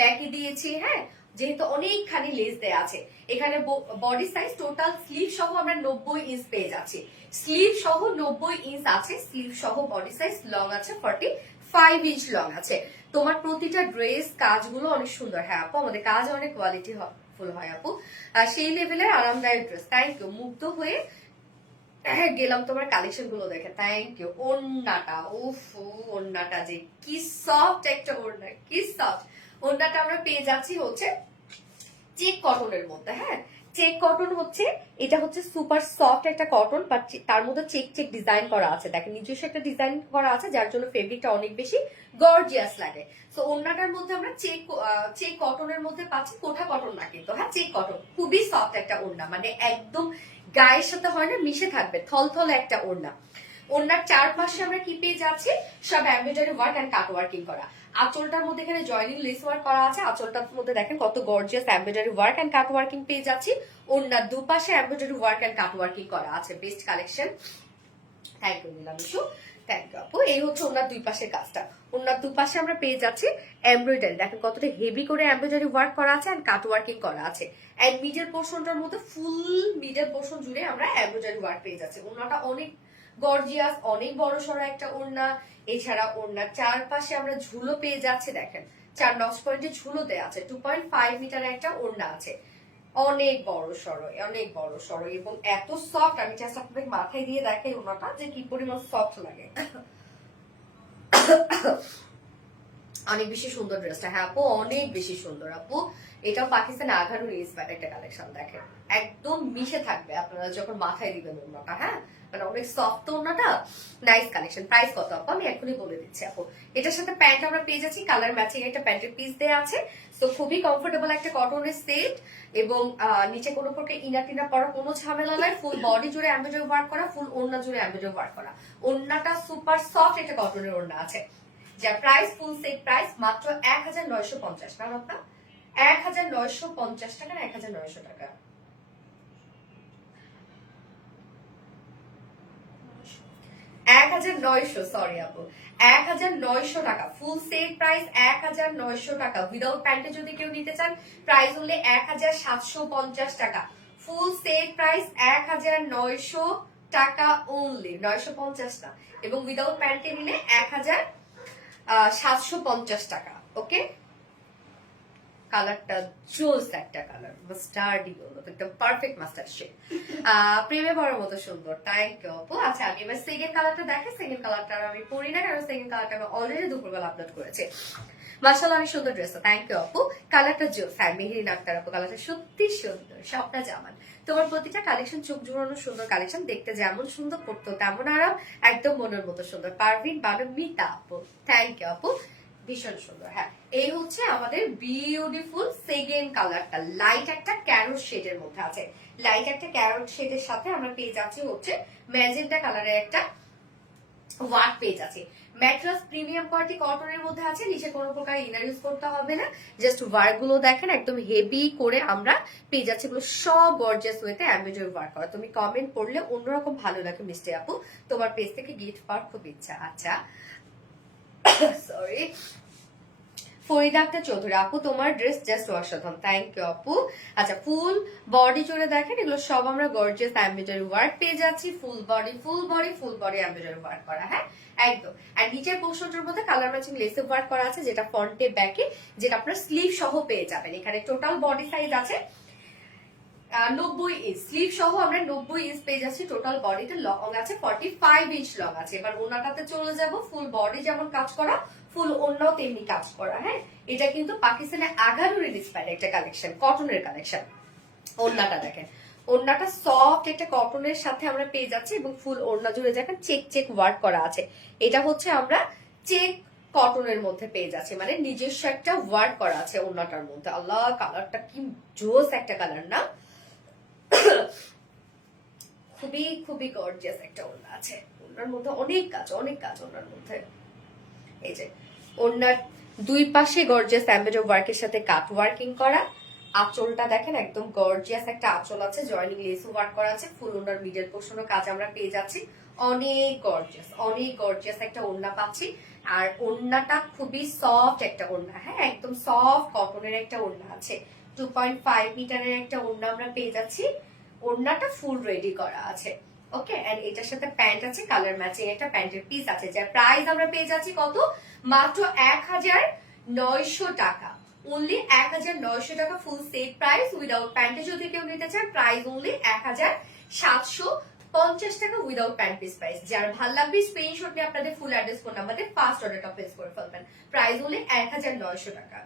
ব্যাকে দিয়েছি। হ্যাঁ, যেহেতু অনেকখানি লেস দেয়া আছে, এখানে বডি সাইজ টোটাল স্লিভ সহ আমরা 90 ইঞ্চ পেয়ে যাচ্ছি। স্লিভ সহ 90 ইঞ্চ আছে, স্লিভ সহ বডি সাইজ লং আছে 45 ইঞ্চ লং আছে। তোমার প্রতিটা ড্রেস কাজগুলো অনেক সুন্দর। হ্যাঁ আপু, আমাদের কাজ অনেক কোয়ালিটি ফুল হয় আপু, সেই লেভেলের আরামদায়ক ড্রেস। থ্যাংক ইউ, মুগ্ধ হয়ে গেলাম তোমার কালেকশন গুলো দেখে। Thank you. ওড়নাটা, উফ, ওড়নাটা যে কি সফট একটা ওড়না, কি সফট। ওড়নাটা আমরা পেয়ে যাচ্ছি হচ্ছে চেক কটনের মধ্যে। হ্যাঁ, চেক কটন হচ্ছে, এটা হচ্ছে সুপার সফট একটা কটন, বাট তার মধ্যে চেক চেক ডিজাইন করা আছে। দেখেন নিজস্ব একটা ডিজাইন করা আছে, যার জন্য ফেব্রিকটা অনেক বেশি গর্জিয়াস লাগে। সো ওড়নাটার মধ্যে আমরা চেক কটনের মধ্যে পাচ্ছি, কোঠা কটন না কিন্তু, হ্যাঁ চেক কটন, খুবই সফট একটা ওড়না, মানে একদম গায়ের সাথে হয় না, মিশে থাকবে, থলথল একটা ওড়না। ওড়নার চারপাশে আমরা কি পেয়ে যাচ্ছি, সব embroidery work and cut working করা। আঁচলটার মধ্যে এখানে জয়নিং লেস ওয়ার্ক করা আছে, আঁচলটার মধ্যে দেখেন কত gorgeous embroidery work and cut working পেয়ে যাচ্ছি। ওড়নার দুপাশে embroidery work and cut working করা আছে। Best collection, thank you Nilamishu, thank you আপু। এই হচ্ছে ওনার দুই পাশের কাজটা। ওনার দুপাশে আমরা পেয়ে যাচ্ছি এমব্রয়ডারি, দেখেন কতটা হেভি করে এমব্রয়ডারি ওয়ার্ক করা আছে এন্ড কাট ওয়ার্কিং করা আছে। এন্ড মিডল পোর্শনটার মধ্যে ফুল মিডল পোর্শন জুড়ে আমরা এমব্রয়ডারি ওয়ার্ক পেয়ে যাচ্ছি। ওনাটা অনেক গর্জিয়াস, অনেক বড় সড়ো একটা ওড়না। এছাড়া ওড়নার চারপাশে আমরা ঝুলো পেয়ে যাচ্ছি, দেখেন 4 নক্স পয়েন্টে ঝুলো দেওয়া আছে, 2.5 মিটারের একটা ওড়না আছে, অনেক বড় সড়ো, অনেক বড় সড়ো এবং এত সফট। আমি জাস্ট আপনাদের মাথায় দিয়ে দেখাই ওড়নাটা যে কি পরিমাণ সফট লাগে। অনেক বেশি সুন্দর ড্রেসটা। হ্যাঁ আপু, অনেক বেশি সুন্দর আপু। এটাও পাকিস্তান আঘারুর ইন্সপায়ার্ড একটা কালেকশন, দেখেন একদম মিশে থাকবে আপনারা যখন মাথায় দিবেন ওড়নাটা। হ্যাঁ মানে অনেক সফট ওড়নাটা, নাইস কালেকশন। প্রাইস কত আপু আমি এখনই বলে দিচ্ছি আপু। এটার সাথে প্যান্ট আমরা পেয়ে যাচ্ছি, কালার ম্যাচিং একটা প্যান্টের পিস দেওয়া আছে। তো খুবই কমফোর্টেবল একটা কটনের সেট এবং নিচে কোনো প্রকার ইনার টিনার পরা কোনো ঝামেলা নাই। ফুল বডি জুড়ে এমব্রয়ডারি ওয়ার্ক করা, ফুল ওড়না জুড়ে এমব্রয়ডারি ওয়ার্ক করা। ওড়নাটা সুপার সফট একটা কটনের ওড়না আছে, যার প্রাইস ফুল সেট প্রাইস মাত্র 1950 না আপনার 1950 টাকা না 1900 টাকা। 1900, সরি আপু, 1900 টাকা ফুল সেট প্রাইস, 1900 টাকা। উইদাউট প্যান্টে যদি কেউ নিতে চান প্রাইস হলে 1750 টাকা। ফুল সেট প্রাইস 1900 টাকা অনলি, 950 না। এবং উইদাউট প্যান্টে নিলে 1750 টাকা। ওকে, কালারটা জোস একটা কালার, মাস্টার্ড ইয়েলো, একদম পারফেক্ট মাস্টার্ড শেড, প্রেমে পড়ার মতো সুন্দর। থ্যাংক ইউ আপু। আচ্ছা আমি এবার সেকেন্ড কালারটা দেখে, সেকেন্ড কালারটা আমি পরি না কারণ সেকেন্ড কালারটা আমি অলরেডি দুপুরবেলা আপলোড করেছি। মাশাআল্লাহ অনেক সুন্দর ড্রেসটা, থ্যাংক ইউ আপু। কালারটা জোস, হ্যাঁ মেহেরিন আক্তার আপু, কালারটা সত্যি সুন্দর, স্বপ্না জামান। তোমার প্রতিটা কালেকশন চোখ জোড়ানো সুন্দর কালেকশন, দেখতে যেমন সুন্দর পড়তো তেমন আরাম, একদম মনের মতো সুন্দর। পারভিন বানু মিতা আপু, থ্যাংক ইউ আপু, ভীষণ সুন্দর। হ্যাঁ এই হচ্ছে আমাদের বিউটিফুল সেকেন্ড কালারটা, লাইট একটা ক্যারট শেডের মধ্যে আছে। লাইট একটা ক্যারট শেডের সাথে আমরা পেয়ে যাচ্ছি হচ্ছে ম্যাজেন্টা কালারের একটা ওয়ার্ক পেয়ে যাচ্ছি। ম্যাট্রাস প্রিমিয়াম কোয়ালিটি কটনের মধ্যে আছে, নিচে কোনো প্রকার ইনার ইউজ করতে হবে না। জাস্ট ওয়ার্ক গুলো দেখেন একদম হেভি করে আমরা পেয়ে যাচ্ছি, এগুলো সব গর্জিয়াস ওয়েতে এমব্রয়ডারি ওয়ার্ক করা। তুমি কমেন্ট পড়লে অন্যরকম ভালো লাগে মিষ্টি আপু, তোমার পেজ থেকে গিফট পাওয়ার খুব ইচ্ছা। আচ্ছা সরি, ফরিদা আক্তার চৌধুরী আপু, তোমার ড্রেস জাস্ট অসাধারণ, থ্যাংক ইউ আপু। আচ্ছা ফুল বডি জুড়ে দেখেন এগুলো সব আমরা গর্জিয়াস এমব্রয়ডারি ওয়ার্ক পেয়ে যাচ্ছি, full body full body full body embroidery work করা। হ্যাঁ একদম। আর নিচের পোর্শনটার মধ্যে কালার ম্যাচিং লেসে ওয়ার্ক করা আছে, যেটা ফ্রন্টে ব্যাকে, যেটা আপনার স্লিভ সহ পেয়ে যাবেন। এখানে টোটাল বডি সাইজ আছে 90 ইঞ্চ, স্লিভ সহ আমরা 90 ইঞ্চ পেয়ে যাচ্ছি। টোটাল বডিতে লং আছে 45 ইঞ্চ লং আছে। এবার ওনাটাতে চলে যাব, ফুল বডি যেমন কাজ করা, ফুল ওড়নাও তেমনি কাজ করা। হ্যাঁ এটা কিন্তু পাকিস্তানের আগারুর ইন্সপায়ার্ড একটা কালেকশন, কটনের কালেকশন। ওড়নাটা দেখেন, ওড়নাটা সফট একটা কটনের সাথে আমরা পেয়ে যাচ্ছি এবং ফুল ওড়না জুড়ে দেখেন চেক চেক ওয়ার্ক করা আছে। এটা হচ্ছে আমরা চেক কটনের মধ্যে পেয়ে যাচ্ছি, মানে নিজস্ব একটা ওয়ার্ক করা আছে ওড়নাটার মধ্যে। আল্লাহ কালারটা কি জোস একটা কালার না, খুবই খুবই গর্জিয়াস একটা ওড়না আছে। ওড়নার মধ্যে অনেক কাজ, অনেক কাজ ওড়নার মধ্যে। এই যে ওড়নার দুই পাশে গর্জিয়াস এমব্রয়ডারি ওয়ার্কের সাথে কাট ওয়ার্কিং করা। আঁচলটা দেখেন একদম গর্জিয়াস একটা আঁচল আছে, জয়েনিং লেস ওয়ার্ক করা আছে। ফুল ওড়নার মিডল পোর্শনও কাজ আমরা পেয়ে যাচ্ছি, অনেক গর্জিয়াস একটা ওড়না পাচ্ছি। আর ওড়নাটা খুবই সফট একটা ওড়না, হ্যাঁ একদম সফট কটনের একটা ওড়না আছে। 2.5 মিটারের একটা ওড়না আমরা পেয়ে যাচ্ছি, ওড়নাটা ফুল রেডি করা আছে। ওকে, এন্ড এটার সাথে প্যান্ট আছে, কালার ম্যাচিং একটা প্যান্টের পিস আছে, যার প্রাইস আমরা পেয়ে যাচ্ছি কত, মাত্র 1900 টাকা। অনলি 1900 টাকা ফুল সেট প্রাইস। উইদাউট প্যান্টে যদি কেউ নিতে চান প্রাইস অনলি 1750 টাকা উইদাউট প্যান্ট পিস প্রাইস। যার ভালো লাগবে স্ক্রিনশট নিয়ে আপনাদের ফুল অ্যাড্রেস ফোন নাম্বারে ফার্স্ট অর্ডারটা প্লেস করে ফেলবেন। প্রাইস অনলি 1900 টাকা।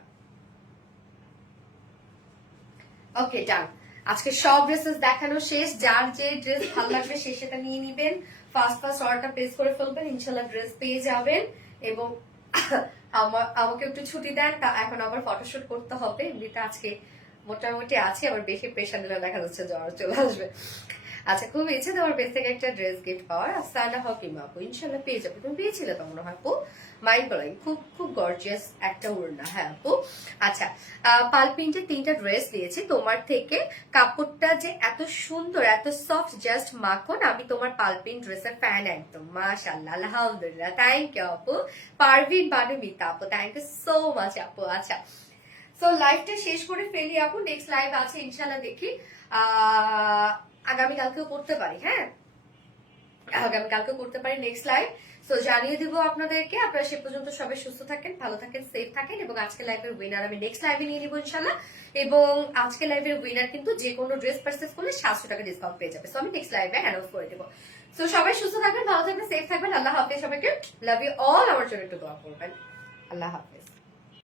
ওকে ডান, আজকে সব ড্রেসেস দেখানো শেষ। যার যে ড্রেস ভালো লাগবে সে সেটা নিয়ে নিবেন, ফার্স্ট অর্ডারটা প্লেস করে ফেলবেন, ইনশাল্লাহ ড্রেস পেয়ে যাবেন। এবং আমাকে একটু ছুটি দেন, তা এখন আবার ফটোশুট করতে হবে। এমনিতে আজকে মোটামুটি আছে, আবার বেশি প্রেশার নিলে দেখা যাচ্ছে জ্বর চলে আসবে। আচ্ছা খুব ইচ্ছে তোমার বেশ থেকে একটা ড্রেস গিফট পাওয়ার। আসানা হকিম আপু, ইনশাল্লাহ পেয়ে যাবে, তুমি পেয়েছিলে তো মনে হয় আপু, মাইন্ড ব্লোয়িং, খুব খুব গর্জিয়াস একটা ওড়না। হ্যাঁ আপু। আচ্ছা পাল প্রিন্টের 3টা ড্রেস নিয়েছি তোমার থেকে, কাপড়টা যে এত সুন্দর এত সফট জাস্ট মাখন। আমি তোমার পাল প্রিন্ট ড্রেসের ফ্যান একদম, মাশাআল্লাহ আলহামদুলিল্লাহ, থ্যাংক ইউ আপু। পারভিন বানু মিতা আপু, থ্যাংক ইউ সো মাচ আপু। আচ্ছা সো লাইভটা শেষ করে ফেলি আপু, নেক্সট লাইভ আছে ইনশাল্লাহ, দেখি আগামীকালকেও করতে পারি। হ্যাঁ আগামীকালকে করতে পারি নেক্সট লাইভ। সো জানিয়ে দিব আপনাদেরকে। আপনারা সে পর্যন্ত সবাই সুস্থ থাকেন, ভালো থাকেন, সেফ থাকেন। এবং আজকে লাইভের উইনার আমি নেক্সট লাইভে নিয়ে নিবো ইনশাল্লাহ। এবং আজকে লাইভের উইনার কিন্তু যে কোনো ড্রেস পারচেস করলে 700 টাকা ডিসকাউন্ট পেয়ে যাবে। সো আমি নেক্সট লাইভে অ্যানাউন্স করে দেবো। সো সবাই সুস্থ থাকবেন, ভালো থাকবেন, সেফ থাকবেন। আল্লাহ হাফেজ সবাইকে। Love you all. আমার জন্য একটু দোয়া করবেন। আল্লাহ হাফেজ।